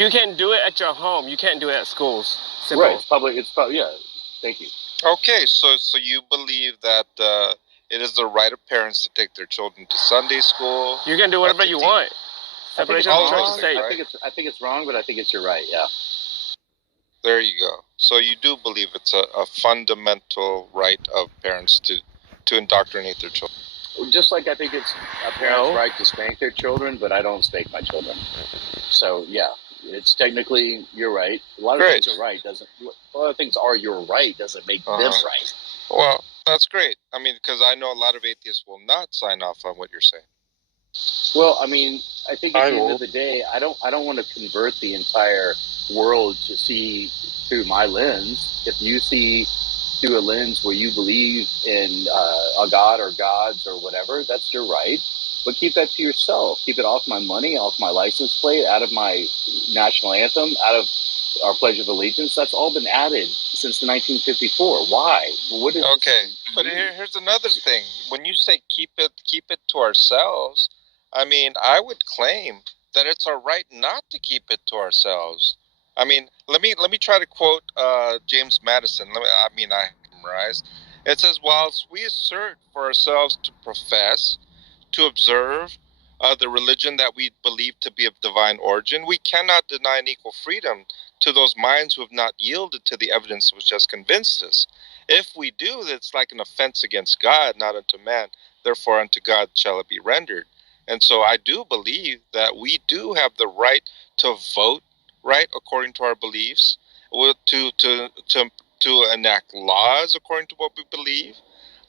You can do it at your home. You can't do it at schools. Simple. Right. It's public. It's public. Yeah. Thank you. Okay, so you believe that it is the right of parents to take their children to Sunday school. You can do whatever you want. Separation of church and state. I think it's wrong, but I think you're right. Yeah. There you go. So you do believe it's a fundamental right of parents to indoctrinate their children. Just like I think it's a parent's right to spank their children, but I don't spank my children. So yeah, it's technically you're right. A lot of things are right. A lot of things are your right doesn't make them right. Well, that's great. I mean, because I know a lot of atheists will not sign off on what you're saying. Well, I mean, I think at the end of the day, I don't want to convert the entire world to see through my lens. If you see through a lens where you believe in a god or gods or whatever, that's your right. But keep that to yourself. Keep it off my money, off my license plate, out of my national anthem, out of our Pledge of Allegiance. That's all been added since 1954. Why? Okay, but here's another thing. When you say keep it to ourselves, I mean, I would claim that it's our right not to keep it to ourselves. I mean, let me try to quote James Madison. I memorize. It says, whilst we assert for ourselves to profess, to observe the religion that we believe to be of divine origin, we cannot deny an equal freedom to those minds who have not yielded to the evidence which has convinced us. If we do, it's like an offense against God, not unto man. Therefore, unto God shall it be rendered. And so I do believe that we do have the right to vote, right, according to our beliefs, to enact laws according to what we believe.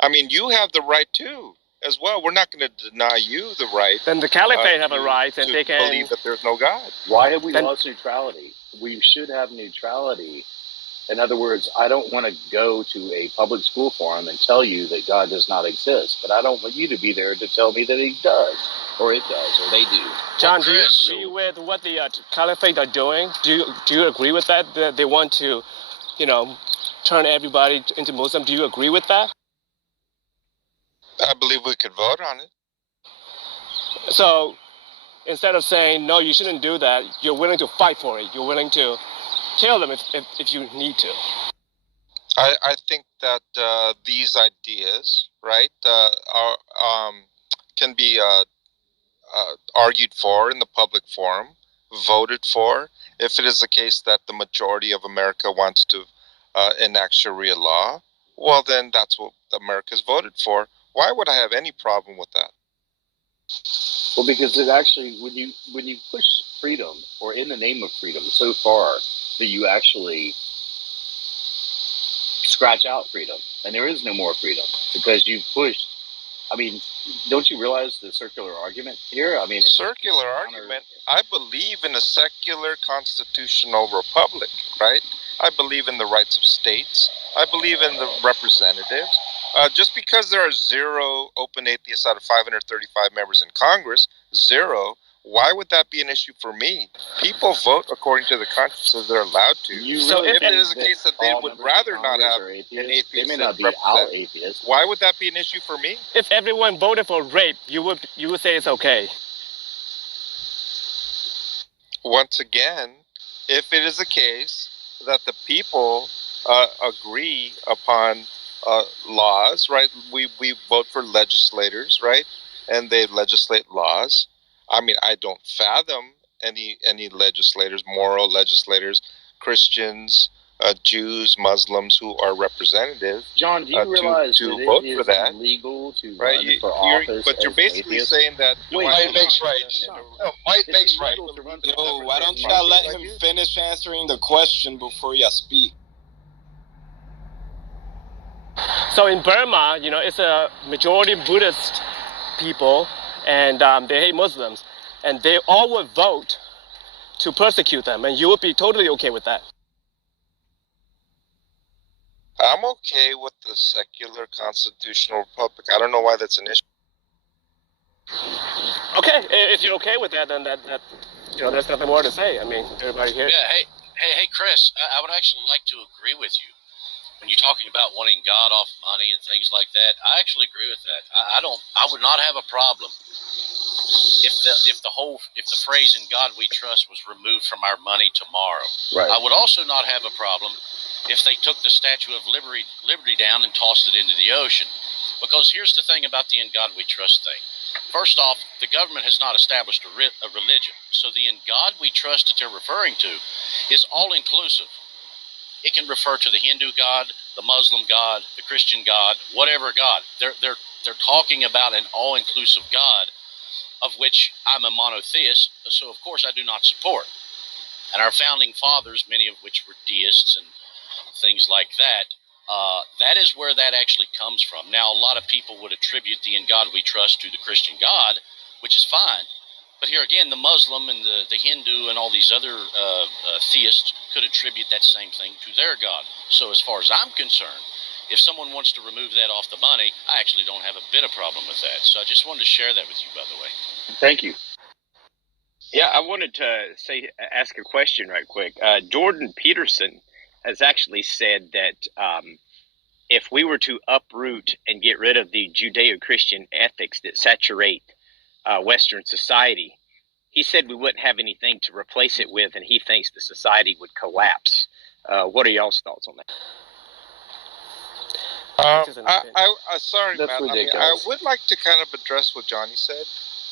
I mean, you have the right too, as well. We're not going to deny you the right. Then the caliphate have a right, and they can believe that there's no God. Why have we lost neutrality? We should have neutrality. In other words, I don't want to go to a public school forum and tell you that God does not exist, but I don't want you to be there to tell me that he does, or it does, or they do. John, do you agree with what the caliphate are doing? Do you agree with that? That they want to, turn everybody into Muslim? Do you agree with that? I believe we could vote on it. So instead of saying, no, you shouldn't do that, you're willing to fight for it. You're willing to kill them if you need to. I think that these ideas, right, can be argued for in the public forum, voted for. If it is the case that the majority of America wants to enact Sharia law, well, then that's what America's voted for. Why would I have any problem with that? Well, because it actually, when you push freedom, or in the name of freedom, so far that you actually scratch out freedom, and there is no more freedom because you've pushed. I mean, don't you realize the circular argument here? I mean, circular argument. I believe in a secular constitutional republic, right? I believe in the rights of states. I believe in the representatives. Just because there are 0 open atheists out of 535 members in Congress, 0, why would that be an issue for me? People vote according to the consciences they're allowed to. So if it is a case that they would rather not have an atheist, they may not be our atheists. Why would that be an issue for me? If everyone voted for rape, you would say it's okay. Once again, if it is a case that the people agree upon laws, right? We vote for legislators, right? And they legislate laws. I mean, I don't fathom any legislators, moral legislators, Christians, Jews, Muslims who are representatives. John, do you realize to that vote it for is that? Illegal to run for office? But you're basically saying that might makes right. No, might makes right. No, why don't y'all let him finish answering the question before y'all speak? So in Burma, it's a majority Buddhist people, and they hate Muslims, and they all would vote to persecute them, and you would be totally okay with that. I'm okay with the secular constitutional republic. I don't know why that's an issue. Okay, if you're okay with that, then that there's nothing more to say. I mean, everybody here. Yeah. Hey, Chris. I would actually like to agree with you when you're talking about wanting God off money and things like that. I actually agree with that. I would not have a problem if the phrase "in God we trust" was removed from our money tomorrow. Right. I would also not have a problem if they took the Statue of Liberty down and tossed it into the ocean. Because here's the thing about the "in God we trust" thing. First off, the government has not established a religion. So the "in God we trust" that they're referring to is all-inclusive. It can refer to the Hindu God, the Muslim God, the Christian God, whatever God. They're talking about an all-inclusive God, of which I'm a monotheist, so of course I do not support. And our founding fathers, many of which were deists and things like that, that is where that actually comes from. Now, a lot of people would attribute the "in God we trust" to the Christian God, which is fine. But here again, the Muslim and the Hindu and all these other theists could attribute that same thing to their God. So as far as I'm concerned, if someone wants to remove that off the money, I actually don't have a bit of problem with that. So I just wanted to share that with you, by the way. Thank you. Yeah, I wanted to ask a question right quick. Jordan Peterson has actually said that if we were to uproot and get rid of the Judeo-Christian ethics that saturate Western society, he said we wouldn't have anything to replace it with, and he thinks the society would collapse. What are y'all's thoughts on that? Sorry, That's Matt. ridiculous. I would like to kind of address what Johnny said.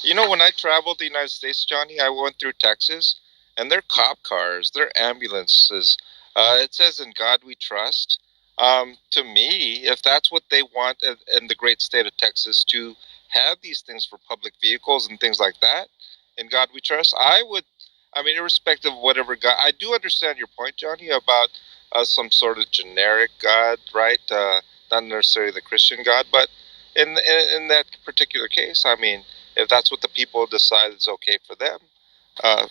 You know, when I traveled the United States, Johnny, I went through Texas, and they're cop cars, they're ambulances. It says "in God we trust." To me, if that's what they want in the great state of Texas, to have these things for public vehicles and things like that, "in God we trust," I would, I mean, irrespective of whatever God, I do understand your point, Johnny, about some sort of generic God, right? Not necessarily the Christian God, but in that particular case, I mean, if that's what the people decide is okay for them,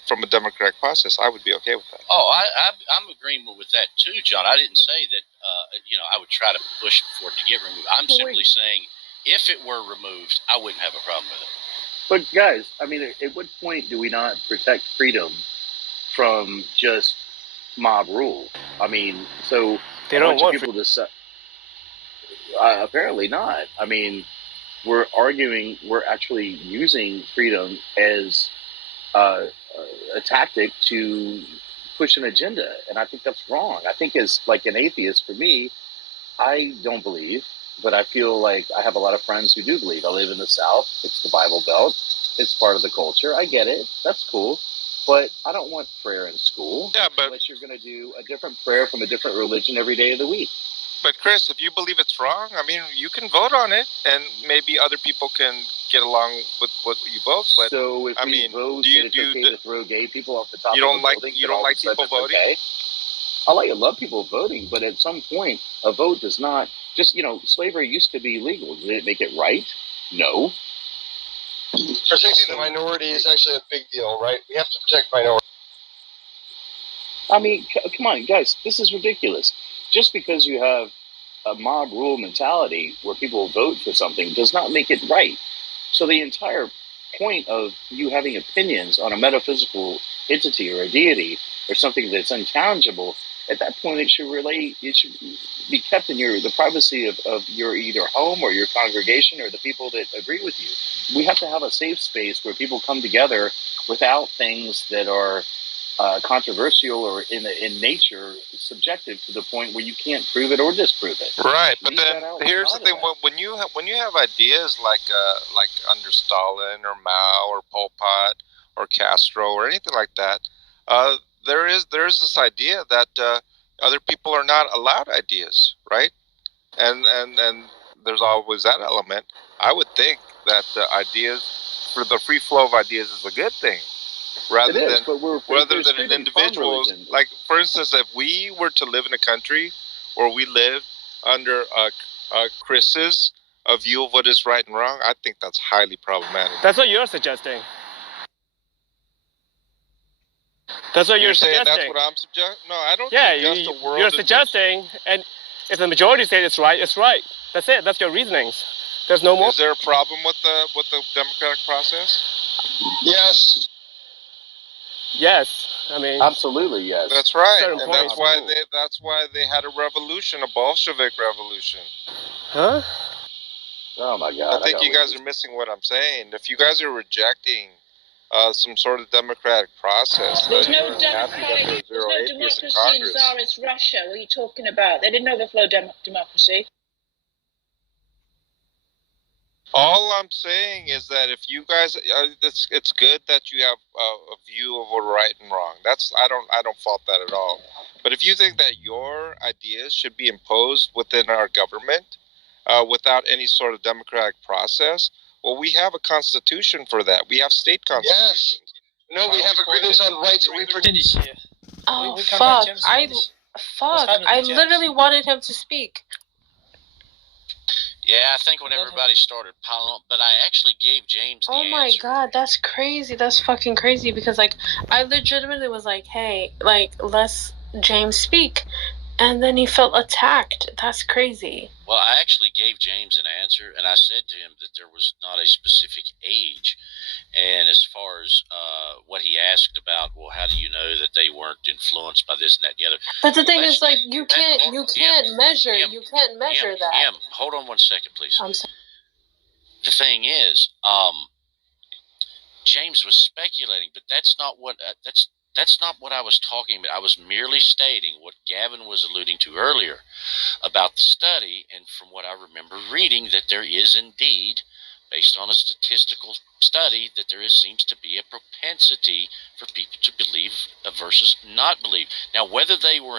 from a democratic process, I would be okay with that. Oh, I'm agreeing with that too, John. I didn't say that, I would try to push for it to get removed. I'm simply saying if it were removed, I wouldn't have a problem with it. But guys, I mean, at what point do we not protect freedom from just mob rule? I mean, so They don't want people decide. Apparently not. I mean, we're actually using freedom as a tactic to push an agenda, and I think that's wrong. I think as like an atheist, for me, I don't believe, but I feel like I have a lot of friends who do believe. I live in the South. It's the Bible Belt. It's part of the culture. I get it. That's cool. But I don't want prayer in school. Yeah, but unless you're going to do a different prayer from a different religion every day of the week. But Chris, if you believe it's wrong, I mean, you can vote on it, and maybe other people can get along with what you vote. But so if I we mean, vote do you, that it's okay to throw gay people off the top you of don't the like building, you don't like people voting? Okay? I love people voting, but at some point, a vote does not just, slavery used to be legal. Did it make it right? No. Protecting the minority is actually a big deal, right? We have to protect minorities. I mean, come on, guys, this is ridiculous. Just because you have a mob rule mentality where people vote for something does not make it right. So the entire point of you having opinions on a metaphysical entity or a deity or something that's intangible, at that point it should be kept in the privacy of your either home or your congregation or the people that agree with you. We have to have a safe space where people come together without things that are controversial or in nature subjective to the point where you can't prove it or disprove it. Right, but then here's the thing: when you have ideas like under Stalin or Mao or Pol Pot or Castro or anything like that, there is this idea that other people are not allowed ideas, right? And there's always that element. I would think that ideas, for the free flow of ideas, is a good thing. Rather than an individual, like for instance, if we were to live in a country where we live under Chris's view of what is right and wrong, I think that's highly problematic. That's what you're suggesting. That's what you're saying. Suggesting. That's what I'm suggesting. No, I don't. Suggest a world you're suggesting, and if the majority say it's right, it's right. That's it. That's your reasonings. There's no more. Is there a problem with the democratic process? Yes. Yes, I mean absolutely yes. That's right, and that's why they had a revolution, a Bolshevik revolution. Huh? Oh my God! I think you guys are missing what I'm saying. If you guys are rejecting some sort of democratic process, there's no democracy in Tsarist Russia. What are you talking about? They didn't overthrow democracy. All I'm saying is that if you guys, it's good that you have a view of what right and wrong. I don't fault that at all. But if you think that your ideas should be imposed within our government without any sort of democratic process, well, we have a constitution for that. We have state constitutions. Yes. No, we have agreements on rights and reproduction. Oh, fuck. I literally wanted him to speak. Yeah, I think when everybody started piling up, but I actually gave James the answer. Oh my god, that's crazy. That's fucking crazy because, like, I legitimately was like, hey, like, let's James speak. And then he felt attacked. That's crazy. Well, I actually gave James an answer, and I said to him that there was not a specific age. And as far as what he asked about, well, how do you know that they weren't influenced by this and that and the other? But the thing is, like, you can't measure that. Hold on one second, please. I'm sorry. The thing is, James was speculating, but that's not what I was talking about. I was merely stating what Gavin was alluding to earlier about the study, and from what I remember reading, that there is indeed, based on a statistical study, that there seems to be a propensity for people to believe versus not believe. Now, whether they were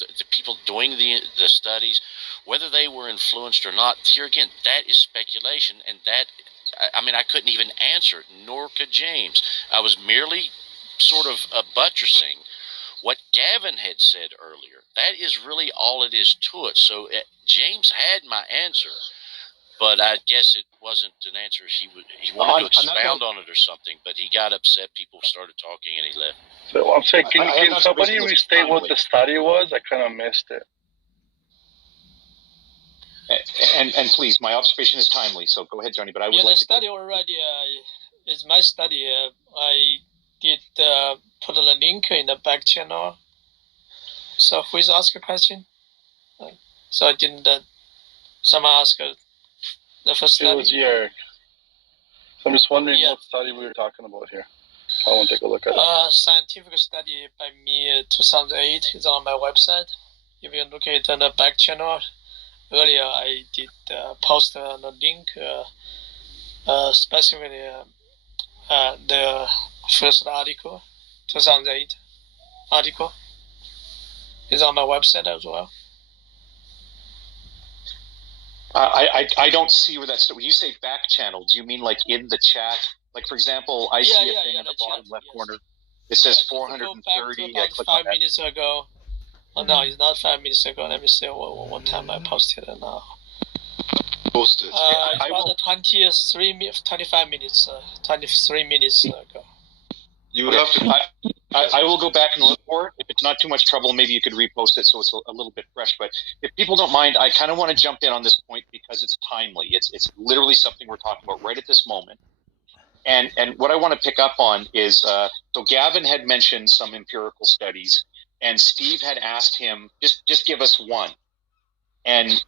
the people doing the studies, whether they were influenced or not, here again, that is speculation, and that, I mean, I couldn't even answer it, nor could James. I was merely sort of buttressing what Gavin had said earlier. That is really all it is to it. So James had my answer, but I guess it wasn't an answer. He wanted to expound on it or something, but he got upset. People started talking, and he left. So I'm saying, can somebody restate what the study was? I kind of missed it. And please, my observation is timely, so go ahead, Johnny. But I would like to. The study already is my study. I did put the link in the back channel. So please ask a question. So I didn't. Someone asked the first study. It was Yerk. So I'm just wondering what study we were talking about here. I want to take a look at it. Scientific study by me, 2008, is on my website. If you look at the back channel, earlier I did post the link, specifically the first article, 2008 article, is on my website as well. I don't see where that's. When you say back channel, do you mean like in the chat? Like, for example, I see a thing in the bottom left corner. It says 430. About 5 minutes ago. Oh, no, it's not 5 minutes ago. Let me see what time I posted it now. Posted. It's about 23 minutes ago. You would have to. I will go back and look for it. If it's not too much trouble, maybe you could repost it so it's a little bit fresh. But if people don't mind, I kind of want to jump in on this point because it's timely. It's literally something we're talking about right at this moment. And what I want to pick up on is, so Gavin had mentioned some empirical studies, and Steve had asked him, just give us one. And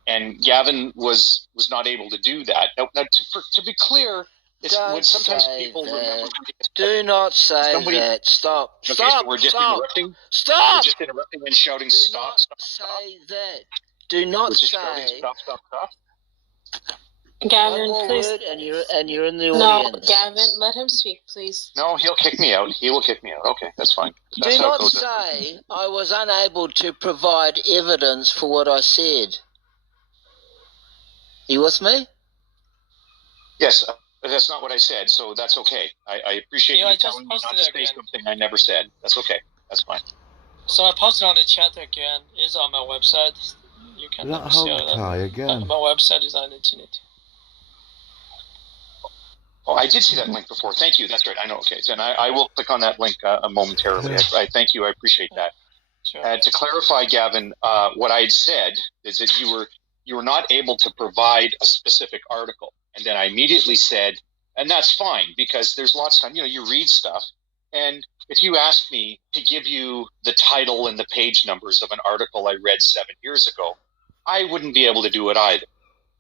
Gavin was not able to do that. Now to be clear, sometimes people remember. Do not say that. Stop. Okay, stop. So we're just stop. interrupting. Stop. We're just interrupting and shouting, Do stop, not stop, say stop. that. Do not We're just say. shouting, stop, stop, stop. Gavin, please. Word and you're in the No, audience. Gavin, let him speak, please. No, he'll kick me out. He will kick me out. Okay, that's fine. That's Do how it not goes. say I was unable to provide evidence for what I said. You with me? Yes, that's not what I said, so that's okay. I appreciate you telling me not to say something I never said. That's okay. That's fine. So I posted on the chat again. It's on my website. You can see that. Again. My website is on the internet. Oh, I did see that link before. Thank you. That's right. I know. Okay, so I will click on that link momentarily. I thank you. I appreciate that. Sure. To clarify, Gavin, what I had said is that you were not able to provide a specific article, and then I immediately said, and that's fine because there's lots of time. You read stuff, and if you asked me to give you the title and the page numbers of an article I read 7 years ago, I wouldn't be able to do it either.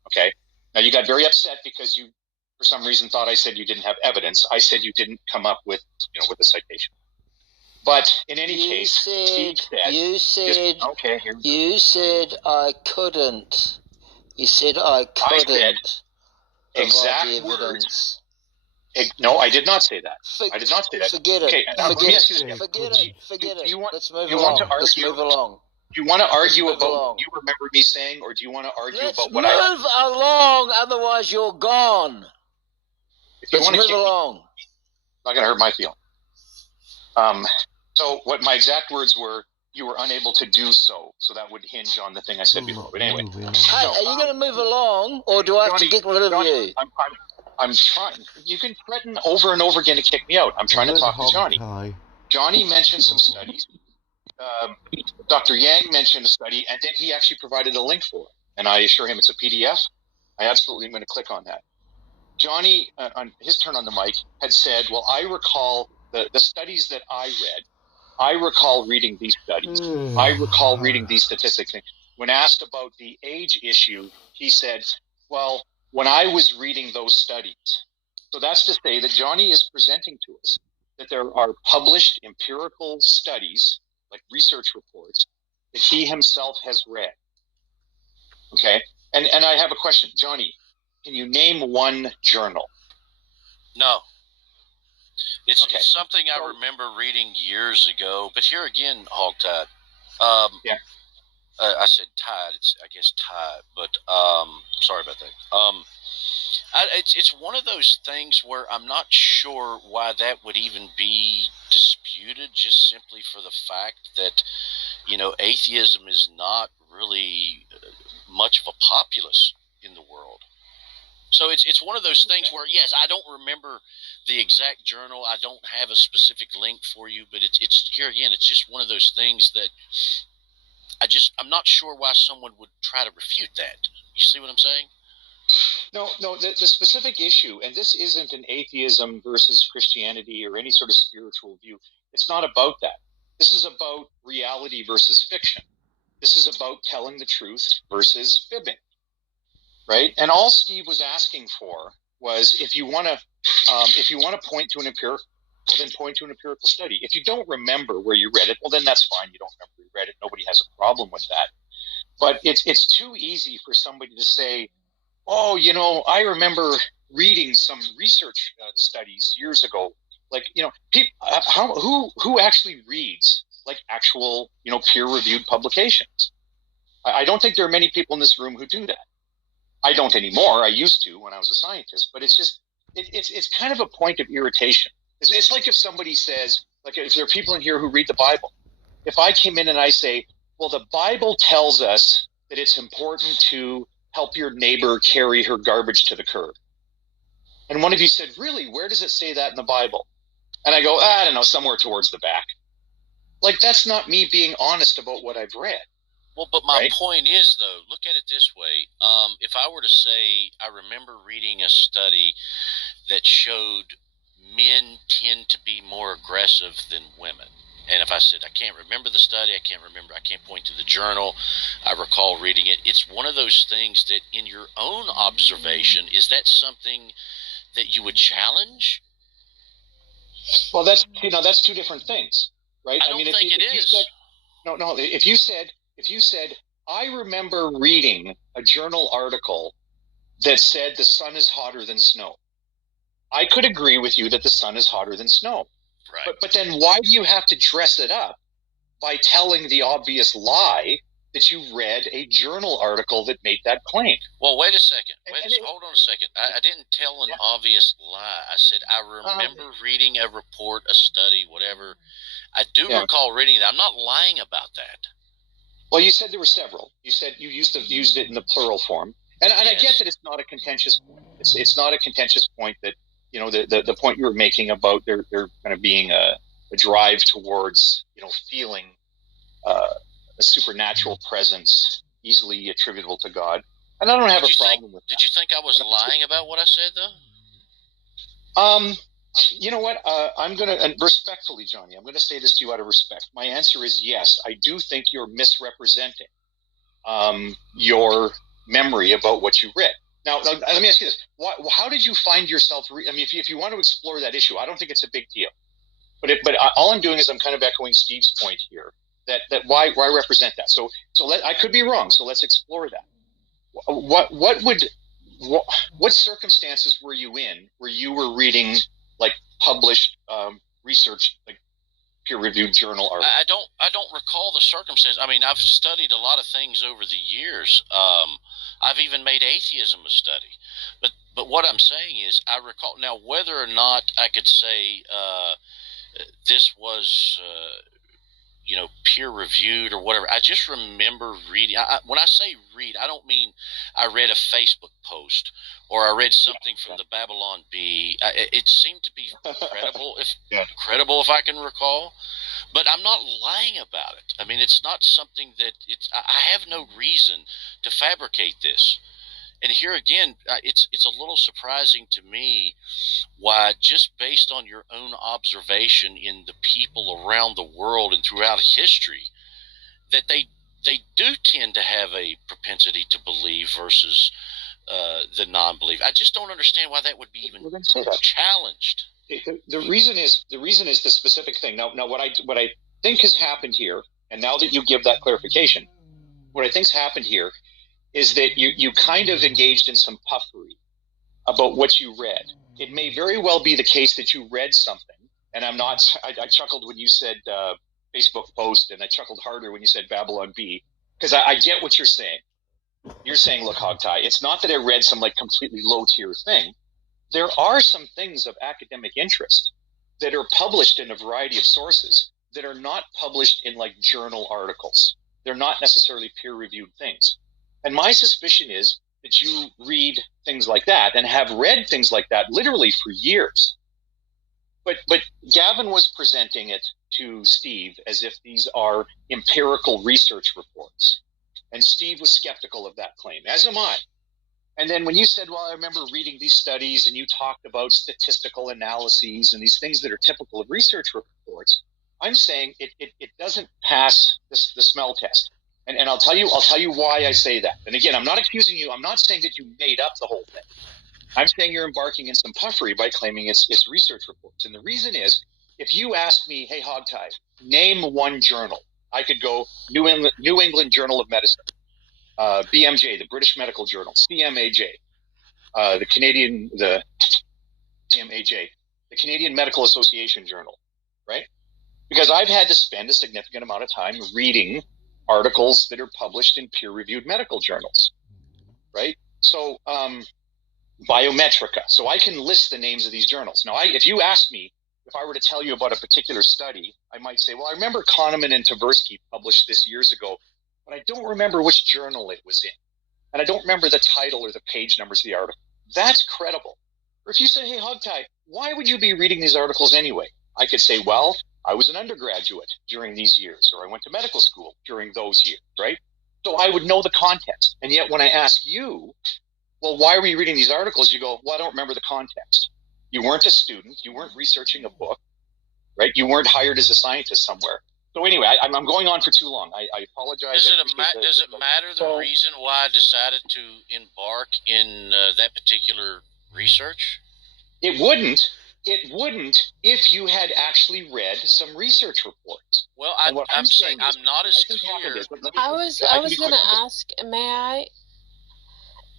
Okay. Now, you got very upset because you, for some reason, thought I said you didn't have evidence. I said you didn't come up with, with a citation. But in any case, Steve said, you said I couldn't. You said I couldn't. Exact words. No, I did not say that. I did not say that. Forget it. Okay, Forget it. Let's move along. Let's move along. Do you want to argue about what you remember me saying, or do you want to argue about what I... Let's move along, otherwise you're gone. Let's move along. Not going to hurt my feelings. So what my exact words were, you were unable to do so. So that would hinge on the thing I said before. But anyway. Hey, are you going to move along, or do I have to get rid of you? I'm trying. You can threaten over and over again to kick me out. I'm trying to talk to Johnny. Johnny mentioned some studies. Dr. Yang mentioned a study, and then he actually provided a link for it. And I assure him it's a PDF. I absolutely am going to click on that. Johnny, on his turn on the mic, had said, well, I recall the studies that I read. I recall reading these studies. I recall reading these statistics. When asked about the age issue, he said, well, when I was reading those studies. So that's to say that Johnny is presenting to us that there are published empirical studies, like research reports, that he himself has read. Okay? And I have a question. Johnny, can you name one journal? No. It's something I remember reading years ago, but here again, Hogtied. I said Tide. It's, I guess, Tide, but sorry about that. It's one of those things where I'm not sure why that would even be disputed, just simply for the fact that, atheism is not really much of a populace in the world. So it's one of those things where, yes, I don't remember the exact journal. I don't have a specific link for you, but it's here again. It's just one of those things that I'm not sure why someone would try to refute that. You see what I'm saying? No. The specific issue, and this isn't an atheism versus Christianity or any sort of spiritual view. It's not about that. This is about reality versus fiction. This is about telling the truth versus fibbing. Right, and all Steve was asking for was, if you want to point to an empirical, well, then point to an empirical study. If you don't remember where you read it, well, then that's fine. You don't remember where you read it. Nobody has a problem with that. But it's too easy for somebody to say, oh, I remember reading some research studies years ago. Like, who actually reads like actual peer-reviewed publications? I don't think there are many people in this room who do that. I don't anymore. I used to when I was a scientist, but it's just, it's kind of a point of irritation. It's like if somebody says, like if there are people in here who read the Bible, if I came in and I say, well, the Bible tells us that it's important to help your neighbor carry her garbage to the curb. And one of you said, really, where does it say that in the Bible? And I go, I don't know, somewhere towards the back. Like, that's not me being honest about what I've read. Well, but my point is, though, look at it this way. If I were to say, I remember reading a study that showed men tend to be more aggressive than women. And if I said, I can't remember the study, I can't point to the journal, I recall reading it. It's one of those things that in your own observation, is that something that you would challenge? Well, that's two different things, right? I don't think it is. If you said, I remember reading a journal article that said the sun is hotter than snow, I could agree with you that the sun is hotter than snow. Right. But then why do you have to dress it up by telling the obvious lie that you read a journal article that made that claim? Well, wait a second. Hold on a second. I didn't tell an obvious lie. I said I remember reading a report, a study, whatever. I do recall reading it. I'm not lying about that. Well, you said there were several. You said you used it in the plural form, and I get that it's not a contentious point. It's not a contentious point that the point you were making about there kind of being a drive towards feeling a supernatural presence easily attributable to God, and I don't have a problem with that. Did you think I was lying about what I said, though? You know what? I'm going to, and respectfully, Johnny, I'm going to say this to you out of respect. My answer is yes. I do think you're misrepresenting your memory about what you read. Now, let me ask you this: how did you find yourself? I mean, if you want to explore that issue, I don't think it's a big deal. But all I'm doing is I'm kind of echoing Steve's point here. That why represent that? So I could be wrong. So let's explore that. What circumstances were you in where you were reading like published research, like peer-reviewed journal articles? I don't recall the circumstance. I mean, I've studied a lot of things over the years. I've even made atheism a study. But what I'm saying is, I recall now whether or not I could say this was peer-reviewed or whatever. I just remember reading. When I say read, I don't mean I read a Facebook post or I read something from the Babylon Bee. It seemed to be credible, if I can recall. But I'm not lying about it. I mean, it's not something that I have no reason to fabricate this. And here again, it's a little surprising to me why, just based on your own observation in the people around the world and throughout history, that they do tend to have a propensity to believe versus the non-belief. I just don't understand why that would be even challenged. The reason is the specific thing. Now what I think has happened here, and now that you give that clarification, what I think's happened here is that you kind of engaged in some puffery about what you read. It may very well be the case that you read something, and I chuckled when you said Facebook post, and I chuckled harder when you said Babylon Bee, because I get what you're saying. You're saying, look, Hogtie, it's not that I read some like completely low-tier thing. There are some things of academic interest that are published in a variety of sources that are not published in like journal articles. They're not necessarily peer-reviewed things. And my suspicion is that you read things like that and have read things like that literally for years. But Gavin was presenting it to Steve as if these are empirical research reports. And Steve was skeptical of that claim, as am I. And then when you said, well, I remember reading these studies and you talked about statistical analyses and these things that are typical of research reports, I'm saying it doesn't pass the smell test. And I'll tell you why I say that. And again, I'm not accusing you. I'm not saying that you made up the whole thing. I'm saying you're embarking in some puffery by claiming it's research reports. And the reason is, if you ask me, hey, Hogtie, name one journal, I could go New England Journal of Medicine, BMJ, the British Medical Journal, CMAJ, the Canadian Medical Association Journal, right? Because I've had to spend a significant amount of time reading articles that are published in peer-reviewed medical journals, right? So Biometrica. So I can list the names of these journals. Now, if you ask me, if I were to tell you about a particular study, I might say, well, I remember Kahneman and Tversky published this years ago, but I don't remember which journal it was in. And I don't remember the title or the page numbers of the article. That's credible. Or if you said, hey, Hogtie, why would you be reading these articles anyway? I could say, well, I was an undergraduate during these years, or I went to medical school during those years, right? So I would know the context. And yet when I ask you, well, why were you reading these articles? You go, well, I don't remember the context. You weren't a student. You weren't researching a book, right? You weren't hired as a scientist somewhere. So anyway, I'm going on for too long. I apologize. Does it matter the reason why I decided to embark in that particular research? It wouldn't. It wouldn't if you had actually read some research reports. Well, I'm saying I'm not as clear. I was going to ask, may I?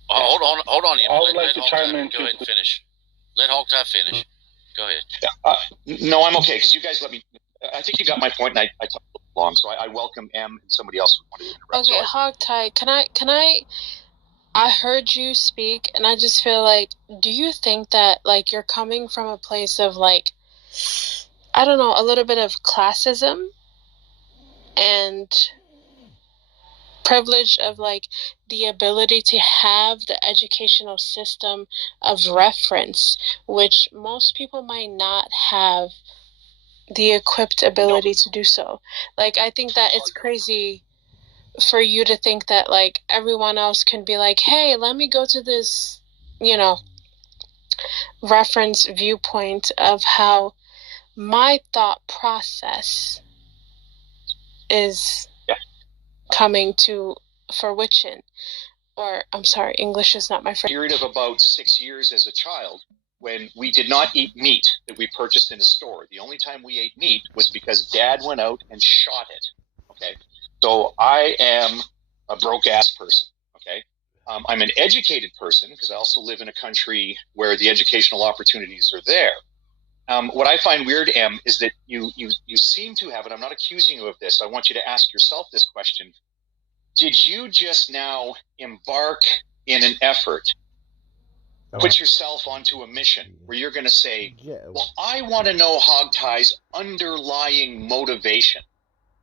Oh, hold on. I would like to chime in. Go ahead and finish. Let Hogtie finish. Go ahead. No, I'm okay, because you guys let me. I think you got my point, and I talked a little long, so I welcome M and somebody else who wanted to interrupt. Okay, Hogtie, can I heard you speak, and I just feel like, do you think that, like, you're coming from a place of, like, I don't know, a little bit of classism and privilege of, like, the ability to have the educational system of reference, which most people might not have the equipped ability to do so. Like, I think that it's crazy for you to think that, like, everyone else can be like, hey, let me go to this, reference viewpoint of how my thought process is coming to fruition. or I'm sorry, English is not my first. Period of about 6 years as a child, when we did not eat meat that we purchased in a store. The only time we ate meat was because Dad went out and shot it. Okay, so I am a broke ass person. Okay, I'm an educated person because I also live in a country where the educational opportunities are there. What I find weird, Em, is that you seem to have, and I'm not accusing you of this, I want you to ask yourself this question. Did you just now embark in an effort, put yourself onto a mission where you're going to say, well, I want to know Hogtie's underlying motivation,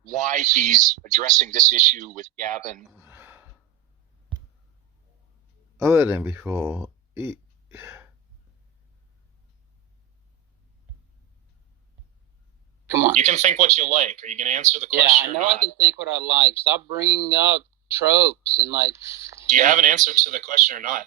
why he's addressing this issue with Gavin? Other than before, Come on. You can think what you like. Are you going to answer the question? Yeah, I know I can think what I like. Stop bringing up tropes and like. Do you have an answer to the question or not?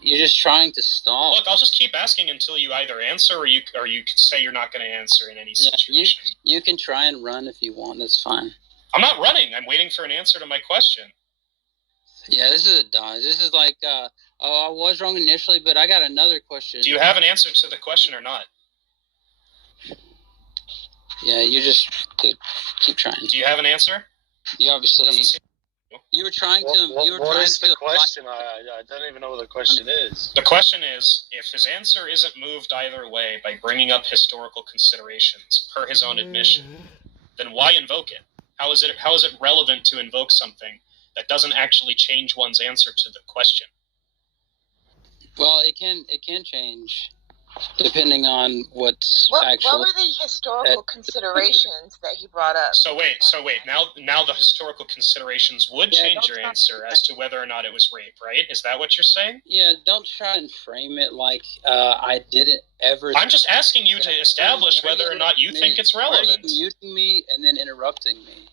You're just trying to stall. Look, I'll just keep asking until you either answer or you say you're not going to answer in any situation. You can try and run if you want. That's fine. I'm not running. I'm waiting for an answer to my question. Yeah, this is a dodge. This is like, I was wrong initially, but I got another question. Do you have an answer to the question or not? Yeah, you just keep trying. Do you have an answer? You obviously. You were trying to. What is the question? I don't even know what the question is. The question is, if his answer isn't moved either way by bringing up historical considerations per his own admission, then why invoke it? How is it relevant to invoke something that doesn't actually change one's answer to the question? Well, it can change depending on what's actually. What were the historical considerations that he brought up? So wait. Now the historical considerations would change your answer as to whether or not it was rape, right? Is that what you're saying? Yeah, don't try and frame it like I didn't ever. I'm just asking you to establish whether or not you think it's relevant. Why are you muting me and then interrupting me?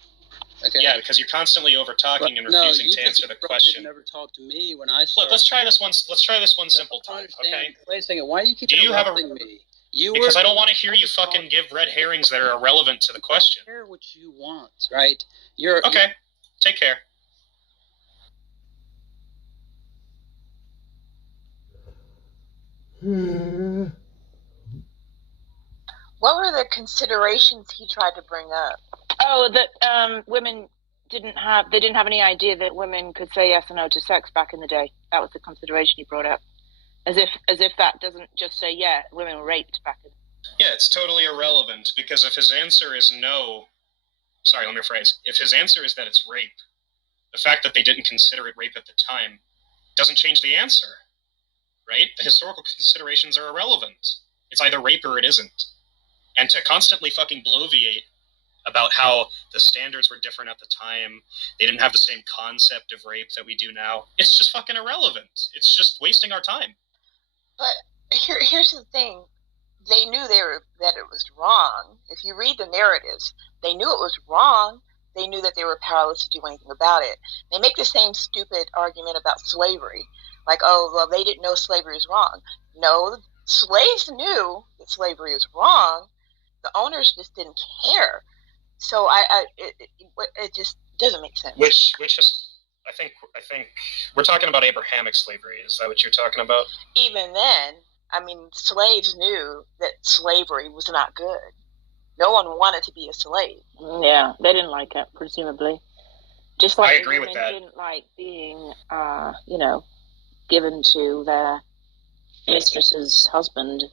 Okay. Yeah, because you're constantly over talking and refusing to answer the question. Never talk to me when I start. Look, let's try this one simple time. Okay. Wait a second. Why do you keep interrupting me? Because I don't want to hear you fucking give red herrings that are irrelevant to the question. I don't care what you want, right? Okay. Take care. What were the considerations he tried to bring up? Oh, that women didn't have any idea that women could say yes or no to sex back in the day. That was the consideration he brought up. As if that doesn't just say, yeah, women were raped back in. Yeah, it's totally irrelevant, because if his answer is no, sorry, let me rephrase. If his answer is that it's rape, the fact that they didn't consider it rape at the time doesn't change the answer, right? The historical considerations are irrelevant. It's either rape or it isn't. And to constantly fucking bloviate about how the standards were different at the time, they didn't have the same concept of rape that we do now, it's just fucking irrelevant. It's just wasting our time. But here's the thing. They knew that it was wrong. If you read the narratives, they knew it was wrong. They knew that they were powerless to do anything about it. They make the same stupid argument about slavery. Like, oh, well, they didn't know slavery was wrong. No, slaves knew that slavery was wrong. The owners just didn't care. So it just doesn't make sense. Which is, I think we're talking about Abrahamic slavery. Is that what you're talking about? Even then, I mean, slaves knew that slavery was not good. No one wanted to be a slave. Yeah, they didn't like it, presumably. Just like I agree with that. Didn't like being, given to their mistress's husband,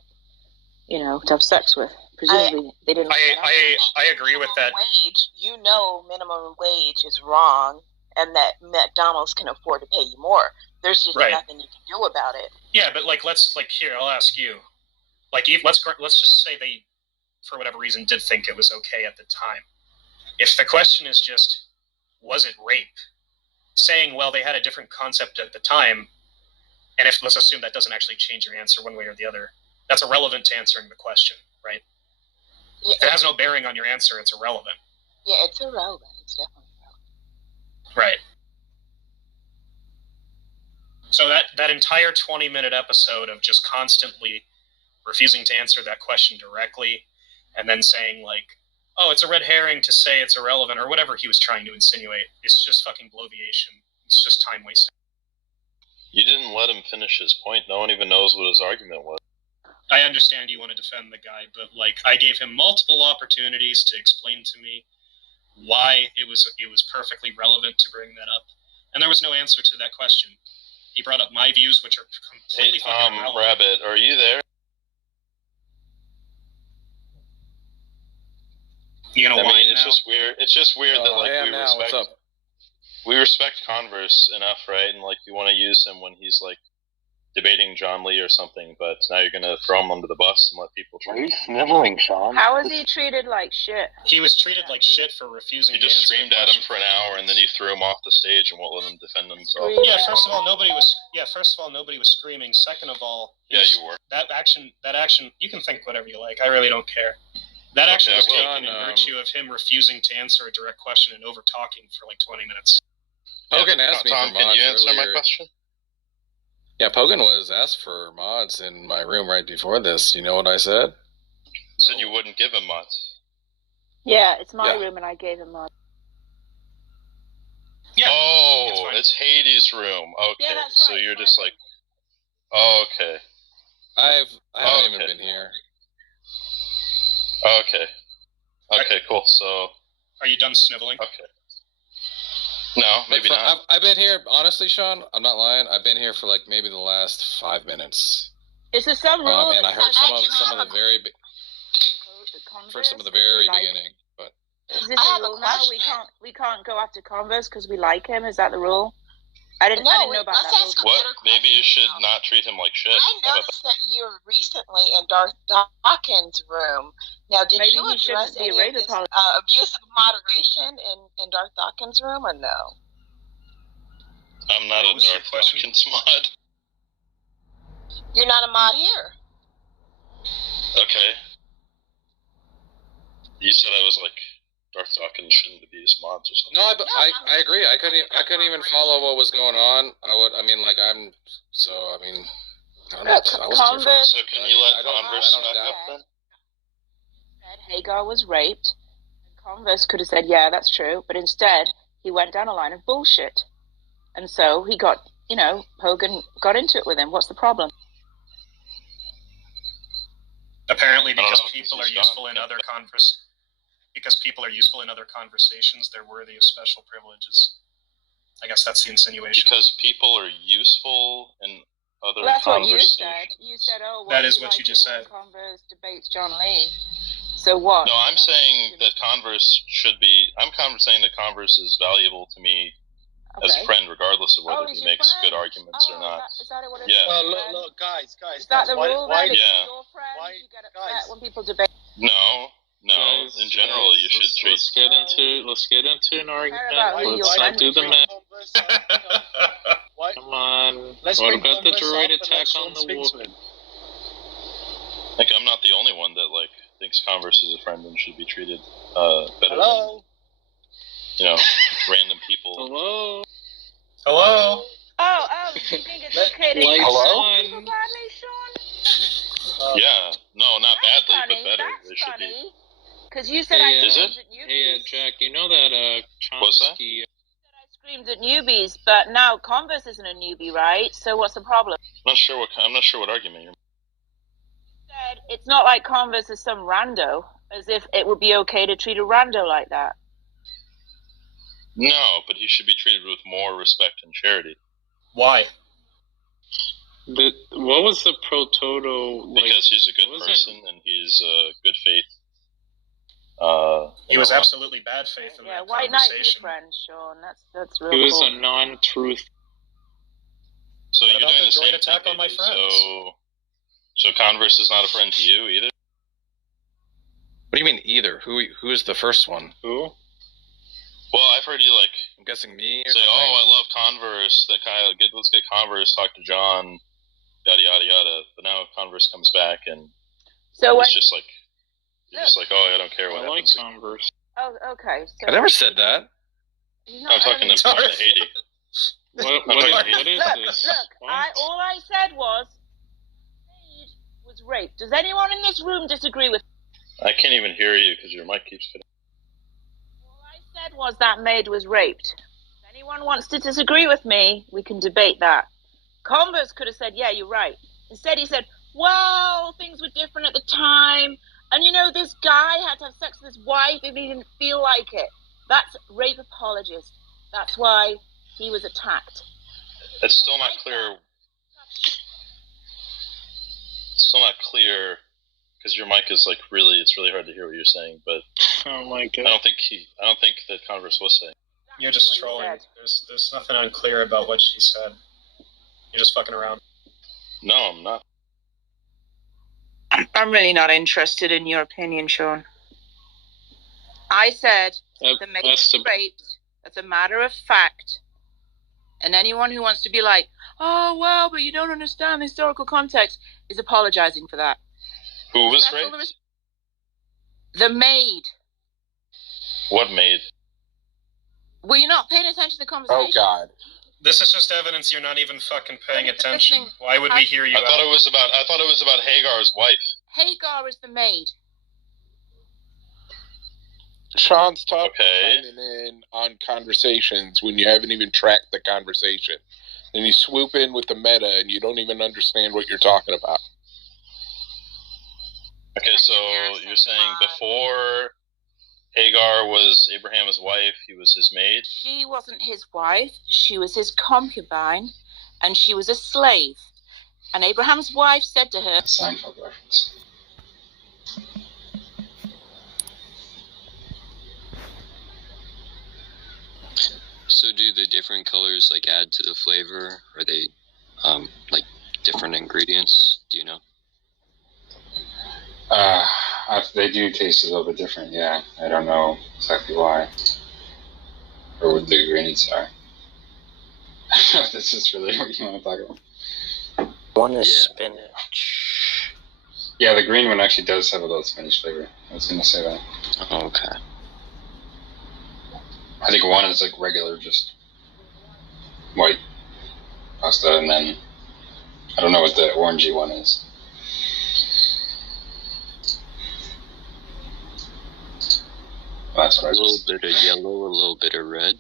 to have sex with. Presumably, they didn't. I agree with that. Minimum wage is wrong, and that McDonald's can afford to pay you more. There's just nothing you can do about it. Yeah, but here, I'll ask you. Let's just say they, for whatever reason, did think it was okay at the time. If the question is just, was it rape? Saying, well, they had a different concept at the time, and let's assume that doesn't actually change your answer one way or the other, that's irrelevant to answering the question, right? Yeah, if it has no bearing on your answer, it's irrelevant. Yeah, it's irrelevant. It's definitely irrelevant. Right. So that entire 20-minute episode of just constantly refusing to answer that question directly and then saying, like, oh, it's a red herring to say it's irrelevant or whatever he was trying to insinuate, it's just fucking bloviation. It's just time wasting. You didn't let him finish his point. No one even knows what his argument was. I understand you want to defend the guy, but like I gave him multiple opportunities to explain to me why it was perfectly relevant to bring that up, and there was no answer to that question. He brought up my views, which are completely Tom irrelevant. Rabbit, are you there? You gonna whine it's now? just weird. It's just weird that like we respect Converse enough, right? And like you want to use him when he's like debating John Lee or something, but now you're gonna throw him under the bus and let people try. Are you sniveling, Sean? How was he treated like shit? He was treated like shit for refusing. You just screamed at him for an hour, and then you threw him off the stage and won't let him defend himself. Yeah, first of all, nobody was screaming. Second of all, yeah, you were. That action. You can think whatever you like. I really don't care. That action was taken in virtue of him refusing to answer a direct question and over talking for like 20 minutes. Pogan asked me Tom, for mods can you answer earlier. my question? Yeah, Pogan was asked for mods in my room right before this. You know what I said? You said you wouldn't give him mods. Yeah, it's my room and I gave him mods. Yeah. Oh, it's Hades' room. Okay, yeah, that's so right, you're just like, oh, okay. I haven't even been here. Okay. Okay, cool. So. Are you done sniveling? Okay. No, maybe not. I've been here, honestly, Sean, I'm not lying. I've been here for like maybe the last 5 minutes. Is there some rule? And I heard some of the very for some of the very beginning. But is this a rule now? We can't go after Converse because we like him. Is that the rule? I didn't know about that rule. What? Maybe you should not treat him like shit. I noticed that you were recently in Darth Dawkins' room. Now, did you address any of this abuse of moderation in Darth Dawkins' room, or no? I'm not a Darth Dawkins mod. You're not a mod here. Okay. You said I was like Darth Dawkins shouldn't abuse mods or something. No, I agree. I couldn't even follow what was going on. I don't know. So can you let Converse back up then? Said Hagar was raped. Converse could have said, yeah, that's true, but instead he went down a line of bullshit. And so he got, Hogan got into it with him. What's the problem? Apparently because people are useful in other conversations, they're worthy of special privileges. I guess that's the insinuation. Because people are useful in other that's conversations. What you said. You said, oh, that is what you just said. Converse debates John Lee. So what? No, I'm saying that Converse should be. I'm saying that Converse is valuable to me as a friend, regardless of whether he makes good arguments or not. Is that what yeah. Look, guys. Is that the rule? Why? Yeah. Your friend, you get upset when people debate. No. Guys, in general, you should treat. Let's get into an argument. Let's not do the math. Come on. What about the droid attack on the wolf? Like, I'm not the only one that thinks Converse is a friend and should be treated better than random people. Hello. Hello. Oh, do you think it's okay to treat people badly, Sean? Yeah, no, not badly, but better. They should be. Because you said is it? Hey, Jack, you know that Chomsky... I screamed at newbies, but now Converse isn't a newbie, right? So what's the problem? I'm not sure what argument you're making. Said it's not like Converse is some rando, as if it would be okay to treat a rando like that. No, but he should be treated with more respect and charity. Why? What was the pro-toto... Because he's a good person and he's good faith. He was absolutely bad faith in that white knight your friend, Sean. That's real. He was a non-truth. So what you're about doing the same attack thing, on my friends? So Converse is not a friend to you either? What do you mean either? Who is the first one? Who? Well, I've heard you I'm guessing me. Or say, something? "Oh, I love Converse." Let's get Converse. Talk to John. Yada yada yada. But now Converse comes back and it's just like. You're just like, oh, I don't care what happens. I like Converse. Oh, okay. So I never said that. I'm talking to Haiti. What is this? Look, all I said was raped. Does anyone in this room disagree with me? I can't even hear you because your mic keeps fitting. All I said was that maid was raped. Does anyone anyone wants to disagree with me, we can debate that. Converse could have said, yeah, you're right. Instead, he said, well, things were different at the time. And, you know, this guy had to have sex with his wife if he didn't feel like it. That's rape apologist. That's why he was attacked. It's still not clear. It's still not clear because your mic is like it's really hard to hear what you're saying. But oh my god, I don't think that Converse was saying. You're just trolling. There's nothing unclear about what she said. You're just fucking around. No, I'm not. I'm really not interested in your opinion, Sean. I said the maid was raped. That's a matter of fact. And anyone who wants to be like, oh, well, but you don't understand the historical context, is apologizing for that. Who was raped? The maid. What maid? Well, you're not paying attention to the conversation. Oh, God. This is just evidence you're not even fucking paying attention. Why would we hear you out? I thought it was about Hagar's wife. Hagar is the maid. Sean's talking in on conversations when you haven't even tracked the conversation. Then you swoop in with the meta and you don't even understand what you're talking about. Okay, so you're saying before Hagar was Abraham's wife, he was his maid? She wasn't his wife. She was his concubine, and she was a slave. And Abraham's wife said to her... Seinfeld reference. So do the different colors like add to the flavor? Are they like different ingredients? Do you know? They do taste a little bit different, yeah. I don't know exactly why. Or what the ingredients are. I don't know if this is really what you want to talk about. One is spinach. Yeah, the green one actually does have a little spinach flavor. I was going to say that. Oh, okay. I think one is like regular, just white pasta, and then I don't know what the orangey one is. That's a little bit of yellow, a little bit of red.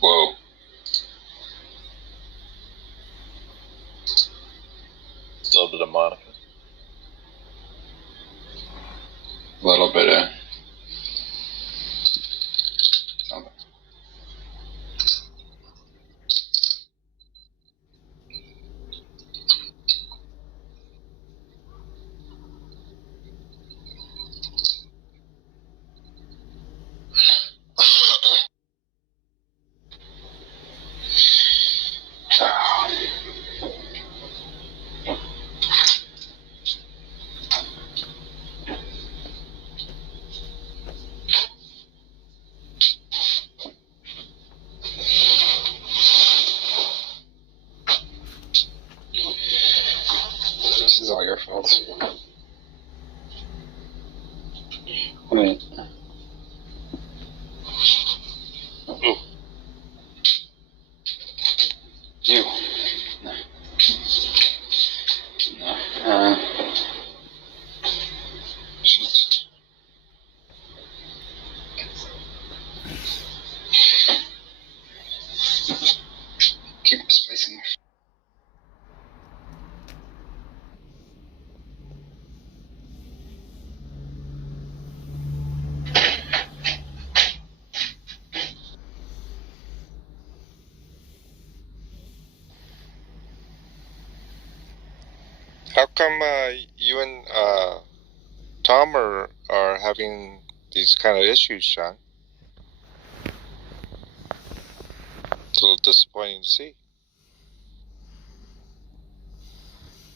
Whoa. A little bit of Monica. A little bit of something. This is all your fault. I mean, ooh. You. No. No. Shit. Keep misplacing this. How come you and Tom are having these kind of issues, Sean? It's a little disappointing to see.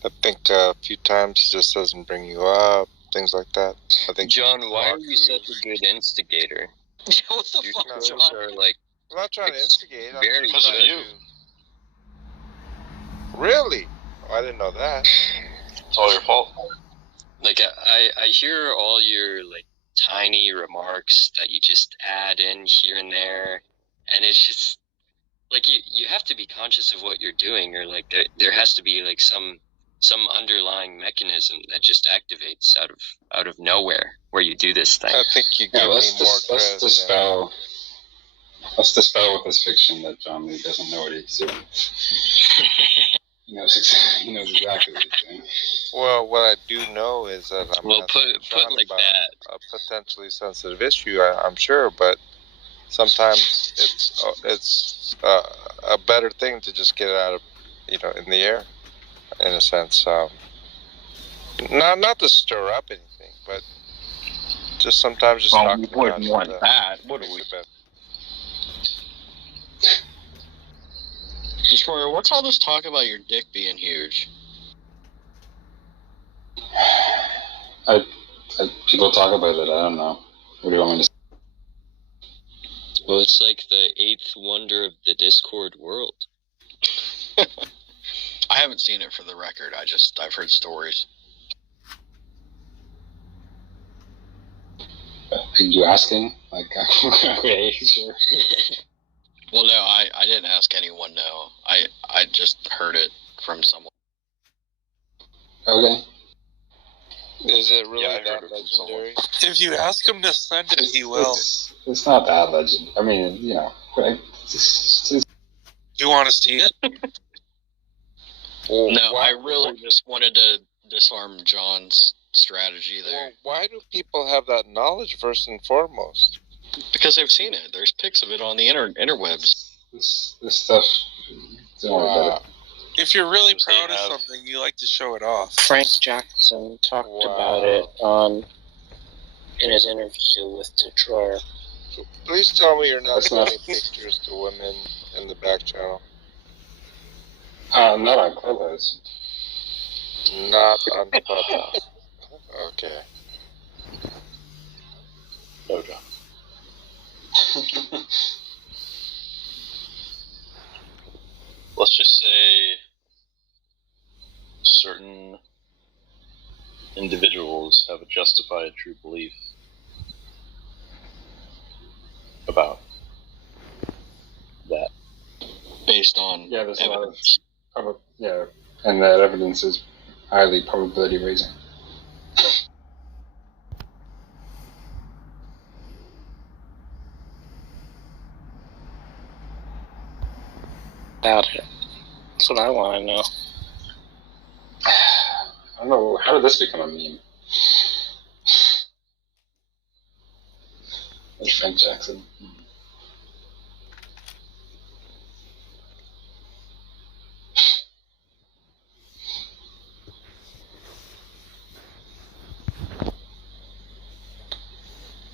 I think a few times he just doesn't bring you up, things like that. I think John, why are you such a good instigator? What the fuck, John? Are like I'm not trying to instigate. Very because of you. Really? Oh, I didn't know that. It's all your fault. Like I hear all your like tiny remarks that you just add in here and there, and it's just like you have to be conscious of what you're doing, or like there has to be like some underlying mechanism that just activates out of nowhere where you do this thing. I think you give me more credit. Let's dispel Let's dispel with this fiction that John Lee doesn't know what he's doing. He knows exactly what he's doing. Well, what I do know is that I'm asking John like about that. a potentially sensitive issue. I'm sure, but sometimes it's a better thing to just get it out of, in the air, in a sense. Not to stir up anything, but just sometimes just talking we wouldn't about want that, would we? Destroyer, what's all this talk about your dick being huge? People talk about it. I don't know. What do you want me to say? Well, it's like the 8th wonder of the Discord world. I haven't seen it for the record. I've heard stories. Are you asking? Like, okay, sure. Well, no, I didn't ask anyone, no. I just heard it from someone. Okay. Is it really that legendary? If you ask him to send it, he will. It's not that legend. I mean, You want to see it? No, I really just wanted to disarm John's strategy there. Well, why do people have that knowledge first and foremost? Because they've seen it. There's pics of it on the interwebs. This stuff. If you're really proud of something, you like to show it off. Frank Jackson talked about it in his interview with Destroyer. Please tell me you're not sending pictures to women in the back channel. Not on Clubhouse. Not on Clubhouse. Okay. No, John. Let's just say certain individuals have a justified true belief about that. Based on there's evidence. a lot of and that evidence is highly probability raising. About it. That's what I want to know. I don't know. How did this become a meme? There's Frank Jackson.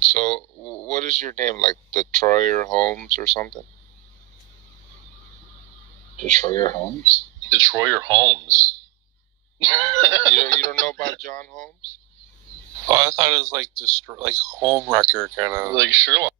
So, what is your name? Like Detroyer Holmes or something? Detroyer Holmes? Detroyer Holmes. You don't know about John Holmes? Oh, I thought it was like home wrecker kind of. Like Sherlock.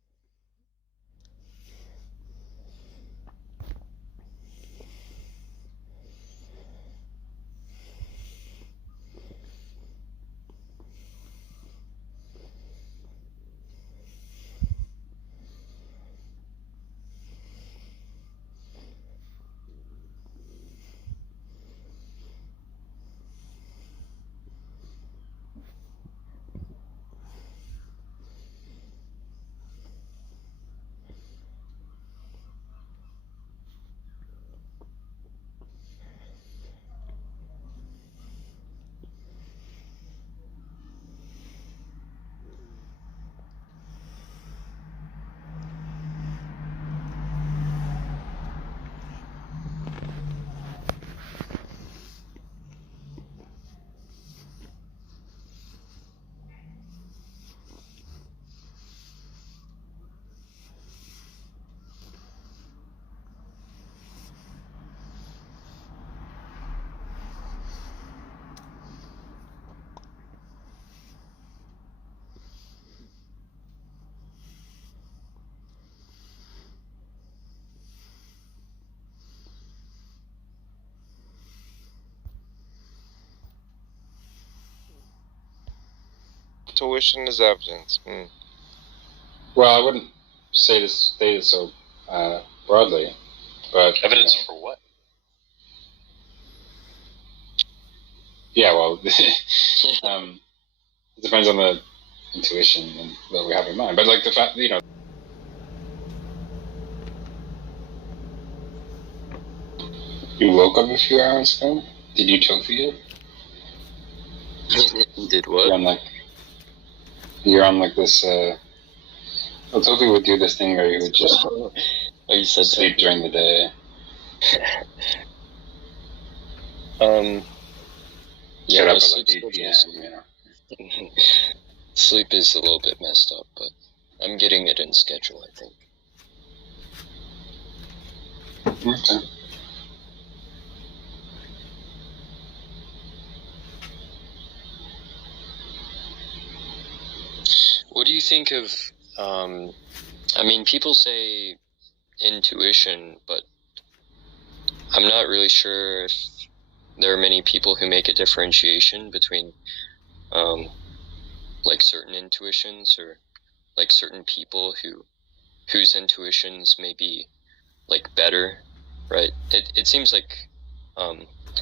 Tuition is evidence. Well, I wouldn't state it so broadly, but evidence for what? Yeah, well, it depends on the intuition and what we have in mind. But like the fact, You woke up a few hours ago? Did you tofu it? Did what? You're on like this, well, Tofu would do this thing where he would just you said sleep during the day. Yeah, Get up at sleep like 8 p.m., you know. Sleep is a little bit messed up, but I'm getting it in schedule, I think. Okay. What do you think of, I mean, people say intuition, but I'm not really sure if there are many people who make a differentiation between, like certain intuitions or like certain people whose intuitions may be like better, right? It seems like,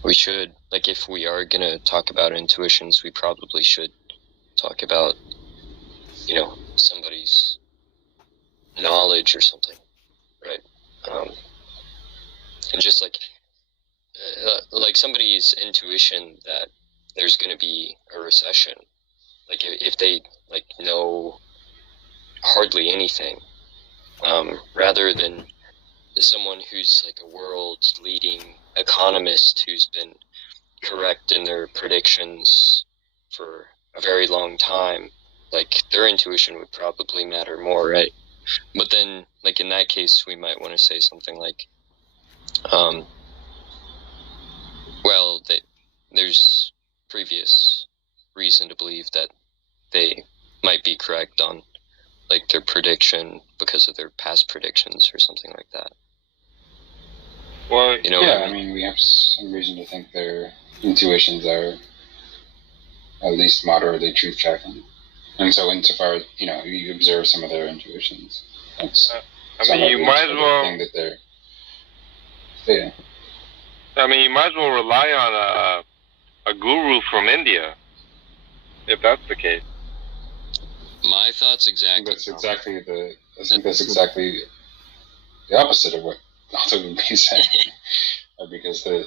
we should, like if we are going to talk about intuitions, we probably should talk about, you know, somebody's knowledge or something, right? And just like somebody's intuition that there's going to be a recession, like if they like know hardly anything, rather than someone who's like a world leading economist who's been correct in their predictions for a very long time, like their intuition would probably matter more, right? But then like in that case we might want to say something like, well, there's previous reason to believe that they might be correct on like their prediction because of their past predictions or something like that. Well, you know, yeah, I mean, we have some reason to think their intuitions are at least moderately truth-checking. And so insofar as, you know, you observe some of their intuitions. That's I mean, you might as well thing that they're, yeah. I mean, you might as well rely on a guru from India, if that's the case. My thoughts exactly. I think that's exactly the opposite of what Otto would be saying. Because if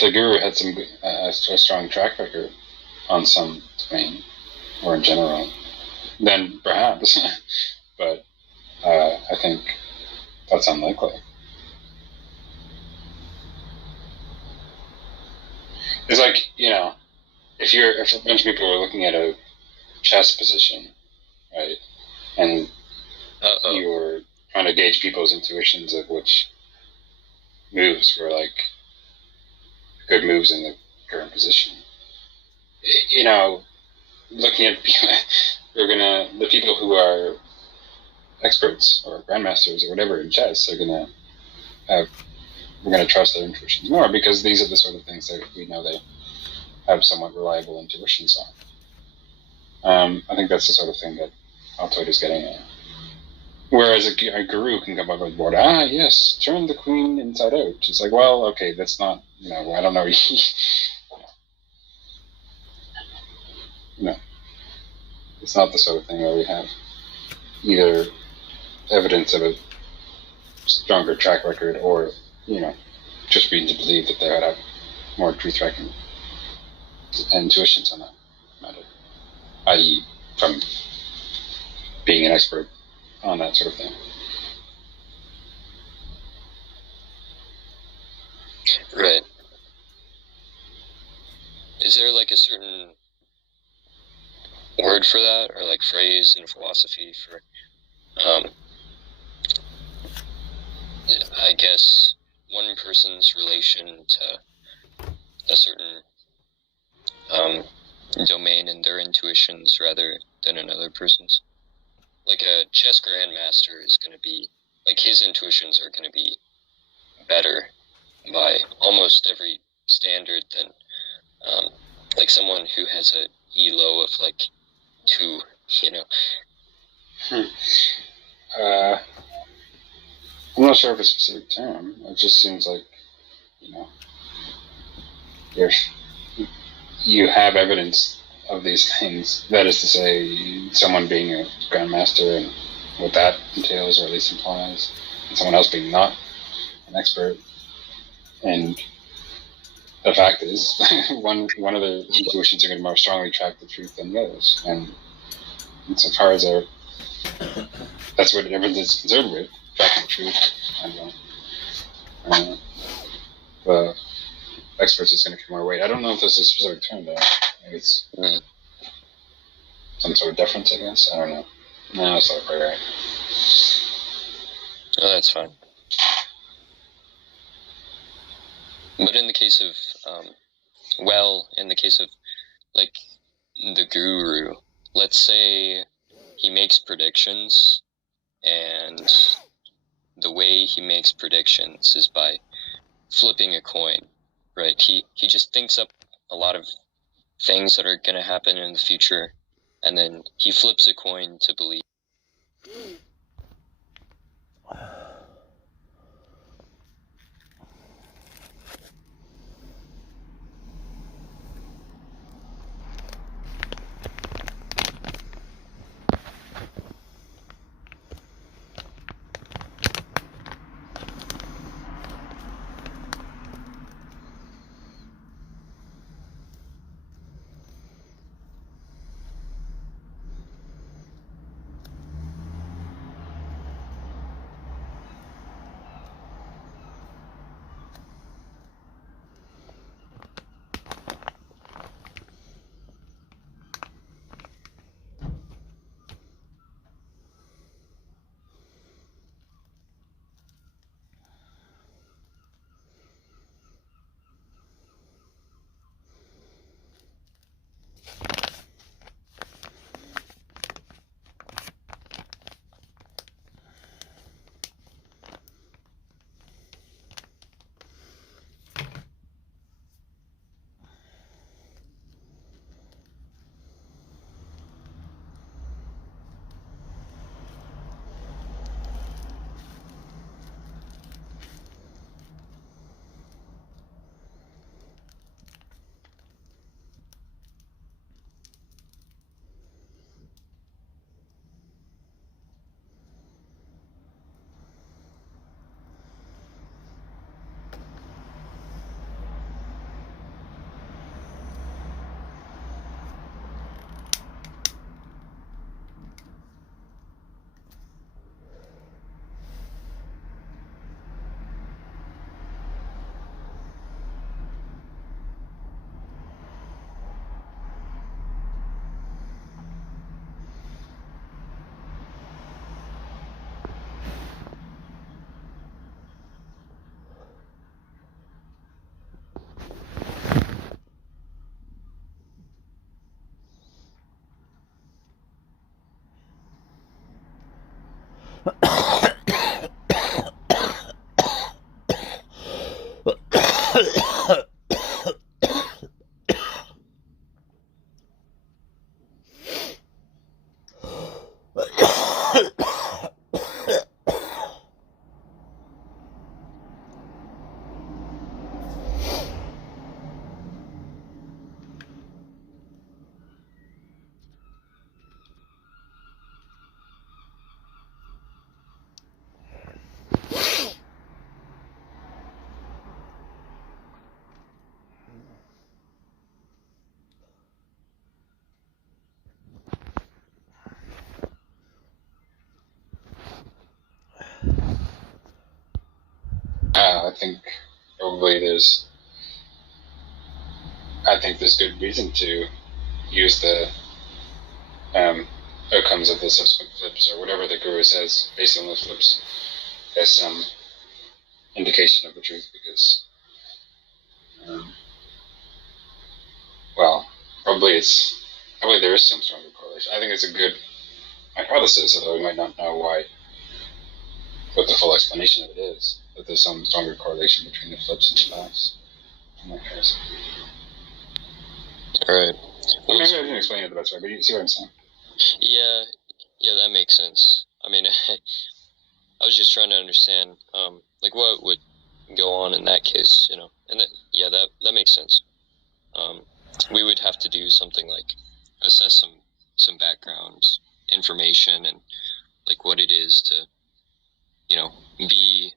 the guru had a strong track record on some domain, or in general, then perhaps. But I think that's unlikely. It's like, you know, if a bunch of people are looking at a chess position, right, and you're trying to gauge people's intuitions of which moves were like good moves in the current position, you know, looking at the people who are experts or grandmasters or whatever in chess we're going to trust their intuitions more, because these are the sort of things that we know they have somewhat reliable intuitions on. I think that's the sort of thing that Altoid is getting at. Whereas a guru can come up with board, yes, turn the queen inside out. It's like, well, okay, that's not, you know, I don't know. No. It's not the sort of thing where we have either evidence of a stronger track record or, you know, just reason to believe that they would have more truth-tracking intuitions on that matter, i.e. from being an expert on that sort of thing. Right. Is there like a certain word for that, or like phrase in philosophy for, I guess, one person's relation to a certain domain and their intuitions rather than another person's? Like a chess grandmaster is going to be, like his intuitions are going to be better by almost every standard than like someone who has a elo of like 2, you know. I'm not sure of a specific term. It just seems like, you know, you have evidence of these things. That is to say, someone being a grandmaster and what that entails, or at least implies, and someone else being not an expert. And the fact is, one of the intuitions are going to more strongly track the truth than the others, and so far as that's what everyone's concerned with, tracking the truth. And the experts is going to come our way. I don't know if there's a specific term though. Maybe it's some sort of deference, I guess. I don't know. No, it's not quite right. Oh, that's fine. But in the case of, in the case of, like, the guru, let's say he makes predictions, and the way he makes predictions is by flipping a coin, right? He just thinks up a lot of things that are going to happen in the future, and then he flips a coin to believe. I think probably there's good reason to use the outcomes of the subsequent flips, or whatever the guru says based on those flips, as some indication of the truth, because probably there is some stronger correlation. I think it's a good hypothesis, although we might not know what the full explanation of it is, that there's some stronger correlation between the flips and the backs in that case. Alright. Maybe I didn't explain it the best way, but you see what I'm saying? Yeah, that makes sense. I mean, I was just trying to understand, like, what would go on in that case, and that makes sense. We would have to do something like assess some background information and, like, what it is to, be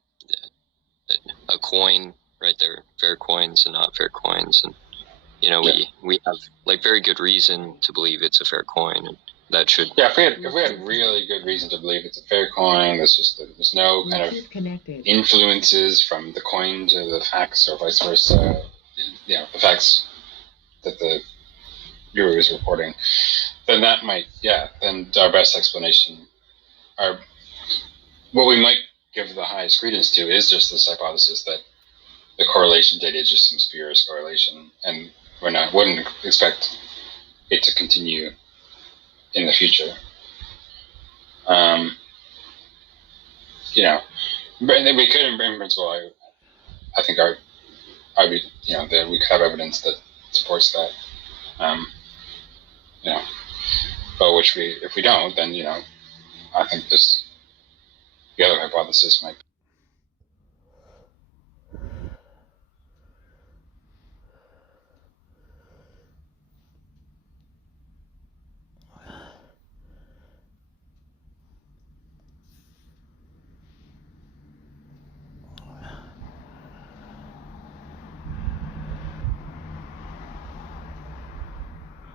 a coin right? They're fair coins and not fair coins, and we have like very good reason to believe it's a fair coin, and that should. Yeah, if we had really good reason to believe it's a fair coin, there's no kind of influences from the coin to the facts or vice versa. The facts that the viewer is reporting, then that might, then our best explanation, what we might give the highest credence to is just this hypothesis that the correlation data is just some spurious correlation, and wouldn't expect it to continue in the future. But then we could, in principle, I think that we could have evidence that supports that. But if we don't, then I think the other hypothesis might.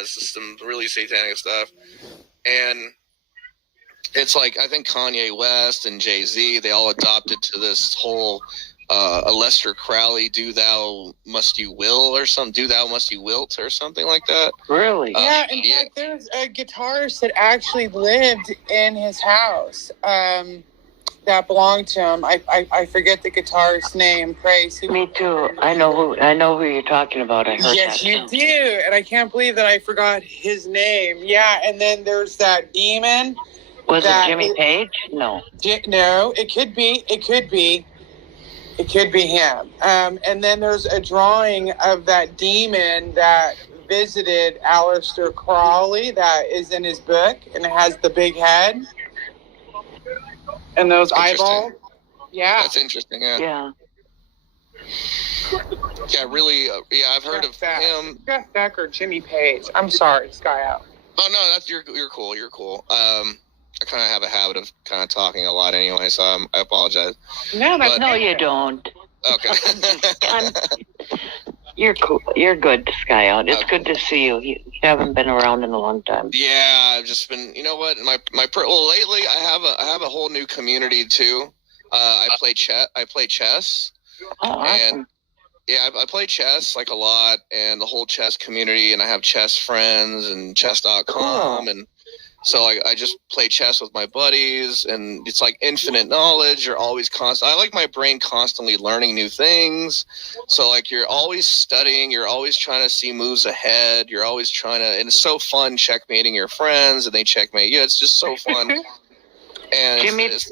Some really satanic stuff, and it's like I think Kanye West and Jay-Z, they all adopted to this whole Aleister Crowley, do thou must you will, or something, do thou must you wilt, or something like that. Really? Yeah, in fact, there's a guitarist that actually lived in his house that belonged to him. I forget the guitarist's name. Praise. Me too. I know who you're talking about. I heard yes, that. you do, and I can't believe that I forgot his name. Yeah, and then there's that demon. Was it Jimmy Page? No. No, it could be. It could be him. And then there's a drawing of that demon that visited Aleister Crowley that is in his book, and it has the big head and those eyeballs. Yeah. That's interesting, yeah. Yeah. Yeah, really, I've heard of him. Jeff Beck or Jimmy Page. I'm sorry, Sky Out. Oh, no, you're cool, you're cool. I kind of have a habit of kind of talking a lot anyway, so I apologize. No, you don't. Okay. You're cool. You're good, Sky Out. It's good to see you. You haven't been around in a long time. Yeah, I've just been. You know what? Lately I have a whole new community too. I play chess. Oh, awesome. And yeah, I play chess like a lot, and the whole chess community, and I have chess friends and chess.com, and so I just play chess with my buddies, and it's like infinite knowledge. You're always I like my brain constantly learning new things. So like you're always studying, you're always trying to see moves ahead. You're always trying to, and it's so fun checkmating your friends, and they checkmate you. It's just so fun. And Jimmy Page.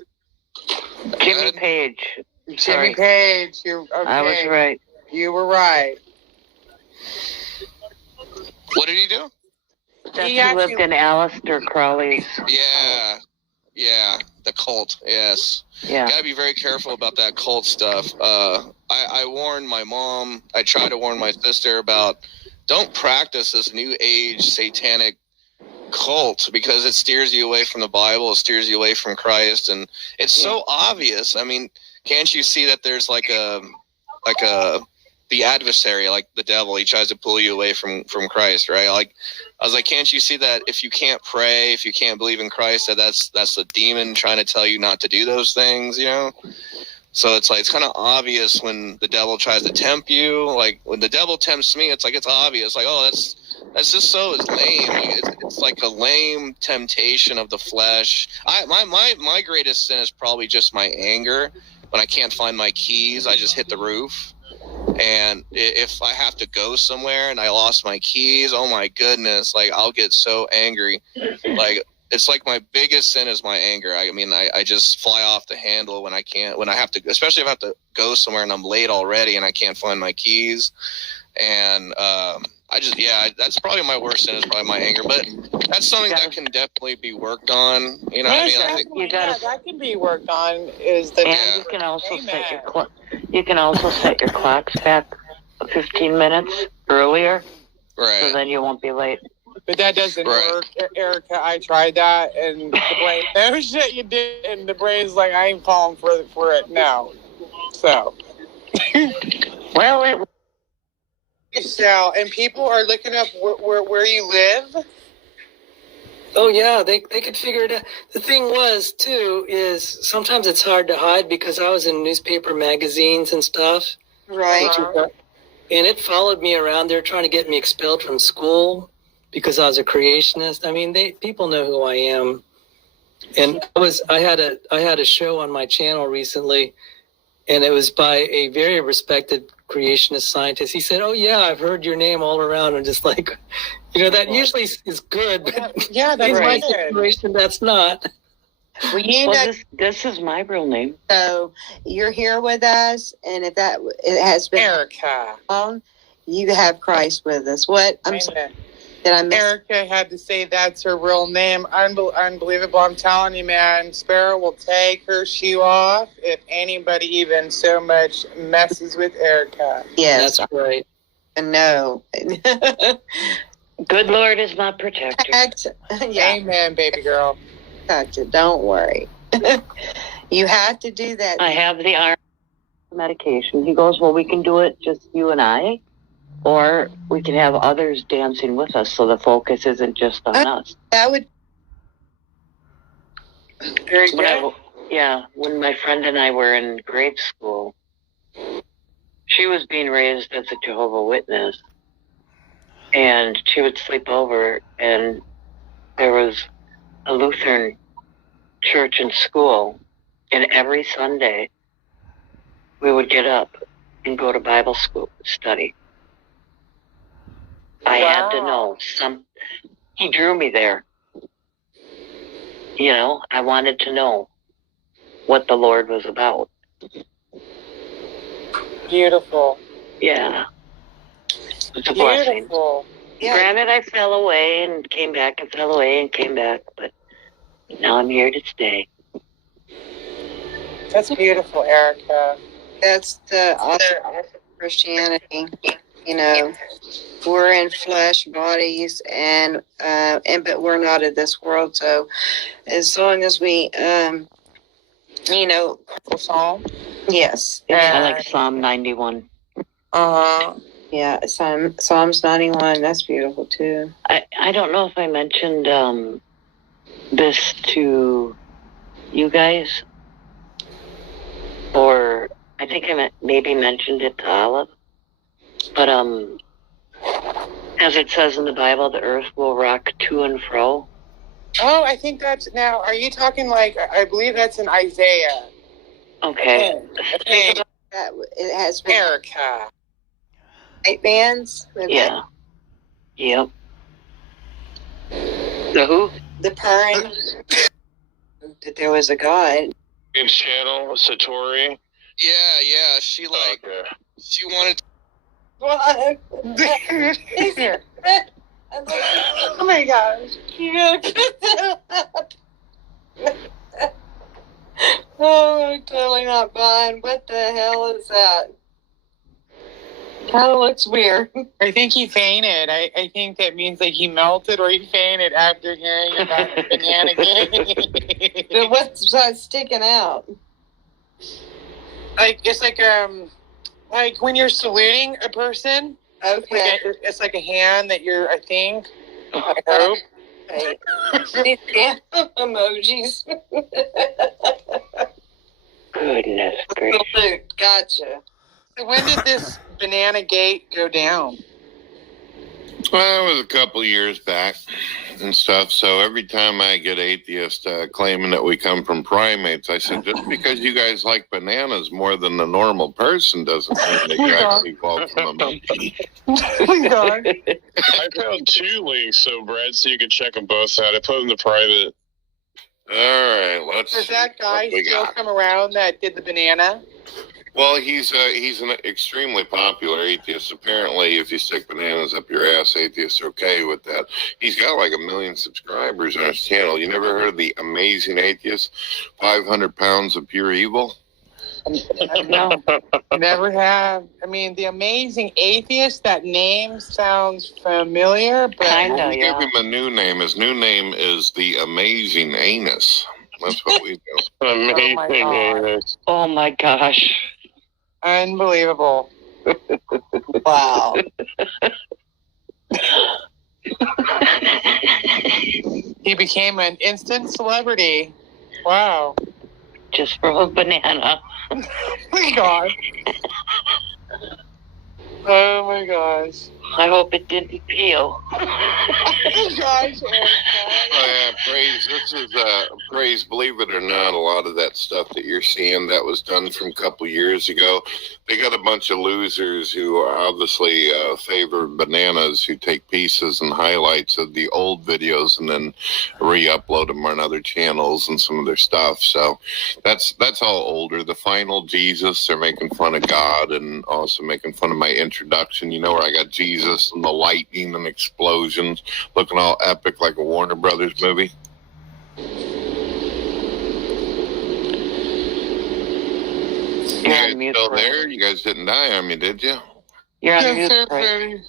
Sorry. Jimmy Page. You're okay. I was right. You were right. What did he do? He lived in Aleister Crowley's. Yeah, the cult. Yes. Yeah. Gotta be very careful about that cult stuff. I warned my mom. I tried to warn my sister about don't practice this new age satanic cult because it steers you away from the Bible. It steers you away from Christ, and it's so obvious. I mean, can't you see that there's like the adversary, like the devil, he tries to pull you away from Christ, right? Like, I was like, can't you see that if you can't pray, if you can't believe in Christ, that's the demon trying to tell you not to do those things, you know? So it's like, it's kind of obvious when the devil tries to tempt you. Like when the devil tempts me, it's like, it's obvious. Like, oh, that's just so lame. Like, it's like a lame temptation of the flesh. My greatest sin is probably just my anger. When I can't find my keys, I just hit the roof. And if I have to go somewhere and I lost my keys, oh my goodness, like I'll get so angry. Like it's like my biggest sin is my anger. I mean, I just fly off the handle when I have to, especially if I have to go somewhere and I'm late already and I can't find my keys. And that's probably my worst sin is probably my anger. But that's something that can definitely be worked on. You know what I mean? That can be worked on. You can also set your clocks back 15 minutes earlier, right? So then you won't be late. But that doesn't work, Erica. I tried that, and the brain, no shit, you did, and the brain's like, I ain't falling for it now. So. Well, Sal, and people are looking up where you live. Oh yeah, they could figure it out. The thing was too is sometimes it's hard to hide because I was in newspaper magazines and stuff. Right. And it followed me around. They're trying to get me expelled from school because I was a creationist. I mean, people know who I am. And I had a show on my channel recently, and it was by a very respected creationist scientist. He said, "Oh yeah, I've heard your name all around." And just like, that usually is good. But yeah, that's in my good. situation, that's not. Well, this is my real name. So you're here with us, and if it has been Erica, you have Christ with us. What? I'm sorry. Did I miss? Erica had to say that's her real name. Unbelievable. I'm telling you, man. Sparrow will take her shoe off if anybody even so much messes with Erica. Yes, that's right. No. Good Lord is my protector. Yeah. Amen, baby girl. Protector. Don't worry. You have to do that. I have the iron medication. He goes, well, we can do it just you and I, or we can have others dancing with us so the focus isn't just on us. That would... Very good. When my friend and I were in grade school, she was being raised as a Jehovah's Witness, and she would sleep over, and there was a Lutheran church in school, and every Sunday we would get up and go to Bible school study. I had to know he drew me there. I wanted to know what the Lord was about. Beautiful. Yeah. It's a blessing. Yeah. Granted, I fell away and came back and fell away and came back, but now I'm here to stay. That's beautiful, Erica. That's the awesome Christianity. We're in flesh bodies, and but we're not of this world. So, as long as we, Psalm. Yes. I like Psalm 91. Yeah, Psalms 91. That's beautiful too. I don't know if I mentioned this to you guys, or I think I maybe mentioned it to Olive. But as it says in the Bible, the earth will rock to and fro. Oh, I think that's now. Are you talking I believe that's in Isaiah. Okay. It has been Erica. White bands. Yeah. Yep. The who? The purring. That there was a God. Gabe's channel, Satori. Yeah. She she wanted. What? Easier. Oh my gosh. Oh, I'm totally not buying. What the hell is that? Kind of looks weird. I think he fainted. I think that means he melted or he fainted after hearing about the banana game. But what's sticking out? It's like when you're saluting a person. Okay. It's like a hand that you're, I think. I hope. These emojis. Goodness gracious. Gotcha. So when did this banana gate go down? Well, it was a couple of years back and stuff. So every time I get atheists claiming that we come from primates, I said, just because you guys like bananas more than the normal person doesn't mean that you actually evolved from a monkey. I found 2 links, Brad, so you can check them both out. I put them to private. All right, let's. Does that guy still come around that did the banana? Well, he's an extremely popular atheist. Apparently, if you stick bananas up your ass, atheists are okay with that. He's got 1 million subscribers on his channel. You never heard of the Amazing Atheist? 500 pounds of pure evil? No, never have. I mean, the Amazing Atheist, that name sounds familiar, but... We gave him a new name. His new name is the Amazing Anus. That's what we do. Amazing Anus. Oh my gosh. Unbelievable. Wow. He became an instant celebrity. Wow. Just from a banana. Oh my God. Oh my gosh. I hope it didn't peel. Oh my gosh, Praise, this is, Praise, believe it or not, a lot of that stuff that you're seeing that was done from a couple years ago, they got a bunch of losers who obviously favor bananas, who take pieces and highlights of the old videos and then re-upload them on other channels and some of their stuff. So that's all older. The final Jesus, they're making fun of God and also making fun of my introduction. You know, where I got Jesus and the lightning and explosions looking all epic like a Warner Brothers movie. You guys still there? You guys didn't die on me, did you? You're on mute, right?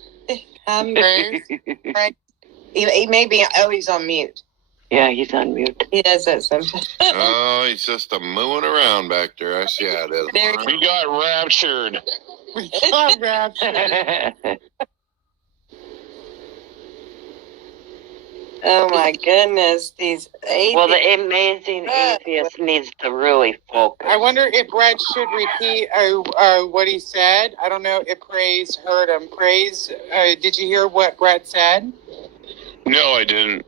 Right. He may be. Oh, he's on mute. Yeah, he's on mute. He does that sometimes. Oh, he's just a mooing around back there. I see how it is. We got raptured. We got raptured. Oh my goodness, these atheists. Well, the amazing atheist needs to really focus. I wonder if Brett should repeat what he said. I don't know if Praise heard him. Praise, did you hear what Brett said? No, I didn't.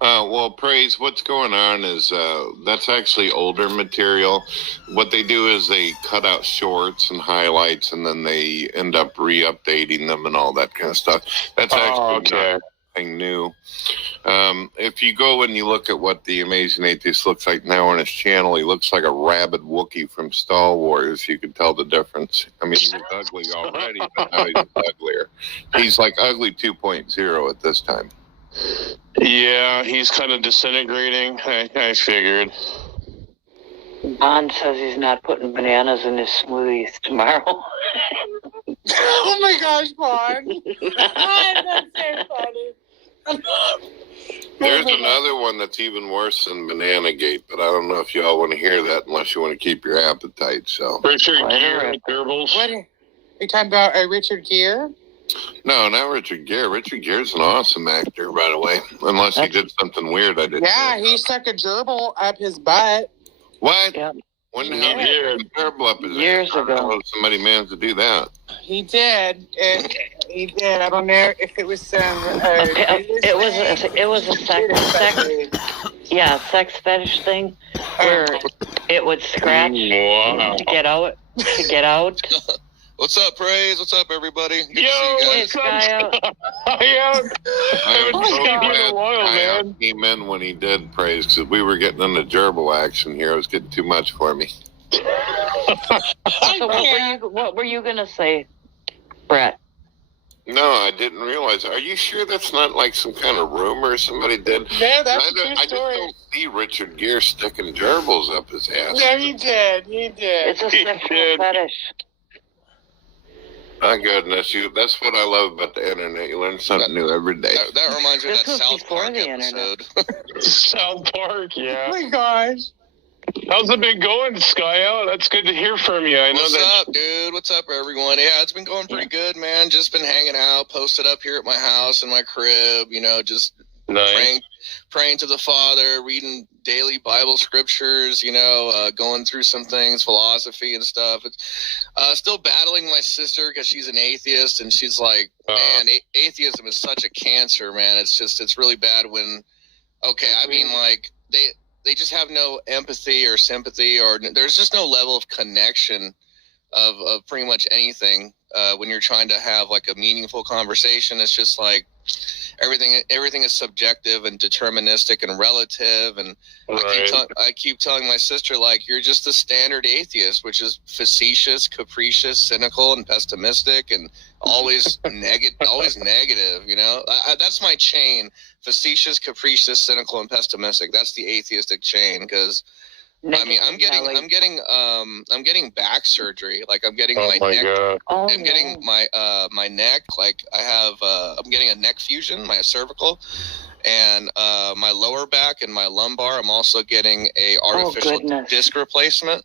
Well, Praise, what's going on is that's actually older material. What they do is they cut out shorts and highlights, and then they end up re-updating them and all that kind of stuff. That's actually not anything new. If you go and you look at what the Amazing Atheist looks like now on his channel, he looks like a rabid Wookiee from Star Wars. You can tell the difference. I mean, he was ugly already, but now he's uglier. He's like ugly 2.0 at this time. Yeah, he's kind of disintegrating. I figured. Bond says he's not putting bananas in his smoothies tomorrow. Oh my gosh, Bond. That's so funny. There's another one that's even worse than Banana Gate, but I don't know if y'all want to hear that unless you want to keep your appetite. So Richard Gere, Goebbels. What are you talking about? Richard Gere? No, not Richard Gere. Richard Gere's an awesome actor, by the way. Unless he did something weird I didn't. Yeah, he stuck a gerbil up his butt. What? Yep. When he did a gerbil up his years ago. Somebody managed to do that. He did. He did. I don't know if it was some. It was a sex fetish thing where it would scratch to get out. What's up, Praise? What's up, everybody? Good to see you guys. I came in when he did Praise because we were getting into gerbil action here. It was getting too much for me. So what were you gonna say, Brett? No, I didn't realize. Are you sure that's not like some kind of rumor somebody did? No, that's a true I just don't see Richard Gere sticking gerbils up his ass. No, he did. He did. It's a sexual fetish. My goodness, that's what I love about the internet. You learn something new every day. That reminds me of that South Park episode. South Park, yeah. Oh my gosh. How's it been going, Skyo? That's good to hear from you. What's up, dude? What's up, everyone? Yeah, it's been going pretty good, man. Just been hanging out, posted up here at my house in my crib, just praying to the Father, reading daily Bible scriptures, going through some things, philosophy and stuff. It's still battling my sister because she's an atheist, and she's like, man, atheism is such a cancer, man. It's really bad when, they just have no empathy or sympathy, or there's just no level of connection of pretty much anything when you're trying to have like a meaningful conversation. It's just like everything is subjective and deterministic and relative, and I keep telling my sister, like, you're just a standard atheist, which is facetious, capricious, cynical, and pessimistic, and always negative. That's my chain: facetious, capricious, cynical, and pessimistic. That's the atheistic chain, because I'm getting back surgery. Like, I'm getting my neck. I'm getting my neck. Like, I'm getting a neck fusion, my cervical, and my lower back and my lumbar. I'm also getting a artificial disc replacement.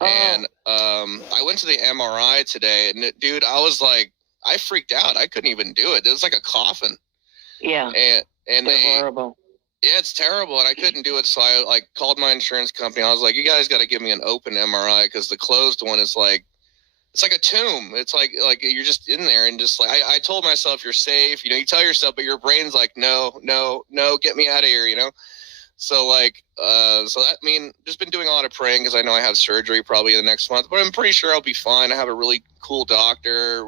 And I went to the MRI today, and dude, I was like, I freaked out. I couldn't even do it. It was like a coffin. Yeah. And they're horrible. Yeah, it's terrible, and I couldn't do it, so I like called my insurance company. I was like, "You guys got to give me an open MRI because the closed one is like, it's like a tomb. It's like you're just in there, and just like I told myself, you're safe. You know, you tell yourself, but your brain's like, no, get me out of here. You know, so like, so that just been doing a lot of praying because I know I have surgery probably the next month, but I'm pretty sure I'll be fine. I have a really cool doctor.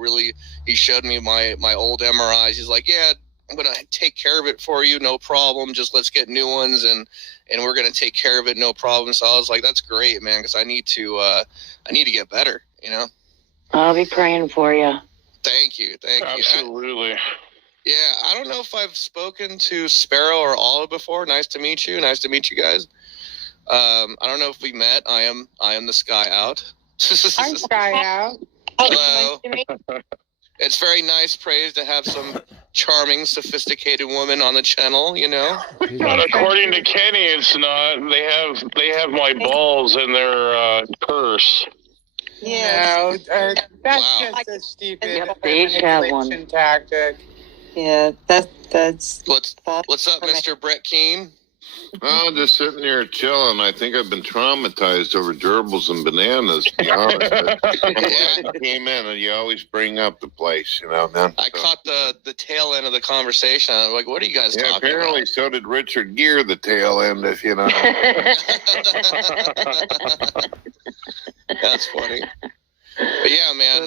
He showed me my old MRIs. He's like, yeah, I'm going to take care of it for you. No problem. Just let's get new ones and we're going to take care of it. No problem. So I was like, that's great, man. Cause I need to get better, you know? I'll be praying for you. Thank you. Absolutely. Yeah. I don't know if I've spoken to Sparrow or Olive before. Nice to meet you. Nice to meet you guys. I don't know if we met. I am the Sky Out. I'm Sky Out. Hello. It's very nice praise to have some charming, sophisticated woman on the channel, you know. But according to Kenny, it's not. They have my balls in their purse. Yeah, no, that's just a stupid manipulation tactic. Yeah, that's. What's up, Mr. Brett Keene? Oh, just sitting here chilling. I think I've been traumatized over gerbils and bananas, to be honest. I'm glad you came in, and you always bring up the place, you know, man. I caught the tail end of the conversation. I'm like, what are you guys talking apparently about? So did Richard Gere, the tail end, if you know. That's funny. But yeah, man,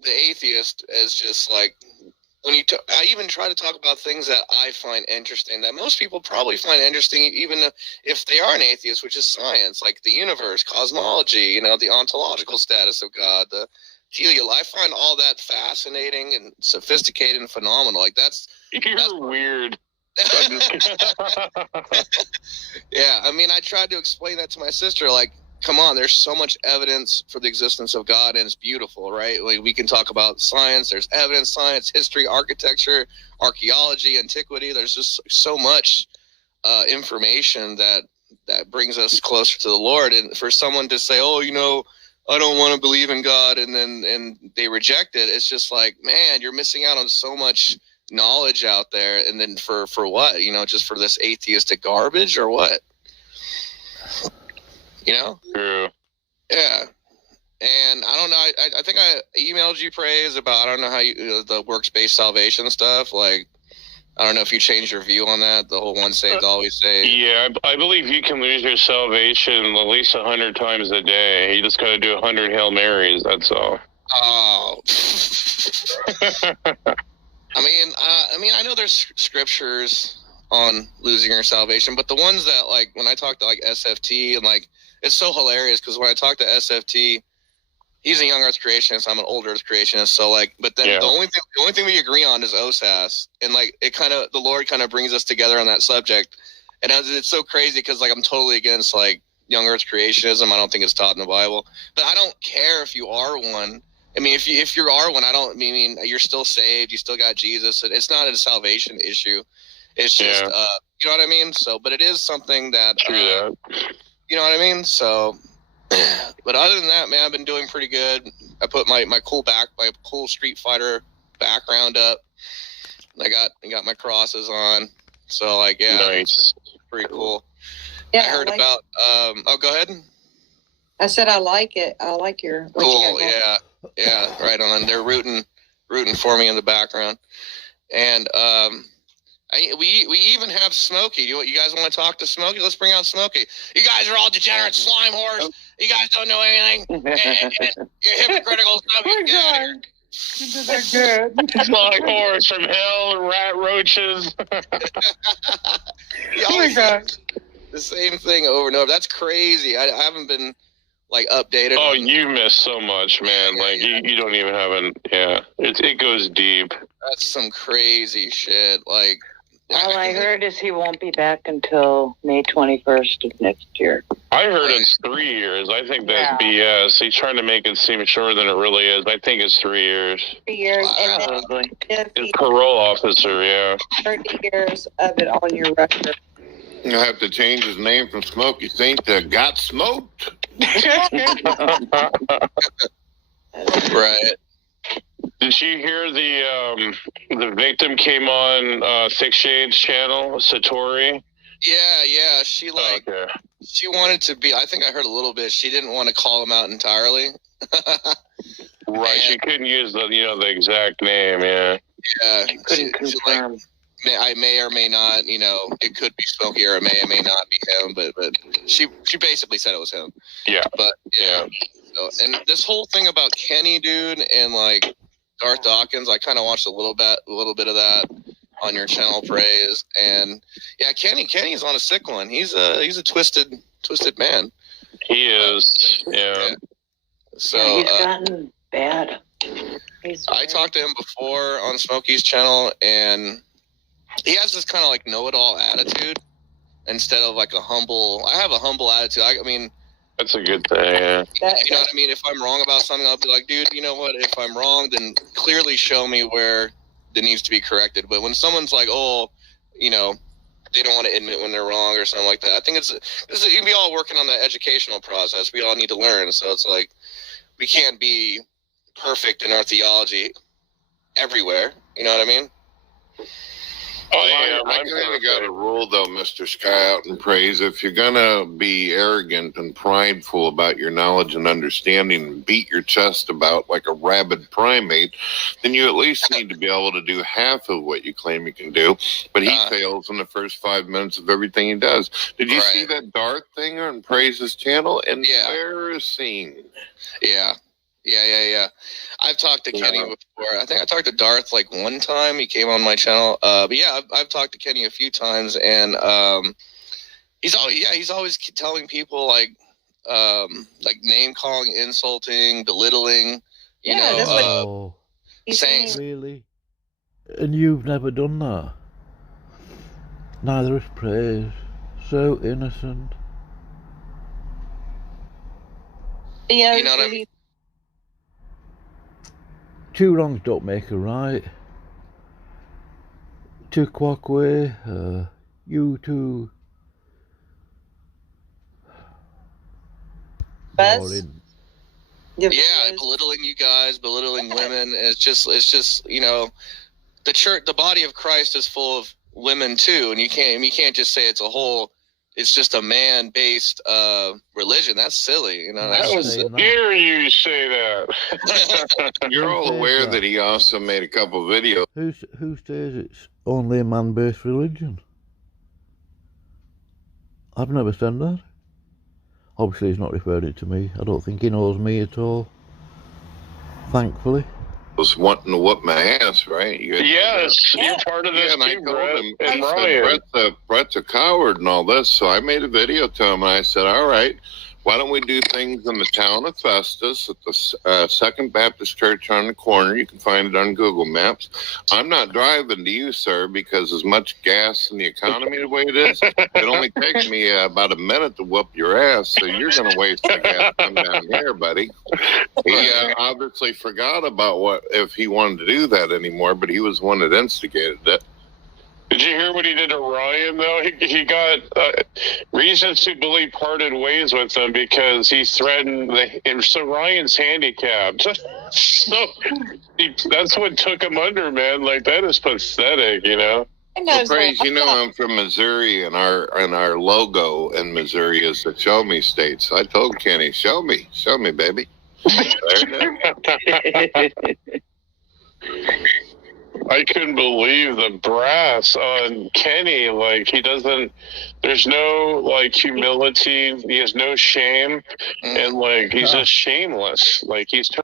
the atheist is just like, I even try to talk about things that I find interesting, that most people probably find interesting, even if they are an atheist, which is science, like the universe, cosmology, you know, the ontological status of God, the teleal. I find all that fascinating and sophisticated and phenomenal. Like that's weird. Yeah, I mean, I tried to explain that to my sister, like, come on, there's so much evidence for the existence of God, and it's beautiful, right? Like, we can talk about science. There's evidence, science, history, architecture, archaeology, antiquity. There's just so much information that brings us closer to the Lord. And for someone to say, oh, you know, I don't want to believe in God, and they reject it, it's just like, man, you're missing out on so much knowledge out there. And then for what? You know, just for this atheistic garbage or what? You know? True. Yeah. And I don't know. I think I emailed you praise about, I don't know how the works-based salvation stuff. Like, I don't know if you changed your view on that. The whole once saved, always saved. Yeah, I believe you can lose your salvation at least 100 times a day. You just got to do 100 Hail Marys. That's all. Oh. I mean, I know there's scriptures on losing your salvation, but the ones that, like, when I talk to like SFT and like, it's so hilarious because when I talk to SFT, he's a young Earth creationist. I'm an old Earth creationist. So like, but then the only thing we agree on is OSAS, and like the Lord kind of brings us together on that subject. And it's so crazy because like I'm totally against like young Earth creationism. I don't think it's taught in the Bible, but I don't care if you are one. I mean, if you are one, you're still saved. You still got Jesus. It's not a salvation issue. It's just, you know what I mean? So, but it is something that, you know what I mean? So, but other than that, man, I've been doing pretty good. I put my cool Street Fighter background up. I got my crosses on. So like, yeah, nice. It's pretty cool. Yeah, I heard about, go ahead. I said, I like it. I like your, cool. Yeah. Right on. They're rooting for me in the background. And, we even have Smokey. You guys want to talk to Smokey? Let's bring out Smokey. You guys are all degenerate slime whores. You guys don't know anything. You're hypocritical stuff. You get out of here. Slime whores from hell, rat roaches. Oh my God. The same thing over and over. That's crazy. I haven't been like updated. Oh, you miss so much, man. Like you don't even have it goes deep. That's some crazy shit. Like, all I heard is he won't be back until May 21st of next year. I heard it's 3 years. I think that's BS. He's trying to make it seem shorter than it really is. I think it's 3 years. 3 years. Wow. And his parole officer, 30 years of it on your record. You'll have to change his name from Smokey Saint to Got Smoked. Right. Did you hear the victim came on Thick Shades channel, Satori? Yeah. She she wanted to be. I think I heard a little bit. She didn't want to call him out entirely. Right. She couldn't use the exact name. Yeah. Yeah. Couldn't confirm. I may or may not. It could be Smokey or it may or may not be him. But she basically said it was him. Yeah. But yeah. So, and this whole thing about Kenny, dude, and like Darth Dawkins, I kind of watched a little bit of that on your channel, Praise, and yeah, Kenny's on a sick one. He's a twisted man. He is. Yeah. So he's gotten bad. I talked to him before on Smokey's channel, and he has this kind of like know-it-all attitude instead of like a humble. I have a humble attitude. I mean. That's a good thing. Yeah. You know what I mean? If I'm wrong about something, I'll be like, dude, you know what? If I'm wrong, then clearly show me where it needs to be corrected. But when someone's like, oh, they don't want to admit when they're wrong or something like that, I think we all working on the educational process. We all need to learn. So it's like we can't be perfect in our theology everywhere. You know what I mean? I kind of got a rule, though, Mr. Sky Out and Praise. If you're going to be arrogant and prideful about your knowledge and understanding and beat your chest about like a rabid primate, then you at least need to be able to do half of what you claim you can do. But he fails in the first 5 minutes of everything he does. Did you see that Darth thing on Praise's channel? Embarrassing. Yeah. I've talked to Kenny before. I think I talked to Darth like one time. He came on my channel. But yeah, I've talked to Kenny a few times, and he's always telling people like name calling, insulting, belittling. Saying really. And you've never done that. Neither has Praise. So innocent. Yeah, you know what I mean? Two wrongs don't make a right. To Quackway, you two. Yeah, belittling you guys, belittling women. It's just the church, the body of Christ is full of women too, and you can't just say it's just a man-based religion. That's silly, Hear you say that. You're all aware that he also made a couple videos. Who says it's only a man-based religion? I've never said that. Obviously, he's not referred it to me. I don't think he knows me at all. Thankfully. Was wanting to whoop my ass, right? Yes, you're part of this too, Brett. And Ryan. Brett's a coward and all this, so I made a video to him, and I said, all right, why don't we do things in the town of Festus at the Second Baptist Church on the corner? You can find it on Google Maps. I'm not driving to you, sir, because as much gas in the economy the way it is, it only takes me about a minute to whoop your ass, so you're going to waste the gas come down here, buddy. He obviously forgot about if he wanted to do that anymore, but he was the one that instigated it. Did you hear what he did to Ryan, though? He got reasons to believe parted ways with him because he threatened so Ryan's handicapped. So that's what took him under, man. Like, that is pathetic, Well, Praise, I'm from Missouri, and our logo in Missouri is the Show Me State. So I told Kenny, show me, baby. I couldn't believe the brass on Kenny. Like, there's no, humility. He has no shame. And, he's just shameless.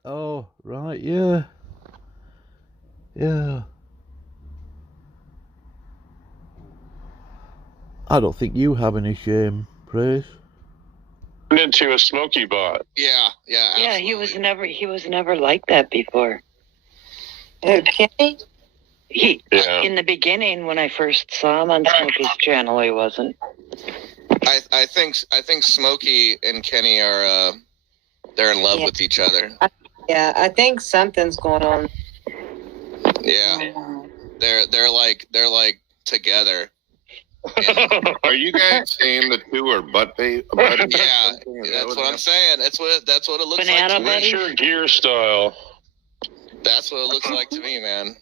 Oh, right, yeah. Yeah. I don't think you have any shame, Praise. Into a Smoky bot. Yeah. Yeah, he was never like that before. Kenny? In the beginning, when I first saw him on Smokey's channel, he wasn't. I think Smokey and Kenny are they're in love with each other. I think something's going on. Yeah, they're like together. Are you guys saying the two are butt buddies? Yeah, that's what I'm saying. That's what it looks like to me. What's your gear style? That's what it looks like to me, man.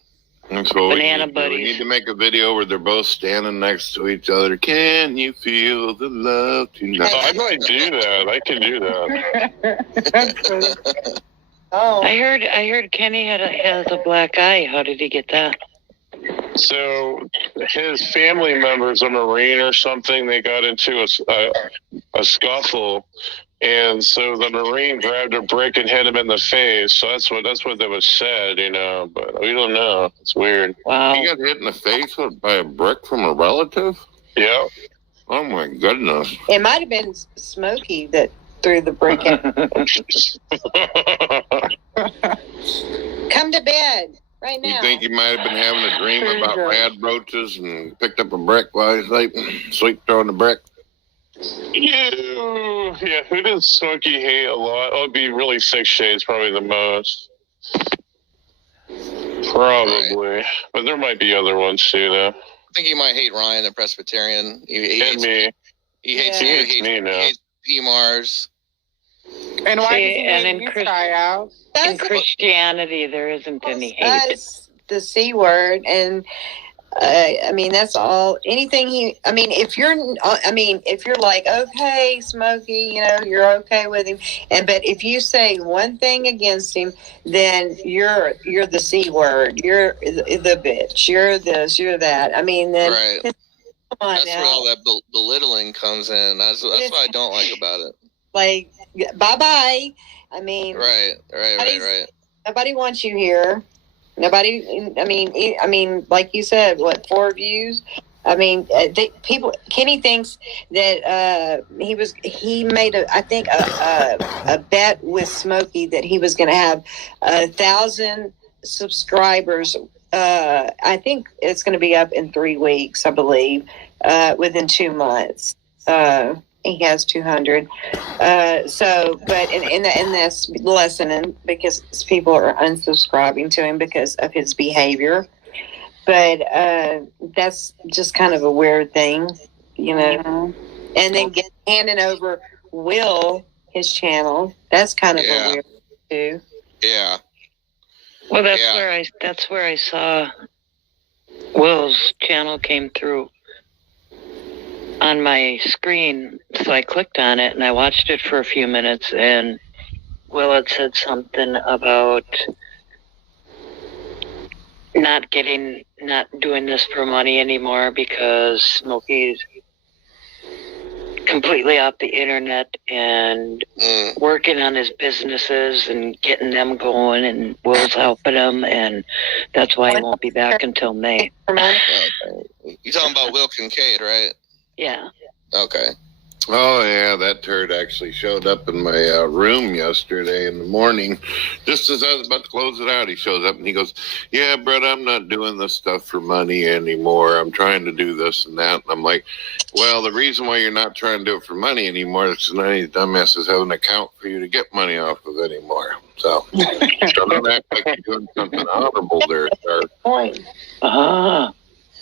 That's what Banana we buddies. need to make a video where they're both standing next to each other. Can you feel the love tonight? I might do that. I can do that. Oh, I heard Kenny has a black eye. How did he get that? So his family member's a Marine or something. They got into a scuffle, and so the Marine grabbed a brick and hit him in the face. So that's what that was said, But we don't know. It's weird. Wow. He got hit in the face by a brick from a relative? Yeah. Oh my goodness. It might have been Smokey that threw the brick in. Come to bed right now. You think he might have been having a dream about rad roaches and picked up a brick while he's sleep throwing the brick? Yeah, who does Smokey hate a lot? Oh, it'd be really Six Shades, probably the most. Probably. Right. But there might be other ones too, though. I think he might hate Ryan, the Presbyterian. He hates me. He hates you. He hates PMARS. And why does he hate you, Kyle? In Christianity, there isn't any hate. That's the C word, and that's all. Anything if you're like, okay, Smokey, you're okay with him, but if you say one thing against him, then you're the C word. You're the bitch. You're this. You're that. Then right. Come on That's now. where all that belittling comes in. That's what I don't like about it. Like, bye-bye. Right. Nobody wants you here. Nobody, like you said, 4 views? Kenny thinks that he made a bet with Smokey that he was going to have 1,000 subscribers. I think it's going to be up in 3 weeks, I believe, within 2 months. He has 200. But in this lesson, because people are unsubscribing to him because of his behavior. But that's just kind of a weird thing, And then handing over Will his channel. That's kind of a weird thing too. Yeah. Well, that's where I saw Will's channel came through on my screen, so I clicked on it and I watched it for a few minutes, and Will had said something about not doing this for money anymore because Smokey's completely off the internet and working on his businesses and getting them going, and Will's helping him, and that's why he won't be back until May. You're talking about Will Kincaid, right? Yeah. Okay. Oh, yeah, that turd actually showed up in my room yesterday in the morning. Just as I was about to close it out, he shows up and he goes, yeah, Brett, I'm not doing this stuff for money anymore. I'm trying to do this and that. And I'm like, well, the reason why you're not trying to do it for money anymore is because none of these dumbasses have an account for you to get money off of anymore. So don't act like you're doing something honorable there, sir.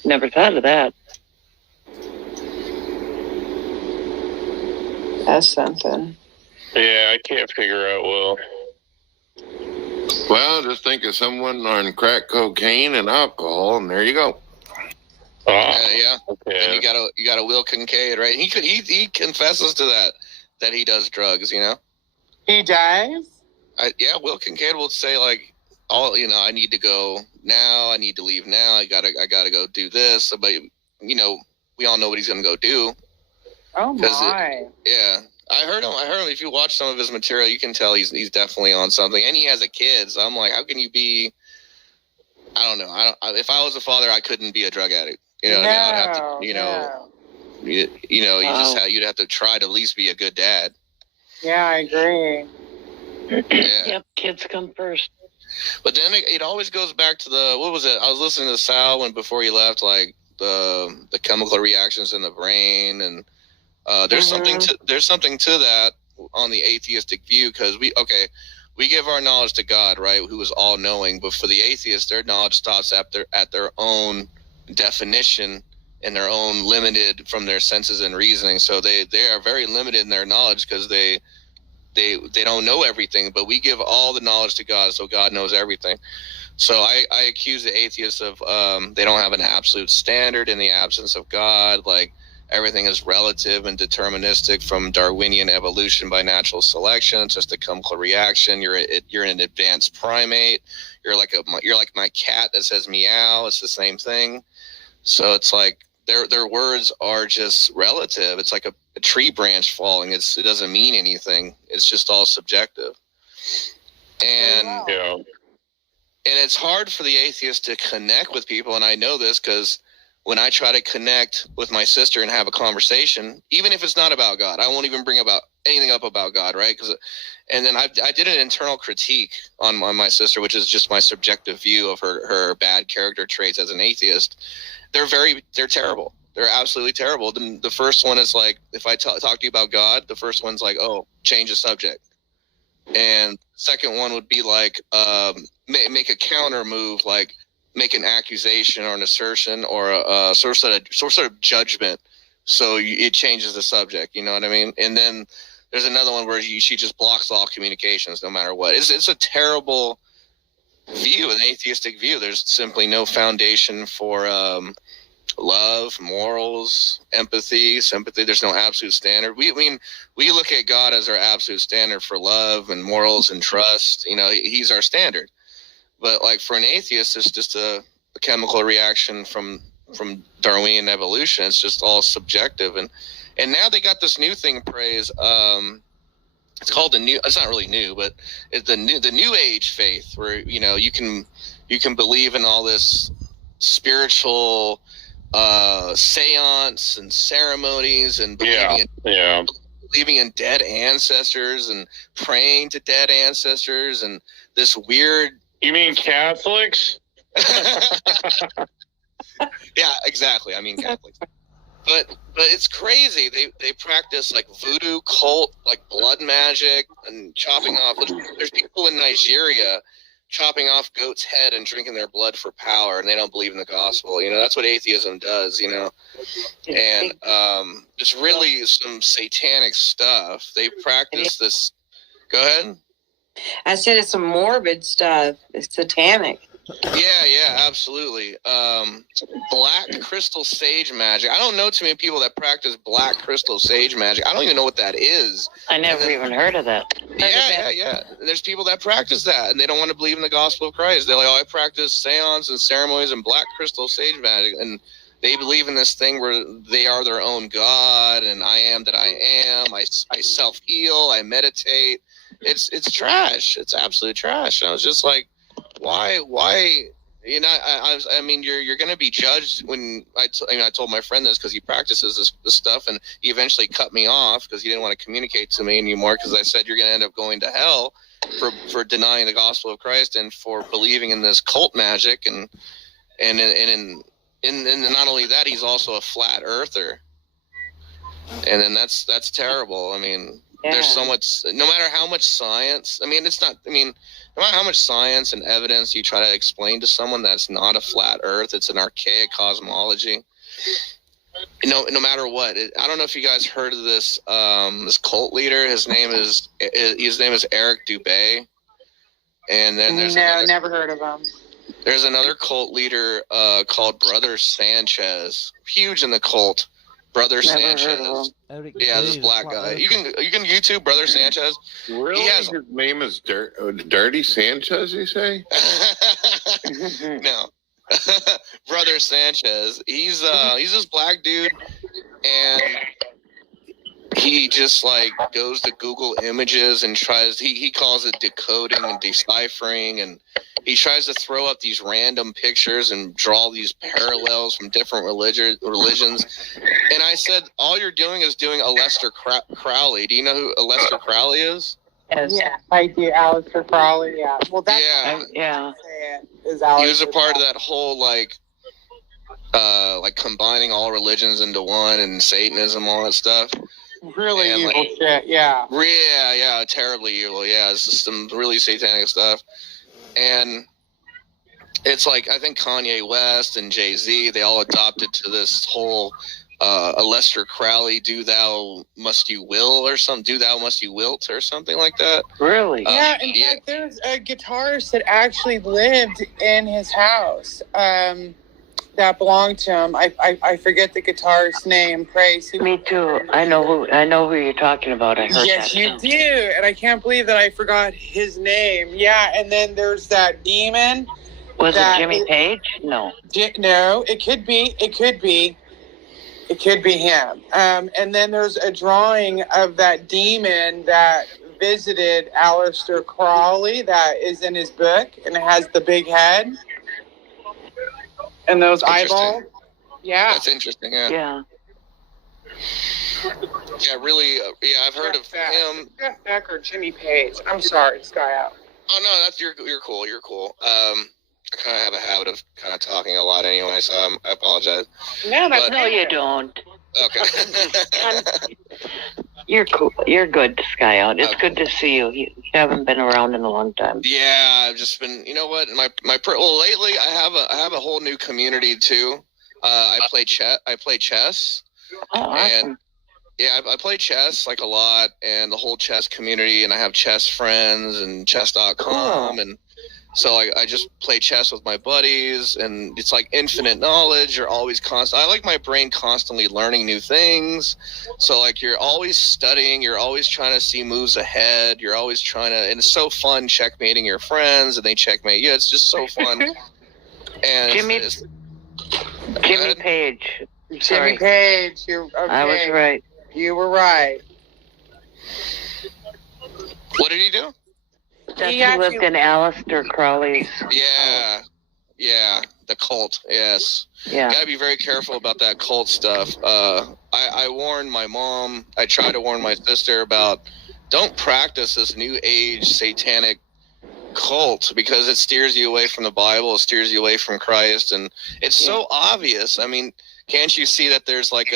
Never thought of that. That's something. Yeah, I can't figure out Will. Well, just think of someone on crack cocaine and alcohol, and there you go. Yeah. Okay. And you got a Will Kincaid, right? He confesses to that he does drugs. He does. Will Kincaid will say like, I need to go now. I need to leave now. I gotta go do this. But we all know what he's gonna go do. Oh my! I heard him. If you watch some of his material, you can tell he's definitely on something. And he has a kid, so I'm like, how can you be? I don't know. If I was a father, I couldn't be a drug addict. You know what I mean? I'd have to. You'd have to try to at least be a good dad. Yeah, I agree. Yep, kids come first. But then it always goes back to what was it? I was listening to Sal before he left, like the chemical reactions in the brain, and there's something to that on the atheistic view, because we give our knowledge to God, right, who is all knowing, but for the atheists, their knowledge stops at their own definition and their own limited from their senses and reasoning. So they are very limited in their knowledge because they don't know everything, but we give all the knowledge to God, so God knows everything. So I accuse the atheists of they don't have an absolute standard in the absence of God. Like, everything is relative and deterministic from Darwinian evolution by natural selection. It's just a chemical reaction. You're an advanced primate. You're like my cat that says meow. It's the same thing. So it's like their words are just relative. It's like a tree branch falling. It doesn't mean anything. It's just all subjective. And and it's hard for the atheist to connect with people. And I know this because when I try to connect with my sister and have a conversation, even if it's not about God, I won't even bring about anything up about God, right? And then I did an internal critique on my sister, which is just my subjective view of her bad character traits as an atheist. They're terrible. They're absolutely terrible. The first one is like, if I talk to you about God, the first one's like, oh, change the subject. And second one would be like, make a counter move, like make an accusation or an assertion or a sort of judgment. So it changes the subject. You know what I mean? And then there's another one where she just blocks all communications no matter what. It's a terrible view, an atheistic view. There's simply no foundation for love, morals, empathy, sympathy. There's no absolute standard. We look at God as our absolute standard for love and morals and trust. You know, he's our standard. But like for an atheist, it's just a chemical reaction from Darwinian evolution. It's just all subjective. And now they got this new thing, praise. It's called it's not really new, but it's the new age faith, where you can believe in all this spiritual seance and ceremonies and believing in dead ancestors and praying to dead ancestors and this weird. You mean Catholics? Yeah, exactly. I mean Catholics. But it's crazy. They practice like voodoo cult, like blood magic and chopping off. There's people in Nigeria chopping off goats' head and drinking their blood for power, and they don't believe in the gospel. That's what atheism does. And it's really some satanic stuff. They practice this. Go ahead. I said it's some morbid stuff. It's satanic. Yeah, absolutely. Black crystal sage magic. I don't know too many people that practice black crystal sage magic. I don't even know what that is. I never even heard of that. Yeah. There's people that practice that, and they don't want to believe in the gospel of Christ. They're like, I practice seance and ceremonies and black crystal sage magic, and they believe in this thing where they are their own God, and I am that I am. I self-heal. I meditate. It's trash. It's absolute trash. And I was just like, why? I mean, you're going to be judged. When I told my friend this because he practices this stuff, and he eventually cut me off because he didn't want to communicate to me anymore, because I said you're going to end up going to hell for denying the gospel of Christ and for believing in this cult magic, and not only that, he's also a flat earther, and then that's terrible. I mean. Yeah. There's so much, no matter how much science, no matter how much science and evidence you try to explain to someone that's not a flat earth, it's an archaic cosmology. No matter what. I don't know if you guys heard of this cult leader. His name is Eric Dubay. And then never heard of him. There's another cult leader called Brother Sanchez. Huge in the cult. Brother Sanchez. Yeah, this black guy. You can YouTube Brother Sanchez. Really? His name is Dirty Sanchez, you say? No. Brother Sanchez. He's this black dude, and he just like goes to Google Images and tries. He calls it decoding and deciphering, and he tries to throw up these random pictures and draw these parallels from different religions. And I said, all you're doing is doing Aleister Crowley. Do you know who Aleister Crowley is? Yes. Yeah, I do. Aleister Crowley. Yeah. Well, that's He was a part of that whole like combining all religions into one, and Satanism, all that stuff. Really evil shit. Yeah. Yeah, terribly evil. Yeah, it's just some really satanic stuff. And it's like, I think Kanye West and Jay-Z, they all adopted to this whole Aleister Crowley, do thou must you will, or something, do thou must you wilt, or something like that. Really? Yeah, in fact, there's a guitarist that actually lived in his house that belonged to him. I forget the guitarist's name. Praise. Me too. I know who you're talking about. I heard Yes, that. you do, and I can't believe that I forgot his name. Yeah, and then there's that demon. Was it Jimmy Page? No. No, it could be. It could be. It could be him. And then there's a drawing of that demon that visited Aleister Crowley that is in his book, and it has the big head and those eyeballs. Yeah. That's interesting, yeah. Yeah. Yeah, really, I've heard of him. Jeff Beck or Jimmy Page. I'm sorry, Sky Out. Oh, no, that's, you're cool, you're cool. I kind of have a habit of kind of talking a lot anyway, so I apologize. No, you don't. Okay. You're cool. You're good, Sky Out. It's good to see you. You haven't been around in a long time. Yeah, I've just been. You know what? Well, lately I have a whole new community too. I play chess. Oh, awesome. And yeah, I play chess like a lot, and the whole chess community, and I have chess friends and chess.com, and so I just play chess with my buddies, and it's like infinite knowledge. You're always I like my brain constantly learning new things. So like you're always studying, you're always trying to see moves ahead. You're always trying to, and it's so fun checkmating your friends, and they checkmate you. It's just so fun. And Jimmy Page. Jimmy Page. You're okay. I was right. You were right. What did he do? He lived in Aleister Crowley's. Yeah, the cult. Yes. Yeah. Gotta be very careful about that cult stuff. I warned my mom. I tried to warn my sister about don't practice this new age satanic cult because it steers you away from the Bible. It steers you away from Christ, and it's so obvious. I mean, can't you see that there's like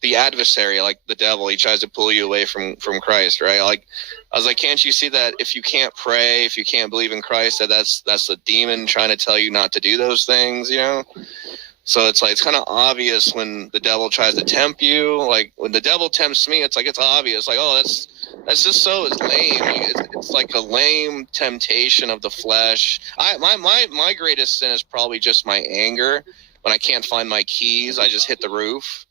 the adversary, like the devil, he tries to pull you away from Christ, right? Like, I was like, can't you see that if you can't pray, if you can't believe in Christ, that's the demon trying to tell you not to do those things, you know? So it's like, it's kind of obvious when the devil tries to tempt you. Like when the devil tempts me, it's like, it's obvious. Like, oh, that's just so lame. It's like a lame temptation of the flesh. My greatest sin is probably just my anger. When I can't find my keys, I just hit the roof.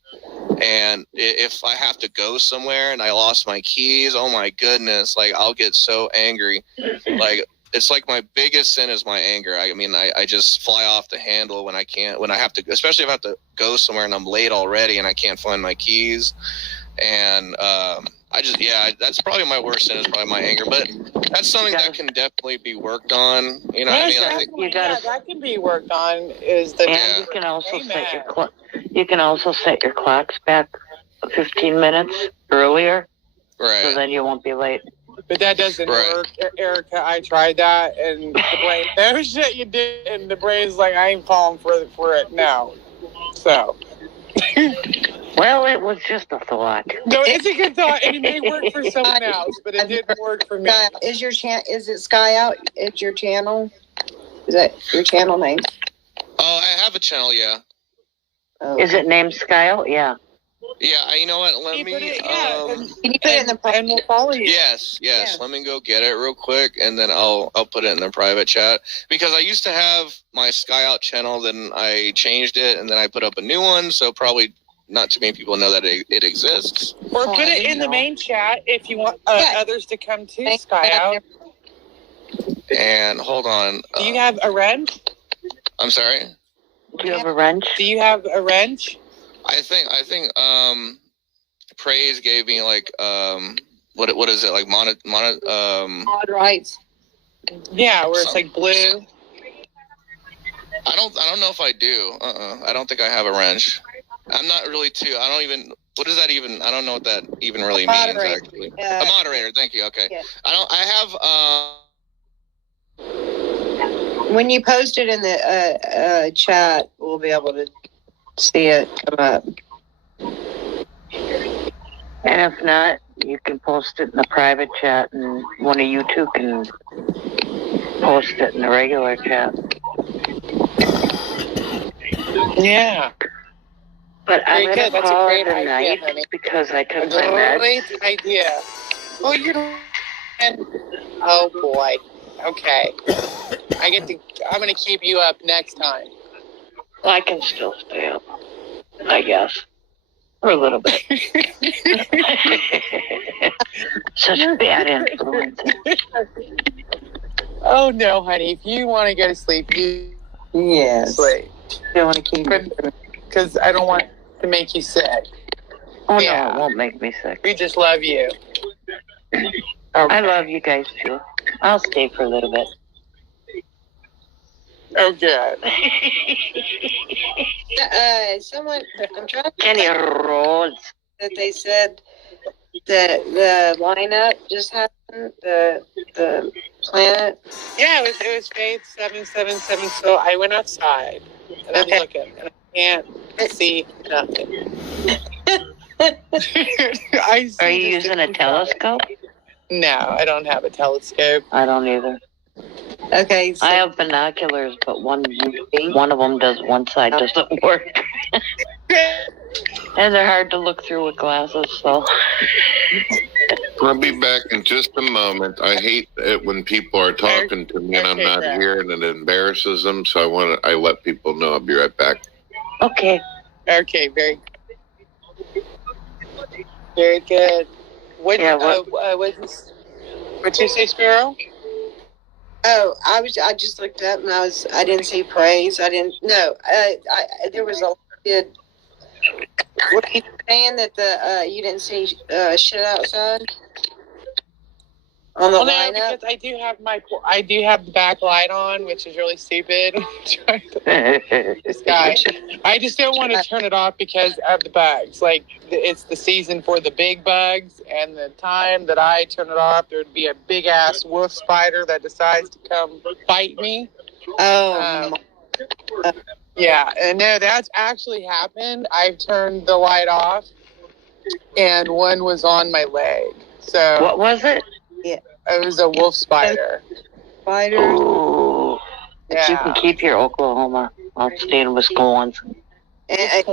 And if I have to go somewhere and I lost my keys, oh my goodness, like I'll get so angry. Like it's like my biggest sin is my anger. I mean, I just fly off the handle when I have to, especially if I have to go somewhere and I'm late already and I can't find my keys. And that's probably my worst sin is probably my anger. But that's something that can definitely be worked on. You know what I mean? I think that can be worked on. You can also set your clocks back 15 minutes earlier, right? So then you won't be late. But that doesn't work, Erica. I tried that, and the brain knows that you did, and the brain's like, I ain't falling for it now. So. Well, it was just a thought. No, it's a good thought, and it may work for someone else, but it didn't work for me. Is it Sky Out? It's your channel? Is that your channel name? Oh, I have a channel, yeah. Oh. Is it named Sky Out? Yeah. Yeah, you know what? Let me. Can you put it in the private? And we'll follow you. Yes. Let me go get it real quick, and then I'll put it in the private chat because I used to have my Sky Out channel, then I changed it, and then I put up a new one. So probably not too many people know that it exists. Or put it in the main chat if you want others to come to Sky Out. And hold on. Do you have a wrench? I'm sorry. Do you have a wrench? Do you have a wrench? I think Praise gave me like what is it like mod rights. Yeah, where it's like blue. I don't know if I do. I don't think I have a wrench. I'm not really I don't even. What does that even? I don't know what that even really means. Actually, a moderator. Thank you. Okay. Yeah. I have. When you post it in the chat, we'll be able to see it come up. And if not, you can post it in the private chat, and one of you two can post it in the regular chat. Yeah. But I'm Very going good. to That's a call great it a idea, night honey. because I took A my meds. great idea. Oh, you're. Oh boy. Okay. I'm gonna keep you up next time. Well, I can still stay up, I guess. For a little bit. Such bad influence. Oh no, honey. If you want to go to sleep, you sleep. You want to keep Because I don't want to make you sick. Oh, Yeah. no, it won't make me sick. We just love you. I love you guys, too. I'll stay for a little bit. Oh, good. Someone, I'm trying to Kenny Rhodes. that they said that the lineup just happened, the planet. Yeah, it was Faith 777. So I went outside and I'm looking and I can't see nothing. Are you using a telescope? No, I don't have a telescope. I don't either. Okay, so I have binoculars, but one of them does, one side doesn't work. And they're hard to look through with glasses, so. I'll be back in just a moment. I hate it when people are talking to me and I'm not here and it embarrasses them, so I let people know. I'll be right back. Okay. Okay, very good. What'd you say, Sparrow? Oh, I just looked up and I didn't see praise. There was a kid. What are you saying that you didn't see shit outside on the lineup? Because I do have the back light on, which is really stupid. This guy, I just don't want to turn it off because of the bugs. Like it's the season for the big bugs, and the time that I turn it off, there'd be a big ass wolf spider that decides to come bite me. Oh. Yeah, and no, that's actually happened. I've turned the light off, and one was on my leg. So what was it? Yeah, it was a wolf spider. Spiders. Ooh. Yeah. You can keep your Oklahoma. I'll stay in Wisconsin. And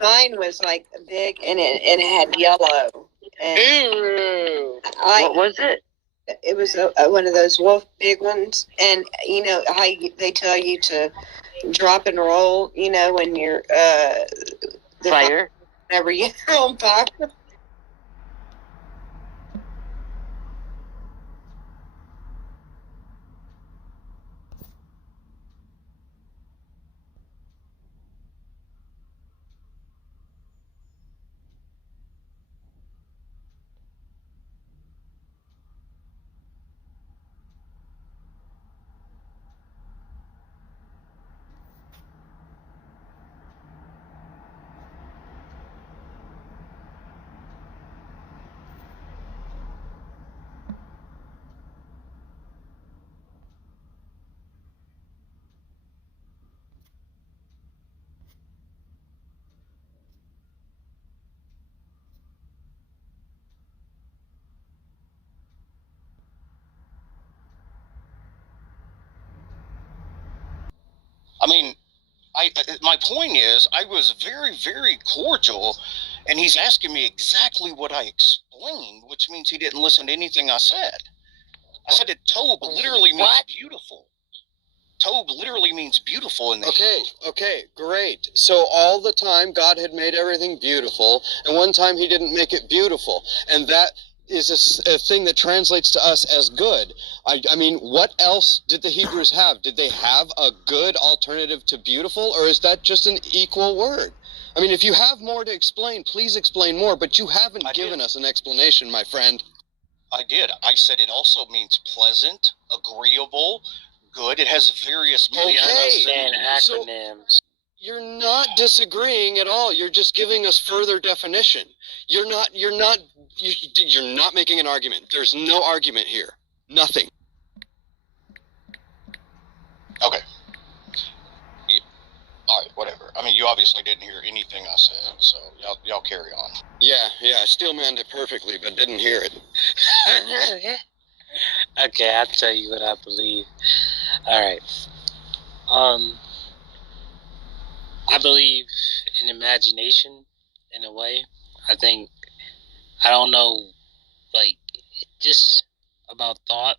mine was like big, and it had yellow. Ooh. What was it? It was one of those wolf big ones, and you know how they tell you to drop and roll. You know when you're fire. Whenever you're on fire. I mean, my point is, I was very, very cordial, and he's asking me exactly what I explained, which means he didn't listen to anything I said. I said that Tob literally means beautiful. Tob literally means beautiful in the Okay, great. So all the time God had made everything beautiful, and one time he didn't make it beautiful, and that is a thing that translates to us as good. I mean, what else did the Hebrews have? Did they have a good alternative to beautiful, or is that just an equal word? I mean, if you have more to explain, please explain more, but you haven't given us an explanation, my friend. I did. I said it also means pleasant, agreeable, good. It has various meanings. And acronyms. You're not disagreeing at all. You're just giving us further definition. You're not making an argument. There's no argument here. Nothing. Okay. All right, whatever. I mean, you obviously didn't hear anything I said, so y'all carry on. Yeah, I still manned it perfectly, but didn't hear it. Okay, I'll tell you what I believe. All right. I believe in imagination in a way. I think, I don't know, like, just about thought.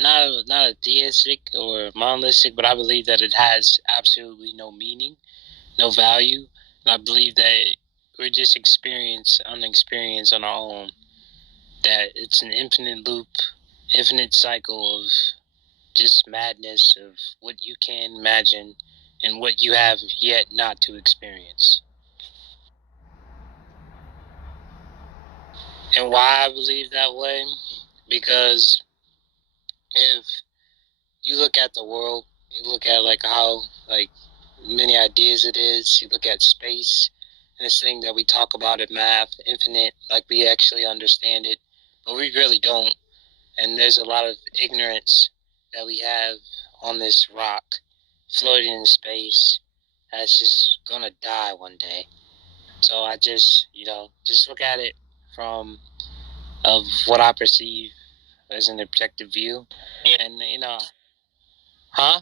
Not a theistic or monistic, but I believe that it has absolutely no meaning, no value. And I believe that we're just unexperienced on our own. That it's an infinite loop, infinite cycle of just madness of what you can imagine and what you have yet not to experience. And why I believe that way? Because if you look at the world, you look at like how like many ideas it is, you look at space and this thing that we talk about in math, infinite, like we actually understand it, but we really don't. And there's a lot of ignorance that we have on this rock floating in space that's just gonna die one day. So I just look at it from of what I perceive as an objective view. And huh?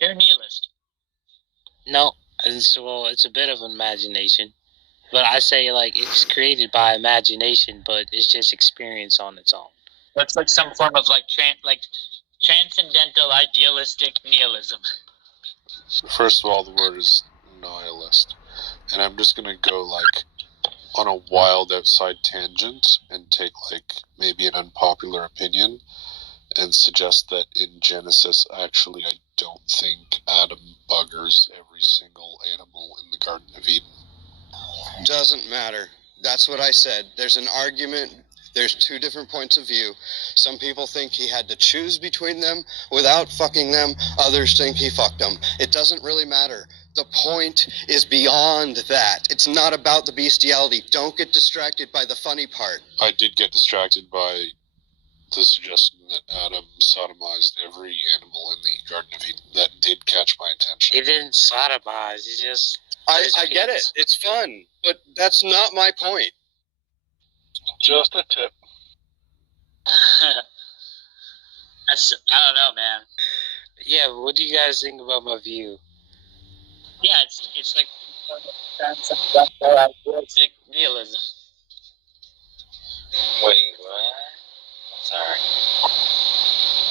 You're a nihilist. No, it's a bit of imagination. But I say like it's created by imagination, but it's just experience on its own. That's like some form of like transcendental idealistic nihilism. First of all, the word is nihilist. And I'm just going to go like on a wild outside tangent and take like maybe an unpopular opinion and suggest that in Genesis, actually, I don't think Adam buggers every single animal in the Garden of Eden. Doesn't matter. That's what I said. There's an argument. There's two different points of view. Some people think he had to choose between them without fucking them. Others think he fucked them. It doesn't really matter. The point is beyond that. It's not about the bestiality. Don't get distracted by the funny part. I did get distracted by the suggestion that Adam sodomized every animal in the Garden of Eden. That did catch my attention. He didn't sodomize. He just... I get it. It's fun. But that's not my point. Just a tip. I don't know, man. Yeah, what do you guys think about my view? Yeah, it's like transcendental idealistic nihilism. Wait, what? Sorry.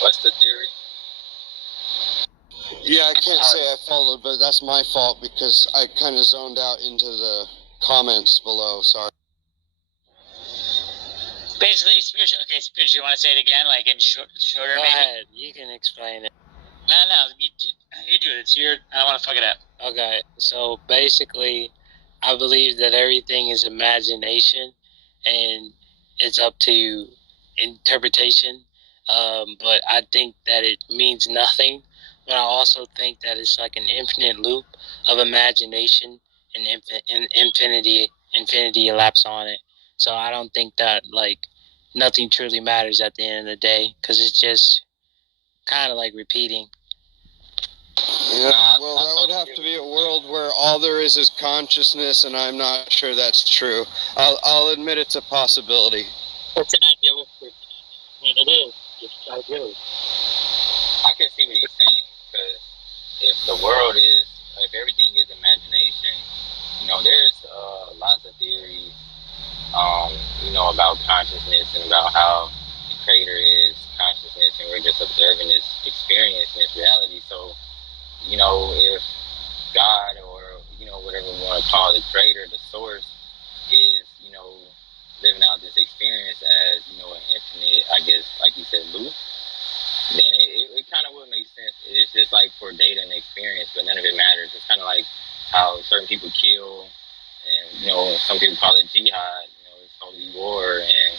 What's the theory? Yeah, I can't say I followed, but that's my fault because I kind of zoned out into the comments below. Sorry. Basically, spiritual. Okay, spiritual. You want to say it again, like in shorter, Go maybe? ahead. You can explain it. No, you do it. It's your. I don't want to fuck it up. Okay, so basically, I believe that everything is imagination, and it's up to interpretation. But I think that it means nothing. But I also think that it's like an infinite loop of imagination and infinity elapse on it. So I don't think that like nothing truly matters at the end of the day because it's just kind of like repeating. Yeah, well, that would have to be a world where all there is consciousness, and I'm not sure that's true. I'll admit it's a possibility. It's an idealistic. I mean, it is. It's idealistic. I can see what you're saying because if the world is, if everything is imagination, there's lots of theories, about consciousness and about how the creator is consciousness, and we're just observing this experience and this reality. So, if God or, whatever we want to call the creator, the source, is, living out this experience as, an infinite, I guess, like you said, loop, then it kind of would make sense. It's just like for data and experience, but none of it matters. It's kind of like how certain people kill, and, some people call it jihad, it's holy war, and,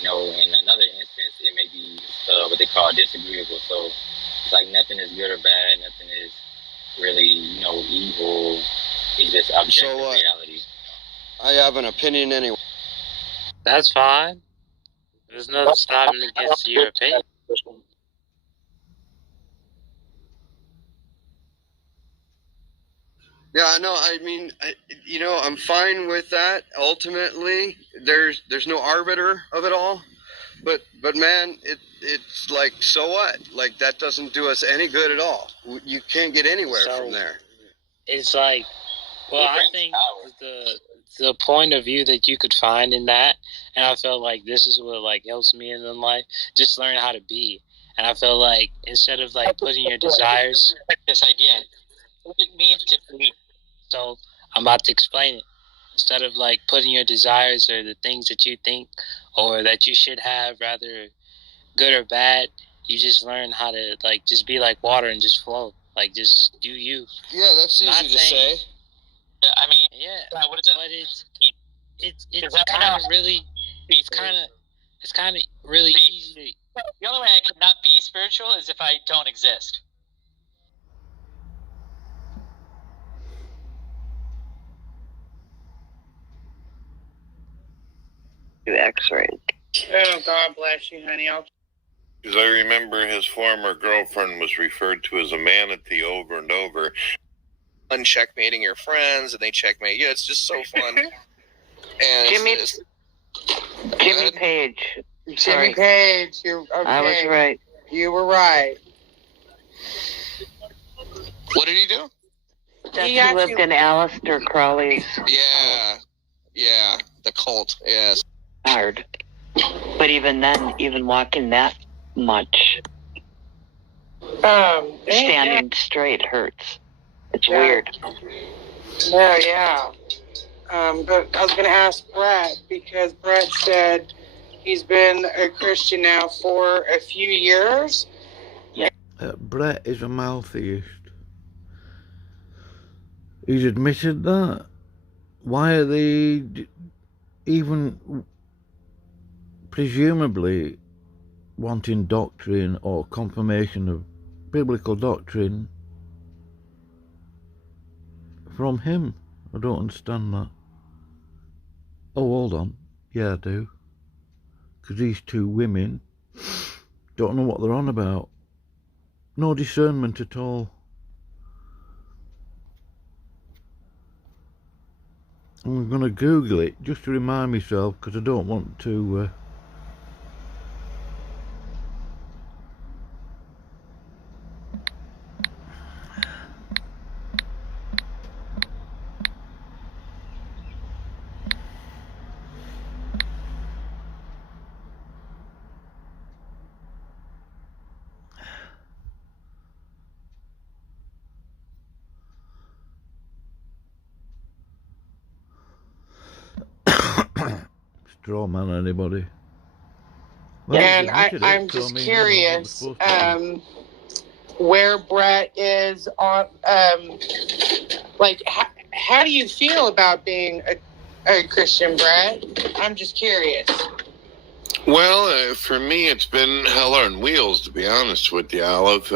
in another instance, it may be what they call disagreeable. So it's like nothing is good or bad, nothing is really, evil. It's just objective reality. I have an opinion anyway. That's fine. There's nothing stopping against your opinion. Yeah, no, I mean, I'm fine with that. Ultimately, there's no arbiter of it all. But man, it's like, so what? Like, that doesn't do us any good at all. You can't get anywhere from there. It's like, well, I think the point of view that you could find in that, and I felt like this is what like helps me in life, just learn how to be. And I feel like instead of like putting your desires, This idea, what it means to be. so I'm about to explain it. Instead of like putting your desires or the things that you think or that you should have, rather good or bad, you just learn how to like just be like water and just flow. Like just do you. Yeah, that's easy to say. I mean, Yeah, what does that but mean? it's kind of really it's kind of really easy. The only way I could not be spiritual is if I don't exist. Do X-rays. Oh, God bless you, honey. Because I remember his former girlfriend was referred to as a manatee over and over. Uncheckmating your friends, and they checkmate you. It's just so fun. And Jimmy Page. Jimmy Page. You're okay. I was right. You were right. What did he do? He lived in Aleister Crowley's. Yeah, the cult. Yes. Hard. But even then, even walking that much, standing straight hurts. It's weird. No, yeah. But I was going to ask Brett, because Brett said he's been a Christian now for a few years. Brett is a maltheist. He's admitted that. Why are they even presumably wanting doctrine or confirmation of biblical doctrine from him? I don't understand that. Oh, hold on. Yeah, I do. Because these two women don't know what they're on about. No discernment at all. I'm going to Google it just to remind myself, because I don't want to... straw man anybody. Well, and I'm just curious where Brett is on, like, how do you feel about being a Christian, Brett? I'm just curious. Well, for me, it's been hell on wheels, to be honest with you, Olive.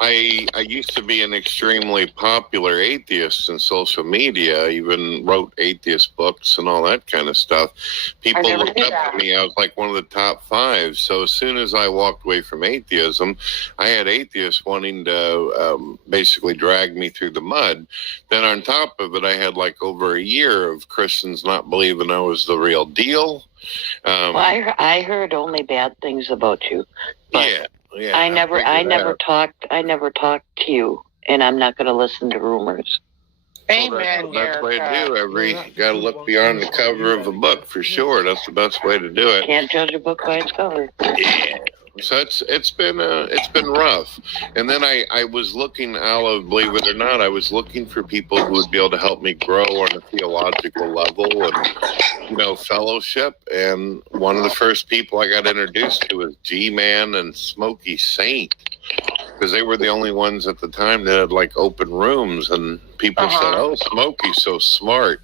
I used to be an extremely popular atheist in social media. I even wrote atheist books and all that kind of stuff. People looked up to me. I was like one of the top 5. So as soon as I walked away from atheism, I had atheists wanting to basically drag me through the mud. Then on top of it, I had like over a year of Christians not believing I was the real deal. Well, I heard only bad things about you. But yeah. I never talked to you, and I'm not going to listen to rumors. Amen. That's the way to do it. You got to look beyond the cover of a book for sure. That's the best way to do it. Can't judge a book by its cover. Yeah. So it's been rough. And then I was looking, Olive, believe it or not, I was looking for people who would be able to help me grow on a theological level and, fellowship. And one of the first people I got introduced to was G-Man and Smokey Saint, because they were the only ones at the time that had like open rooms, and people said, "Oh, Smokey's so smart,"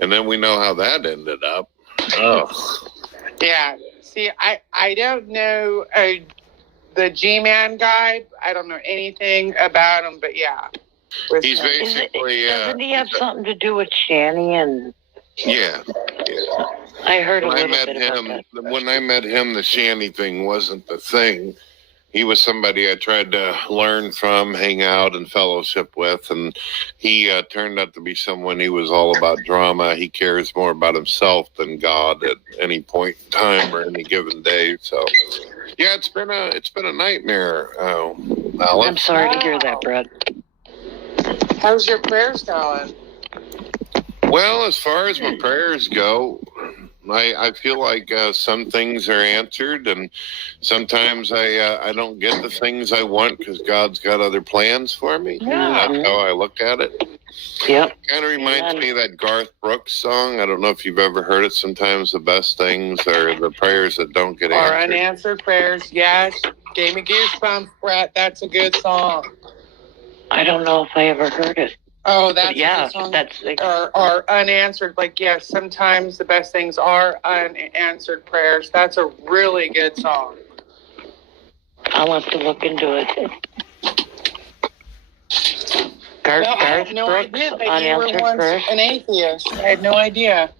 and then we know how that ended up. Oh, yeah. See, I don't know the G-Man guy. I don't know anything about him, but yeah. He's basically... Doesn't he have something to do with Shanny and... Yeah. I heard a little bit about that. When I met him, the Shanny thing wasn't the thing. he was somebody I tried to learn from, hang out, and fellowship with, and he turned out to be someone who was all about drama. He cares more about himself than God at any point in time or any given day. So, yeah, it's been a nightmare. Alice. I'm sorry to hear that, Brett. How's your prayers going? Well, as far as my prayers go, I feel like some things are answered, and sometimes I don't get the things I want because God's got other plans for me. Yeah. That's how I look at it. Yep. Kind of reminds me of that Garth Brooks song. I don't know if you've ever heard it. Sometimes the best things are the prayers that don't get Or answered. unanswered prayers. Yes. Gave me goosebumps, Brett. That's a good song. I don't know if I ever heard it. Oh, that's But yeah, a good song. that's Or unanswered. Like, yes, sometimes the best things are unanswered prayers. That's a really good song. I'll have to look into it. I Garth had no Brooks, idea that you were unanswered once prayers. an atheist. I had no idea.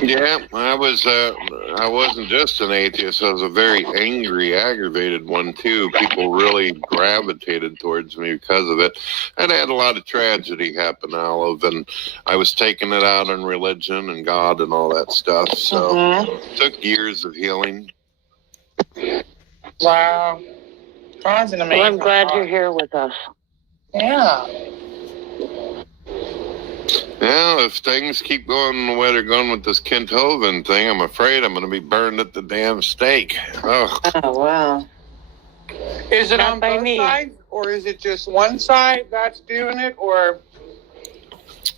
Yeah, I wasn't just an atheist. I was a very angry, aggravated one, too. People really gravitated towards me because of it. And I had a lot of tragedy happen, Olive, and I was taking it out on religion and God and all that stuff. So it took years of healing. Wow. Ron's an amazing Well, I'm glad guy. you're here with us. Yeah. Well, if things keep going the way they're going with this Kent Hovind thing, I'm afraid I'm going to be burned at the damn stake. Oh, wow. Is it Not on by both me. sides, or is it just one side that's doing it, or?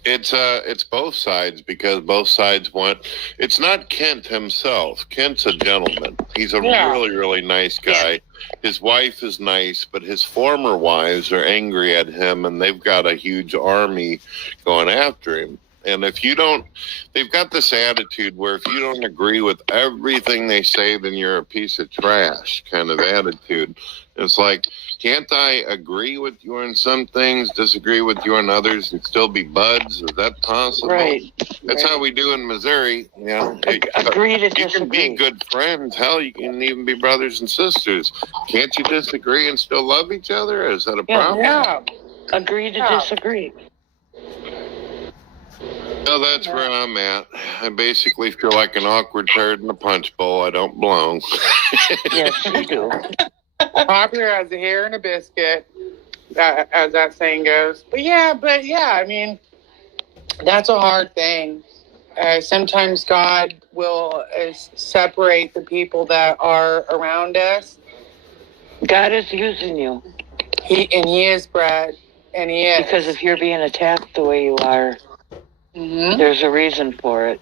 it's both sides because both sides want. It's not Kent himself. Kent's a gentleman. He's a Yeah. really, really nice guy. His wife is nice, but his former wives are angry at him, and they've got a huge army going after him. And if you don't, they've got this attitude where if you don't agree with everything they say, then you're a piece of trash kind of attitude. It's like, can't I agree with you on some things, disagree with you on others, and still be buds? Is that possible? Right. That's how we do in Missouri. You know, Agree to you can be disagree. good friends. Hell, you can even be brothers and sisters. Can't you disagree and still love each other? Is that a problem? Yeah. Agree to disagree. No, that's where I'm at. I basically feel like an awkward turd in a punch bowl. I don't belong. Yes, you do. Popular as a hair in a biscuit, as that saying goes. But yeah, I mean, that's a hard thing. Sometimes God will separate the people that are around us. God is using you. He is, Brad, and he is. Because if you're being attacked the way you are, there's a reason for it.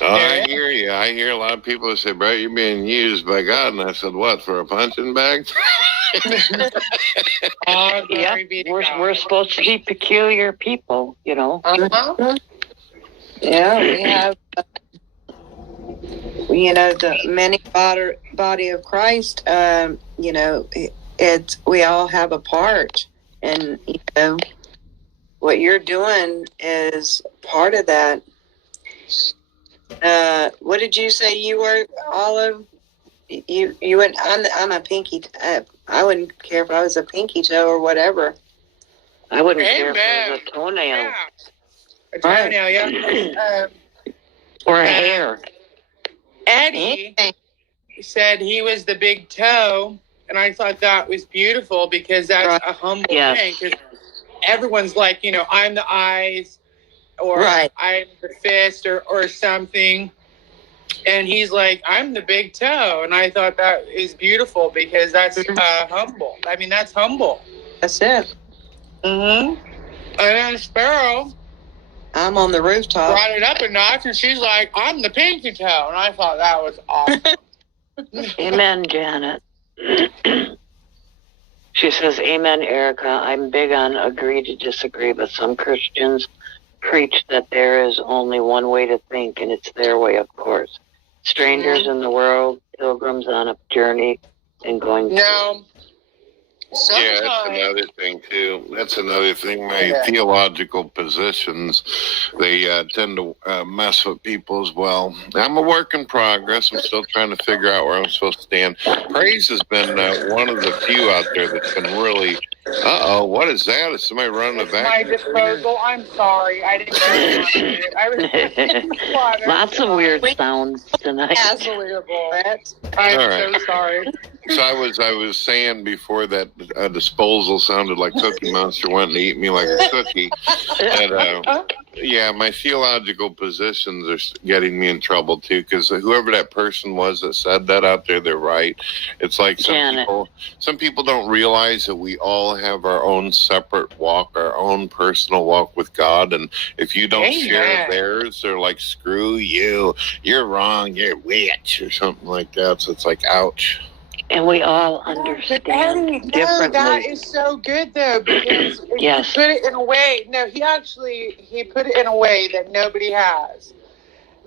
Oh, I hear you. I hear a lot of people say, "Bro, you're being used by God." And I said, "What, for a punching bag?" Yeah, we're supposed to be peculiar people, you know. Yeah, we have, the many body of Christ. We all have a part, and what you're doing is part of that. What did you say you were, Olive? You went. I'm a pinky. I wouldn't care if I was a pinky toe or whatever. I wouldn't care if it was a toenail. Yeah. A toenail, yeah. Or a hair. Eddie said he was the big toe, and I thought that was beautiful because that's a humble thing. Because everyone's like, I'm the eyes, or I'm the fist, or something. And he's like, I'm the big toe. And I thought that is beautiful because that's humble. I mean, that's humble. That's it. Mm-hmm. And then Sparrow, I'm on the rooftop. brought it up a notch, and she's like, I'm the pinky toe. And I thought that was awesome. Amen, Janet. She says, amen, Erica. I'm big on agree to disagree, but some Christians preach that there is only one way to think, and it's their way, of course. Strangers in the world, pilgrims on a journey, and going. No, Yeah, that's another thing too. That's another thing. My theological positions, they tend to mess with people as well. I'm a work in progress. I'm still trying to figure out where I'm supposed to stand. Praise has been one of the few out there that's been really. What is that? Is somebody running a vacuum? My disposal. I'm sorry. I didn't know it. I was Lots of weird sounds tonight. Unbelievable. I'm All right. so sorry. So I was saying before that a disposal sounded like Cookie Monster wanting to eat me like a cookie. And, yeah, my theological positions are getting me in trouble too, because whoever that person was that said that out there, they're right. It's like some people don't realize that we all have our own separate walk, our own personal walk with God, and if you don't share theirs, they're like, screw you, you're wrong, you're a witch or something like that. So it's like, ouch. And we all understand differently. That is so good though, because he put it in a way. No, he put it in a way that nobody has.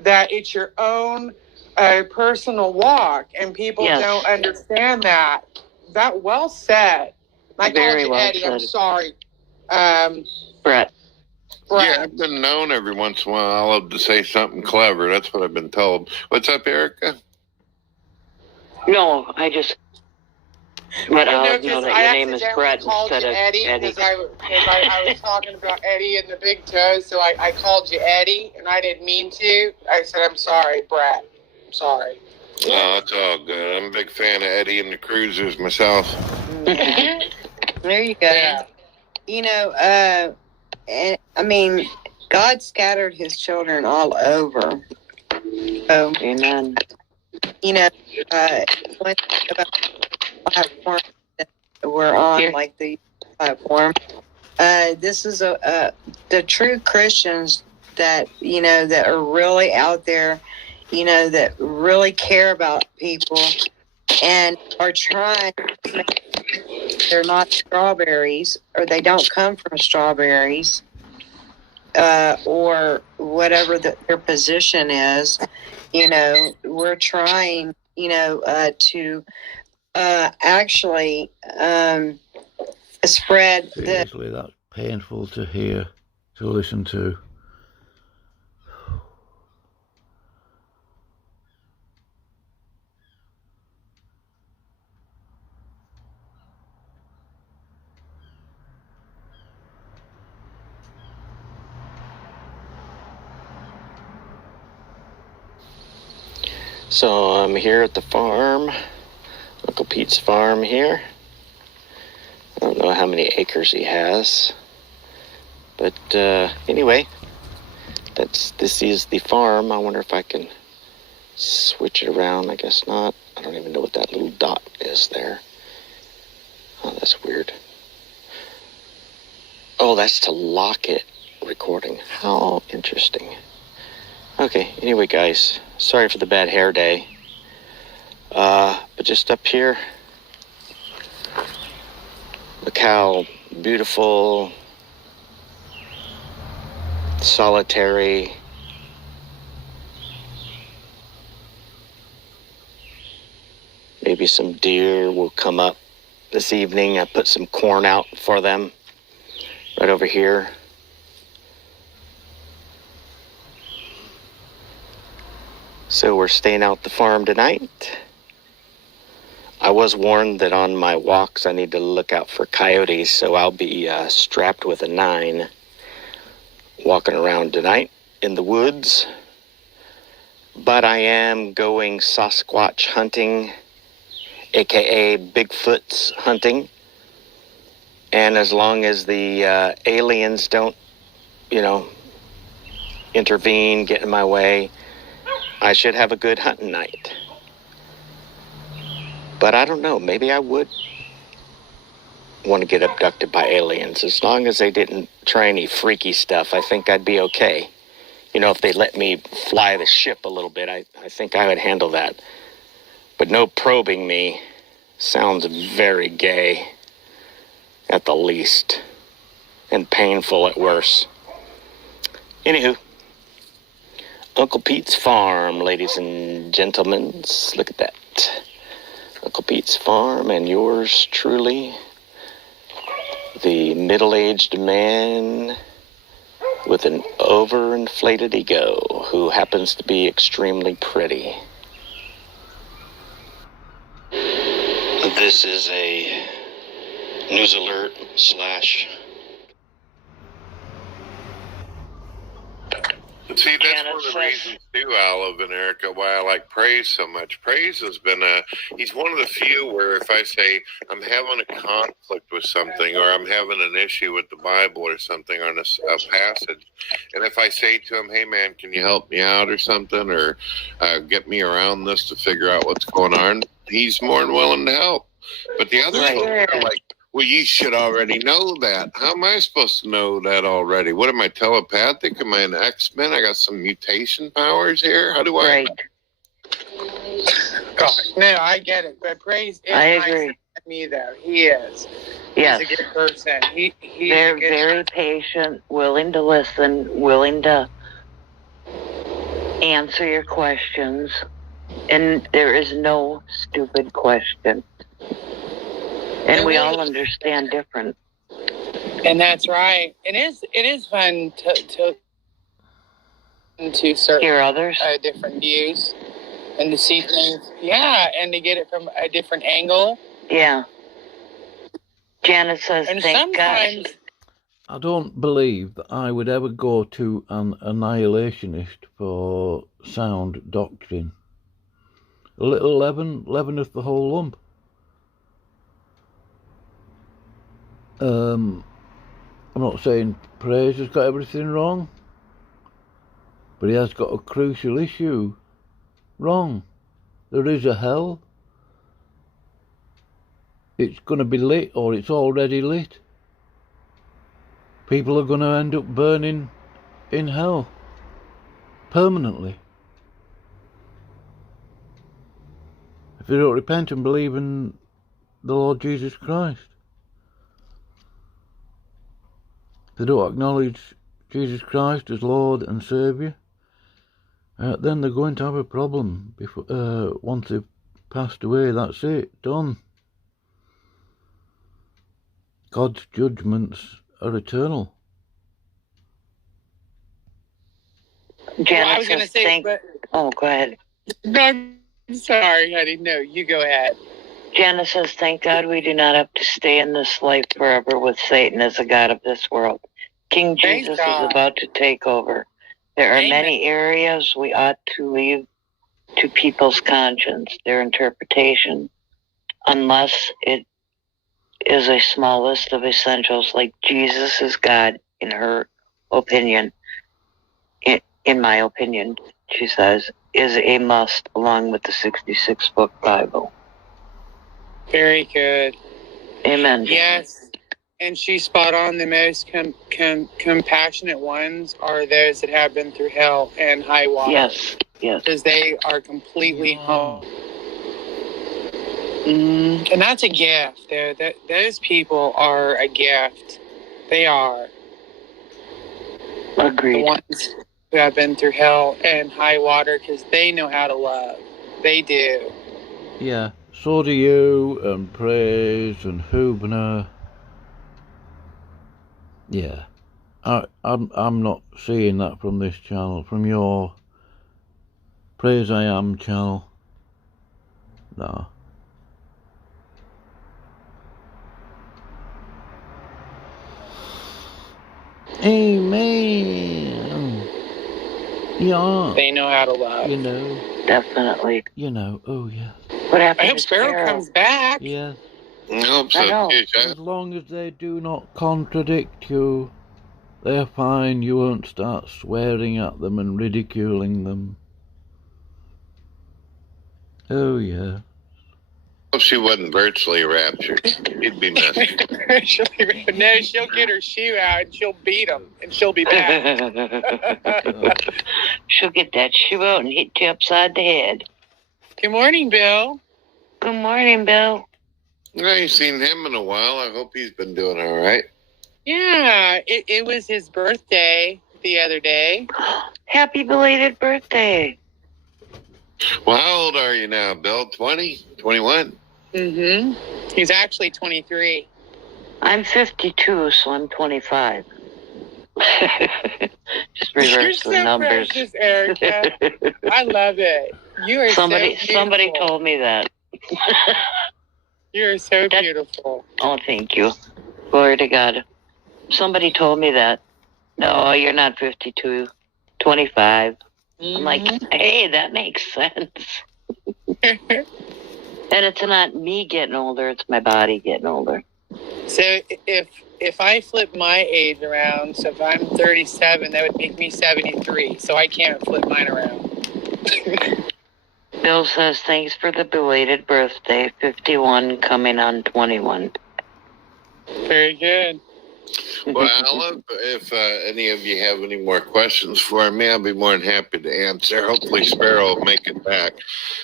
That it's your own personal walk, and people don't understand that. That well said. I called you Eddie. I'm sorry. Brett. Yeah, I've been known every once in a while. I love to say something clever. That's what I've been told. What's up, Erica? No, I just. But I'll know that your name is Brett called instead you of Eddie. Eddie. Because I was talking about Eddie and the big toe, so I called you Eddie, and I didn't mean to. I said, I'm sorry, Brett. I'm sorry. No, it's all good. I'm a big fan of Eddie and the Cruisers myself. There you go. Yeah. You know, I mean, God scattered his children all over. So, amen. You know, one thing about the platform that we're on, like the platform, this is the true Christians that, you know, that are really out there, you know, that really care about people and are trying to make they're not strawberries, or they don't come from strawberries, or whatever their position is. You know, we're trying, you know, to actually spread Seriously, that's painful to hear, to listen to. So I'm here at the farm, Uncle Pete's farm here. I don't know how many acres he has, but anyway, this is the farm. I wonder if I can switch it around. I guess not. I don't even know what that little dot is there. Oh, that's weird. Oh, that's to lock it recording. How interesting. Okay, anyway, guys, sorry for the bad hair day. But just up here, look how beautiful, solitary, maybe some deer will come up this evening. I put some corn out for them right over here. So we're staying out the farm tonight. I was warned that on my walks I need to look out for coyotes, so I'll be strapped with a 9 walking around tonight in the woods. But I am going Sasquatch hunting, aka Bigfoot's hunting. And as long as the aliens don't, you know, intervene, get in my way, I should have a good hunting night. But I don't know, maybe I would want to get abducted by aliens. As long as they didn't try any freaky stuff, I think I'd be okay. You know, if they let me fly the ship a little bit, I think I would handle that. But no probing me sounds very gay at the least, and painful at worst. Anywho, Uncle Pete's farm, ladies and gentlemen. Look at that. Uncle Pete's farm and yours truly. the middle-aged man with an overinflated ego who happens to be extremely pretty. This is a news alert / See, that's one of the reasons too, Olive and Erica, why I like praise so much. Praise has been he's one of the few where if I say I'm having a conflict with something, or I'm having an issue with the Bible or something on a passage, and if I say to him, hey man, can you help me out or something, or get me around this to figure out what's going on, he's more than willing to help. But the other folks are like, well, you should already know that. How am I supposed to know that already? What am I, telepathic? Am I an X-Men? I got some mutation powers here? How do I... God, no, I get it. But praise is nice to me, though. He is. Yes. He's a good person. He's They're a good very patient, willing to listen, willing to answer your questions. And there is no stupid question. And we all understand different. And that's right. It is fun to hear others, different views, and to see things. Yeah, and to get it from a different angle. Yeah. Janet says, and thank sometimes God. I don't believe that I would ever go to an annihilationist for sound doctrine. A little leaven leaveneth the whole lump. I'm not saying praise has got everything wrong, but he has got a crucial issue wrong. There is a hell. It's going to be lit, or it's already lit. People are going to end up burning in hell permanently if they don't repent and believe in the Lord Jesus Christ. If they don't acknowledge Jesus Christ as Lord and Saviour, then they're going to have a problem. Once they've passed away, that's it, done. God's judgments are eternal. Janet I was going to say, but... Oh, go ahead. No, I'm sorry, honey. No, you go ahead. Janice says, thank God we do not have to stay in this life forever with Satan as the God of this world. King Jesus is about to take over. There are many areas we ought to leave to people's conscience, their interpretation, unless it is a small list of essentials like Jesus is God, in her opinion. In my opinion, she says, is a must along with the 66-book Bible. Very good. Amen. Yes, and she's spot on. The most compassionate ones are those that have been through hell and high water. Yes, yes. Because they are completely home. And that's a gift. Those people are a gift. They are. Agreed. The ones who have been through hell and high water, because they know how to love. They do. Yeah, so do you, and Praise, and Hubner. Yeah, I'm not seeing that from this channel, from your Praise I Am channel. No. Amen. Yeah. They know how to love. You know. Definitely. You know. Oh yeah. What happened? I hope Sparrow comes back. Yeah. I hope so. I know. As long as they do not contradict you, they're fine. You won't start swearing at them and ridiculing them. Oh yeah. If she wasn't virtually raptured, it'd be messy. No, she'll get her shoe out and she'll beat him and she'll be back. She'll get that shoe out and hit you upside the head. Good morning, Bill. Good morning, Bill. I ain't seen him in a while. I hope he's been doing all right. Yeah, it was his birthday the other day. Happy belated birthday. Well, how old are you now, Bill? 20? 21? Mm-hmm. He's actually 23. I'm 52, so I'm 25. Just You're reverse so the numbers. precious, Erica. I love it. You are somebody so beautiful. told me that. You are so beautiful. Oh, thank you. Glory to God. Somebody told me that. No, you're not 52. 25. I'm like, hey, that makes sense. And it's not me getting older, it's my body getting older. So if I flip my age around, so if I'm 37, that would make me 73. So I can't flip mine around. Bill says, thanks for the belated birthday. 51 coming on 21. Very good. Well, Alan, if any of you have any more questions for me, I'll be more than happy to answer. Hopefully Sparrow will make it back.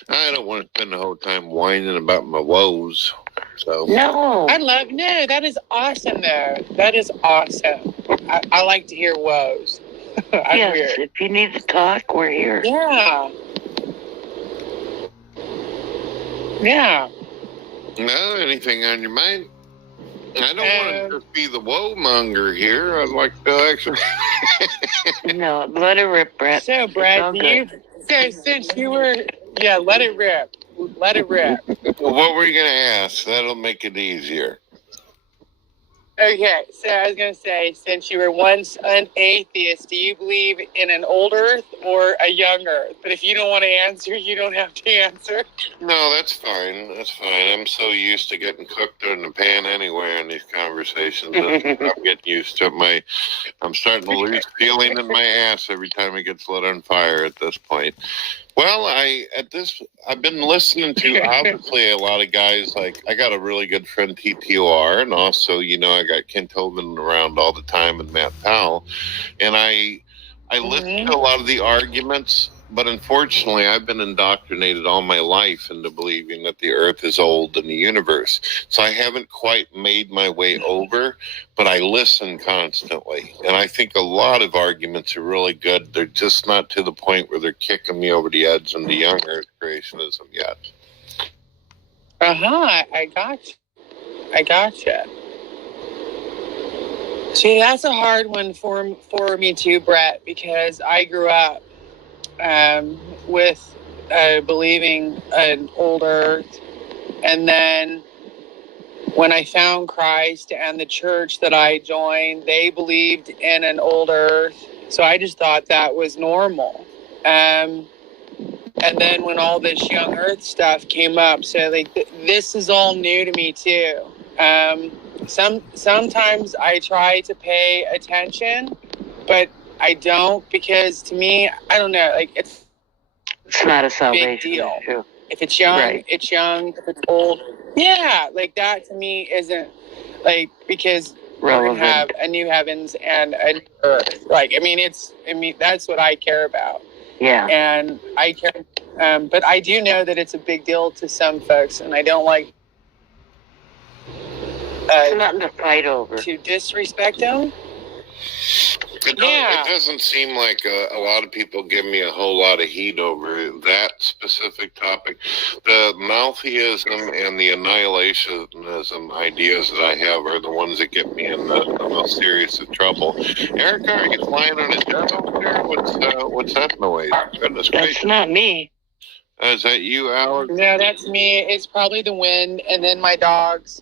I don't want to spend the whole time whining about my woes. So No. No, that is awesome, though. That is awesome. I like to hear woes. Yes, weird. if you need to talk, we're here. Yeah. Yeah. No, anything on your mind? I don't want to just be the woe monger here. I'd like to actually. No, let it rip, Brett. So, Brett, since you were, let it rip. Let it rip. Well, what were you going to ask? That'll make it easier. Okay, so I was going to say, since you were once an atheist, do you believe in an old earth or a young earth? But if you don't want to answer, you don't have to answer. No, that's fine. That's fine. I'm so used to getting cooked in the pan anywhere in these conversations. I'm getting used to it. I'm starting to lose feeling in my ass every time it gets lit on fire at this point. Well, I've been listening to obviously a lot of guys. Like, I got a really good friend, TTOR, and also, I got Ken Tobin around all the time and Matt Powell. And I listen to a lot of the arguments, but unfortunately, I've been indoctrinated all my life into believing that the earth is old and the universe. So I haven't quite made my way over, but I listen constantly. And I think a lot of arguments are really good. They're just not to the point where they're kicking me over the edge into young earth creationism yet. I gotcha. See, that's a hard one for me too, Brett, because I grew up with believing an old earth, and then when I found Christ and the church that I joined, they believed in an old earth, so I just thought that was normal. And then when all this young earth stuff came up, so like this is all new to me too. Sometimes I try to pay attention, but I don't, because to me, I don't know, like it's not a salvation big deal. issue. If it's young, Right. it's young. If it's old, like that to me isn't because we're gonna have a new heavens and a new earth. That's what I care about. Yeah. And I care, but I do know that it's a big deal to some folks, and I don't like it's nothing to fight over. To disrespect them. It doesn't seem like a lot of people give me a whole lot of heat over that specific topic. The Malthuism and the annihilationism ideas that I have are the ones that get me in the most serious of trouble. Erica, are you flying on a jet over there? What's that noise? Goodness gracious. That's not me. Is that you, Alex? No, that's me. It's probably the wind, and then my dogs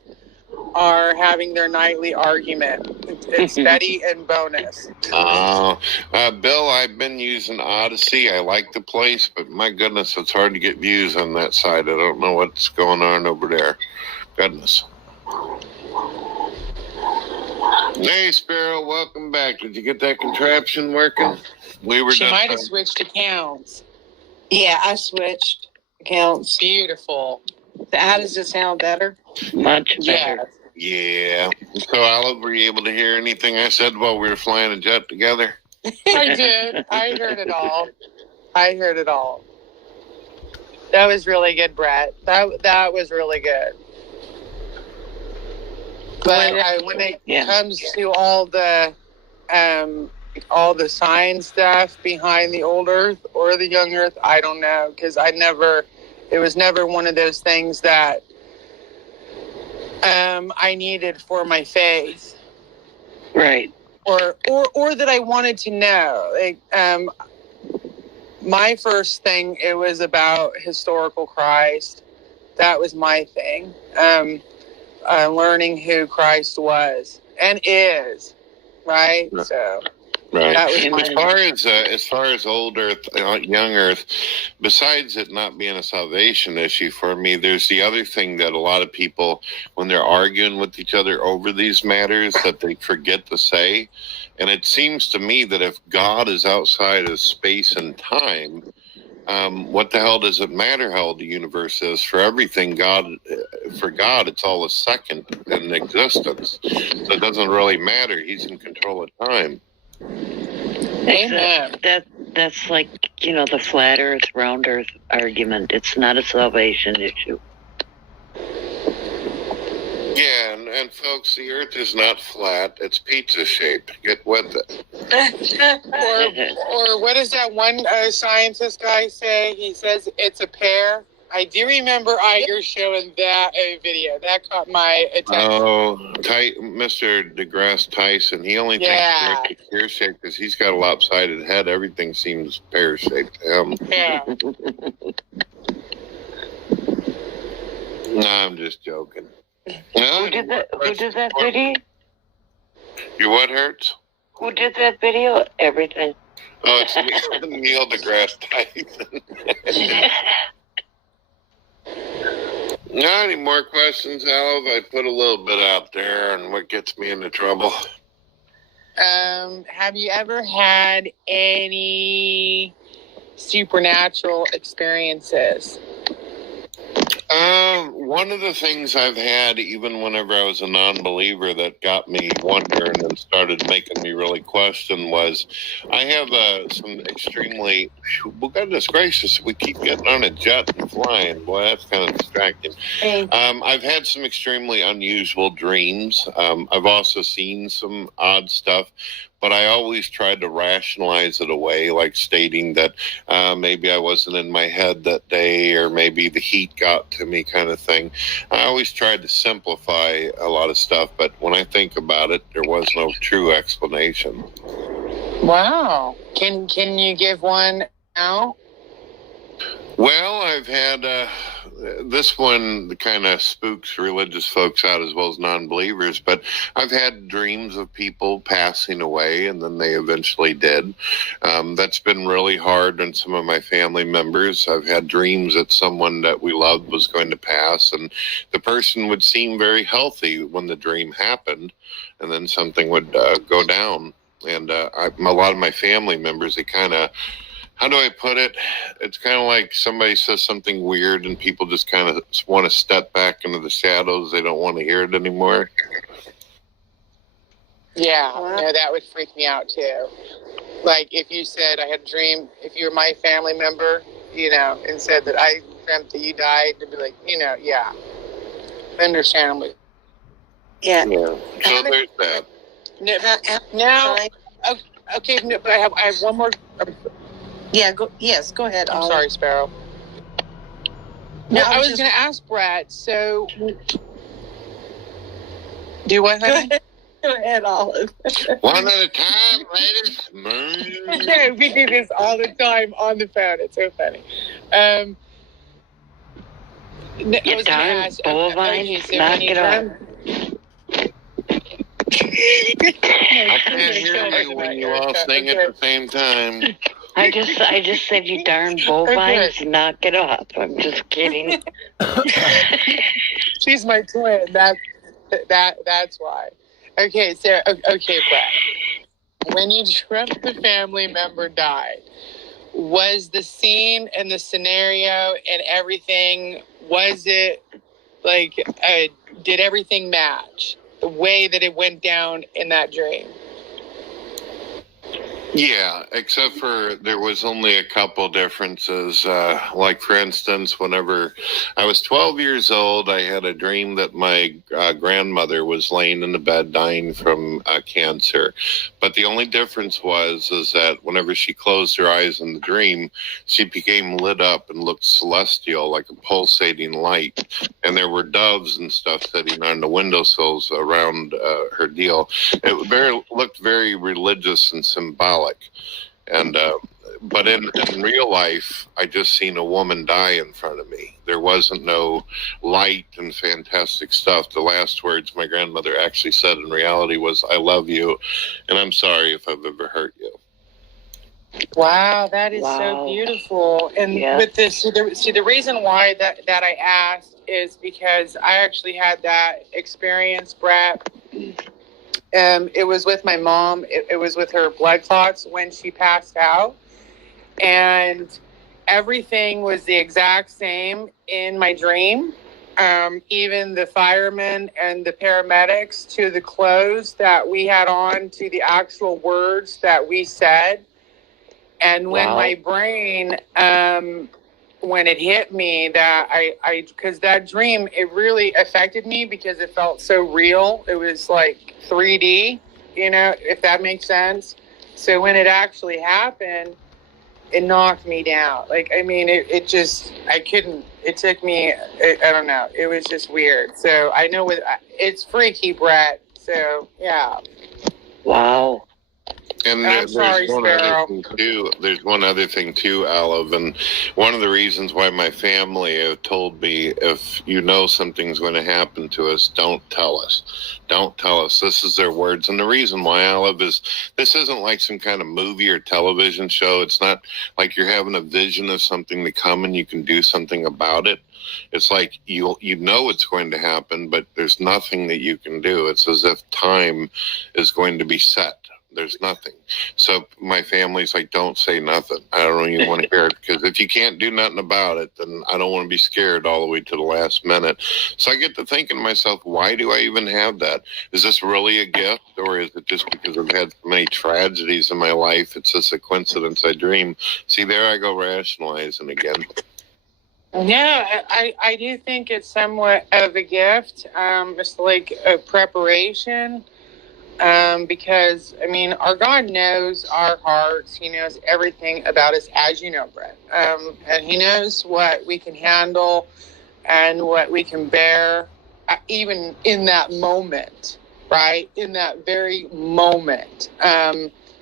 are having their nightly argument. It's Betty and Bonus. Bill, I've been using Odyssey. I like the place, but my goodness, it's hard to get views on that side. I don't know what's going on over there. Goodness. Hey, Sparrow, welcome back. Did you get that contraption working? She might have switched accounts. Yeah, I switched accounts. Beautiful. How does it sound better? Much better. Yeah. So, Olive, were you able to hear anything I said while we were flying a jet together? I did. I heard it all. That was really good, Brett. That was really good. But when it comes to all the science stuff behind the old earth or the young earth, I don't know, because it was never one of those things that I needed for my faith. Right. Or that I wanted to know. Like, my first thing, it was about historical Christ. That was my thing. Learning who Christ was and is, right? So, right. That was As far as old Earth, young Earth, besides it not being a salvation issue for me, there's the other thing that a lot of people, when they're arguing with each other over these matters, that they forget to say. And it seems to me that if God is outside of space and time, what the hell does it matter how old the universe is? For everything, for God, it's all a second in existence. So it doesn't really matter. He's in control of time. Amen. That's like, the flat earth, round earth argument. It's not a salvation issue. Yeah, and folks, the earth is not flat. It's pizza shaped. Get with it. or what does that one scientist guy say? He says it's a pear. I do remember Iger showing that video. That caught my attention. Oh, Mr. DeGrasse Tyson. He only thinks the earth is pear-shaped because he's got a lopsided head. Everything seems pear-shaped to him. Yeah. No, I'm just joking. No, Who did that video? Your what hurts? Who did that video? Everything. Oh, it's Neil deGrasse Tyson. Any more questions, Al? I put a little bit out there, and what gets me into trouble? Have you ever had any supernatural experiences? One of the things I've had, even whenever I was a non-believer, that got me wondering and started making me really question was, I have some extremely, well, goodness gracious, we keep getting on a jet and flying. Boy, that's kind of distracting. I've had some extremely unusual dreams. I've also seen some odd stuff, but I always tried to rationalize it away, like stating that maybe I wasn't in my head that day, or maybe the heat got to me, kind of thing. I always tried to simplify a lot of stuff, but when I think about it, there was no true explanation. Wow. Can you give one out? Well, I've had this one kind of spooks religious folks out as well as non-believers, but I've had dreams of people passing away, and then they eventually did. That's been really hard on some of my family members. I've had dreams that someone that we loved was going to pass, and the person would seem very healthy when the dream happened, and then something would go down. And a lot of my family members, they kind of, how do I put it? It's kind of like somebody says something weird and people just kind of want to step back into the shadows. They don't want to hear it anymore. Yeah, no, that would freak me out too. Like if you said I had a dream, if you were my family member, and said that I dreamt that you died, to be like, yeah, understandably. Yeah. So there's that. Now, okay, no, but I have one more. Yeah, go ahead. I'm sorry, Sparrow. No, I was going to ask Brad, so... Do what, honey? Go ahead, Olive. One at a time, ladies. No, we do this all the time on the phone. It's so funny. You darn bovine, knock it off. I can't hear you when you all sing at the same time. I just said you darn bovines, knock it off. I'm just kidding. She's my twin. That's why. Okay, so Brad. When you dreamt the family member died, was the scene and the scenario and everything, was it like, did everything match the way that it went down in that dream? Yeah, except for there was only a couple differences. Like, for instance, whenever I was 12 years old, I had a dream that my grandmother was laying in the bed dying from cancer. But the only difference is that whenever she closed her eyes in the dream, she became lit up and looked celestial, like a pulsating light. And there were doves and stuff sitting on the windowsills around her deal. It looked very religious and symbolic. And but in real life, I just seen a woman die in front of me. There wasn't no light and fantastic stuff. The last words my grandmother actually said in reality was, "I love you, and I'm sorry if I've ever hurt you." Wow, that is so beautiful. And with this, the reason why that I asked is because I actually had that experience, Brett. It was with my mom. It was with her blood clots when she passed out. And everything was the exact same in my dream. Even the firemen and the paramedics, to the clothes that we had on, to the actual words that we said. And when my brain, when it hit me that because that dream, it really affected me because it felt so real. It was like 3D, if that makes sense. So when it actually happened, it knocked me down. I couldn't, it took me, I don't know. It was just weird. So I know it's freaky, Brett. So yeah. Wow. And there's one other thing too, Olive, and one of the reasons why my family have told me, if you know something's going to happen to us, don't tell us. Don't tell us. This is their words. And the reason why, Olive, is this isn't like some kind of movie or television show. It's not like you're having a vision of something to come and you can do something about it. It's like you know it's going to happen, but there's nothing that you can do. It's as if time is going to be set. There's nothing. So my family's like, don't say nothing. I don't even want to hear it, because if you can't do nothing about it, then I don't want to be scared all the way to the last minute. So I get to thinking to myself, why do I even have that? Is this really a gift, or is it just because I've had so many tragedies in my life? It's just a coincidence I dream. See, there I go rationalizing again. Yeah, I do think it's somewhat of a gift. It's like a preparation. Because, our God knows our hearts. He knows everything about us, as you know, Brett. And he knows what we can handle and what we can bear, even in that moment, right? In that very moment.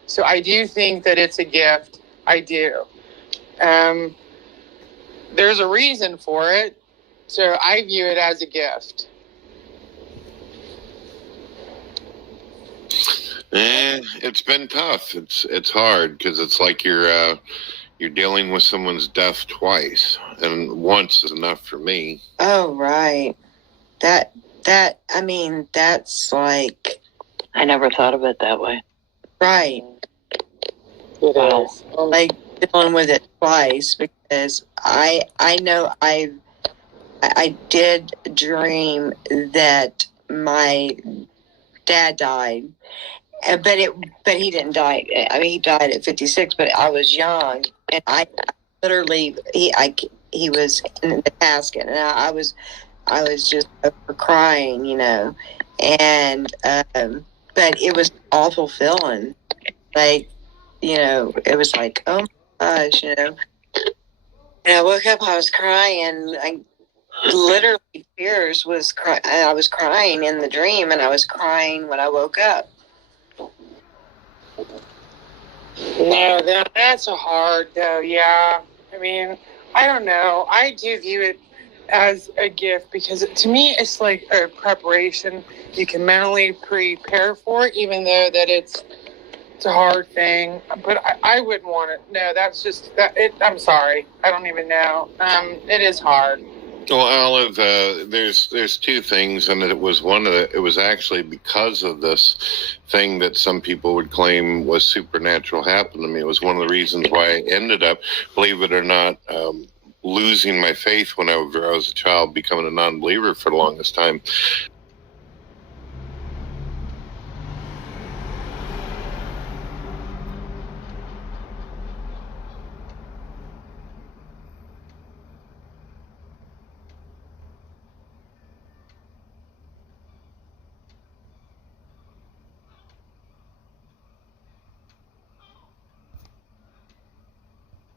So I do think that it's a gift. I do. There's a reason for it. So I view it as a gift. It's been tough. It's hard because it's like you're dealing with someone's death twice, and once is enough for me. Oh, right. That's like, I never thought of it that way. Right. Wow. Like dealing with it twice, because I know I did dream that my dad died. But he didn't die. He died at 56, but I was young, and I literally he was in the casket, and I was just crying, and but it was an awful feeling, like, it was like, oh my gosh, And I woke up, I was crying, literally tears was crying. I was crying in the dream, and I was crying when I woke up. No, that's a hard, though. Yeah. I don't know. I do view it as a gift because to me it's like a preparation. You can mentally prepare for it, even though that it's a hard thing. But I wouldn't want it. No, that's just that. I'm sorry. I don't even know. It is hard. Well, Olive, there's two things, and it was actually because of this thing that some people would claim was supernatural happened to me. It was one of the reasons why I ended up, believe it or not, losing my faith whenever I was a child, becoming a non-believer for the longest time.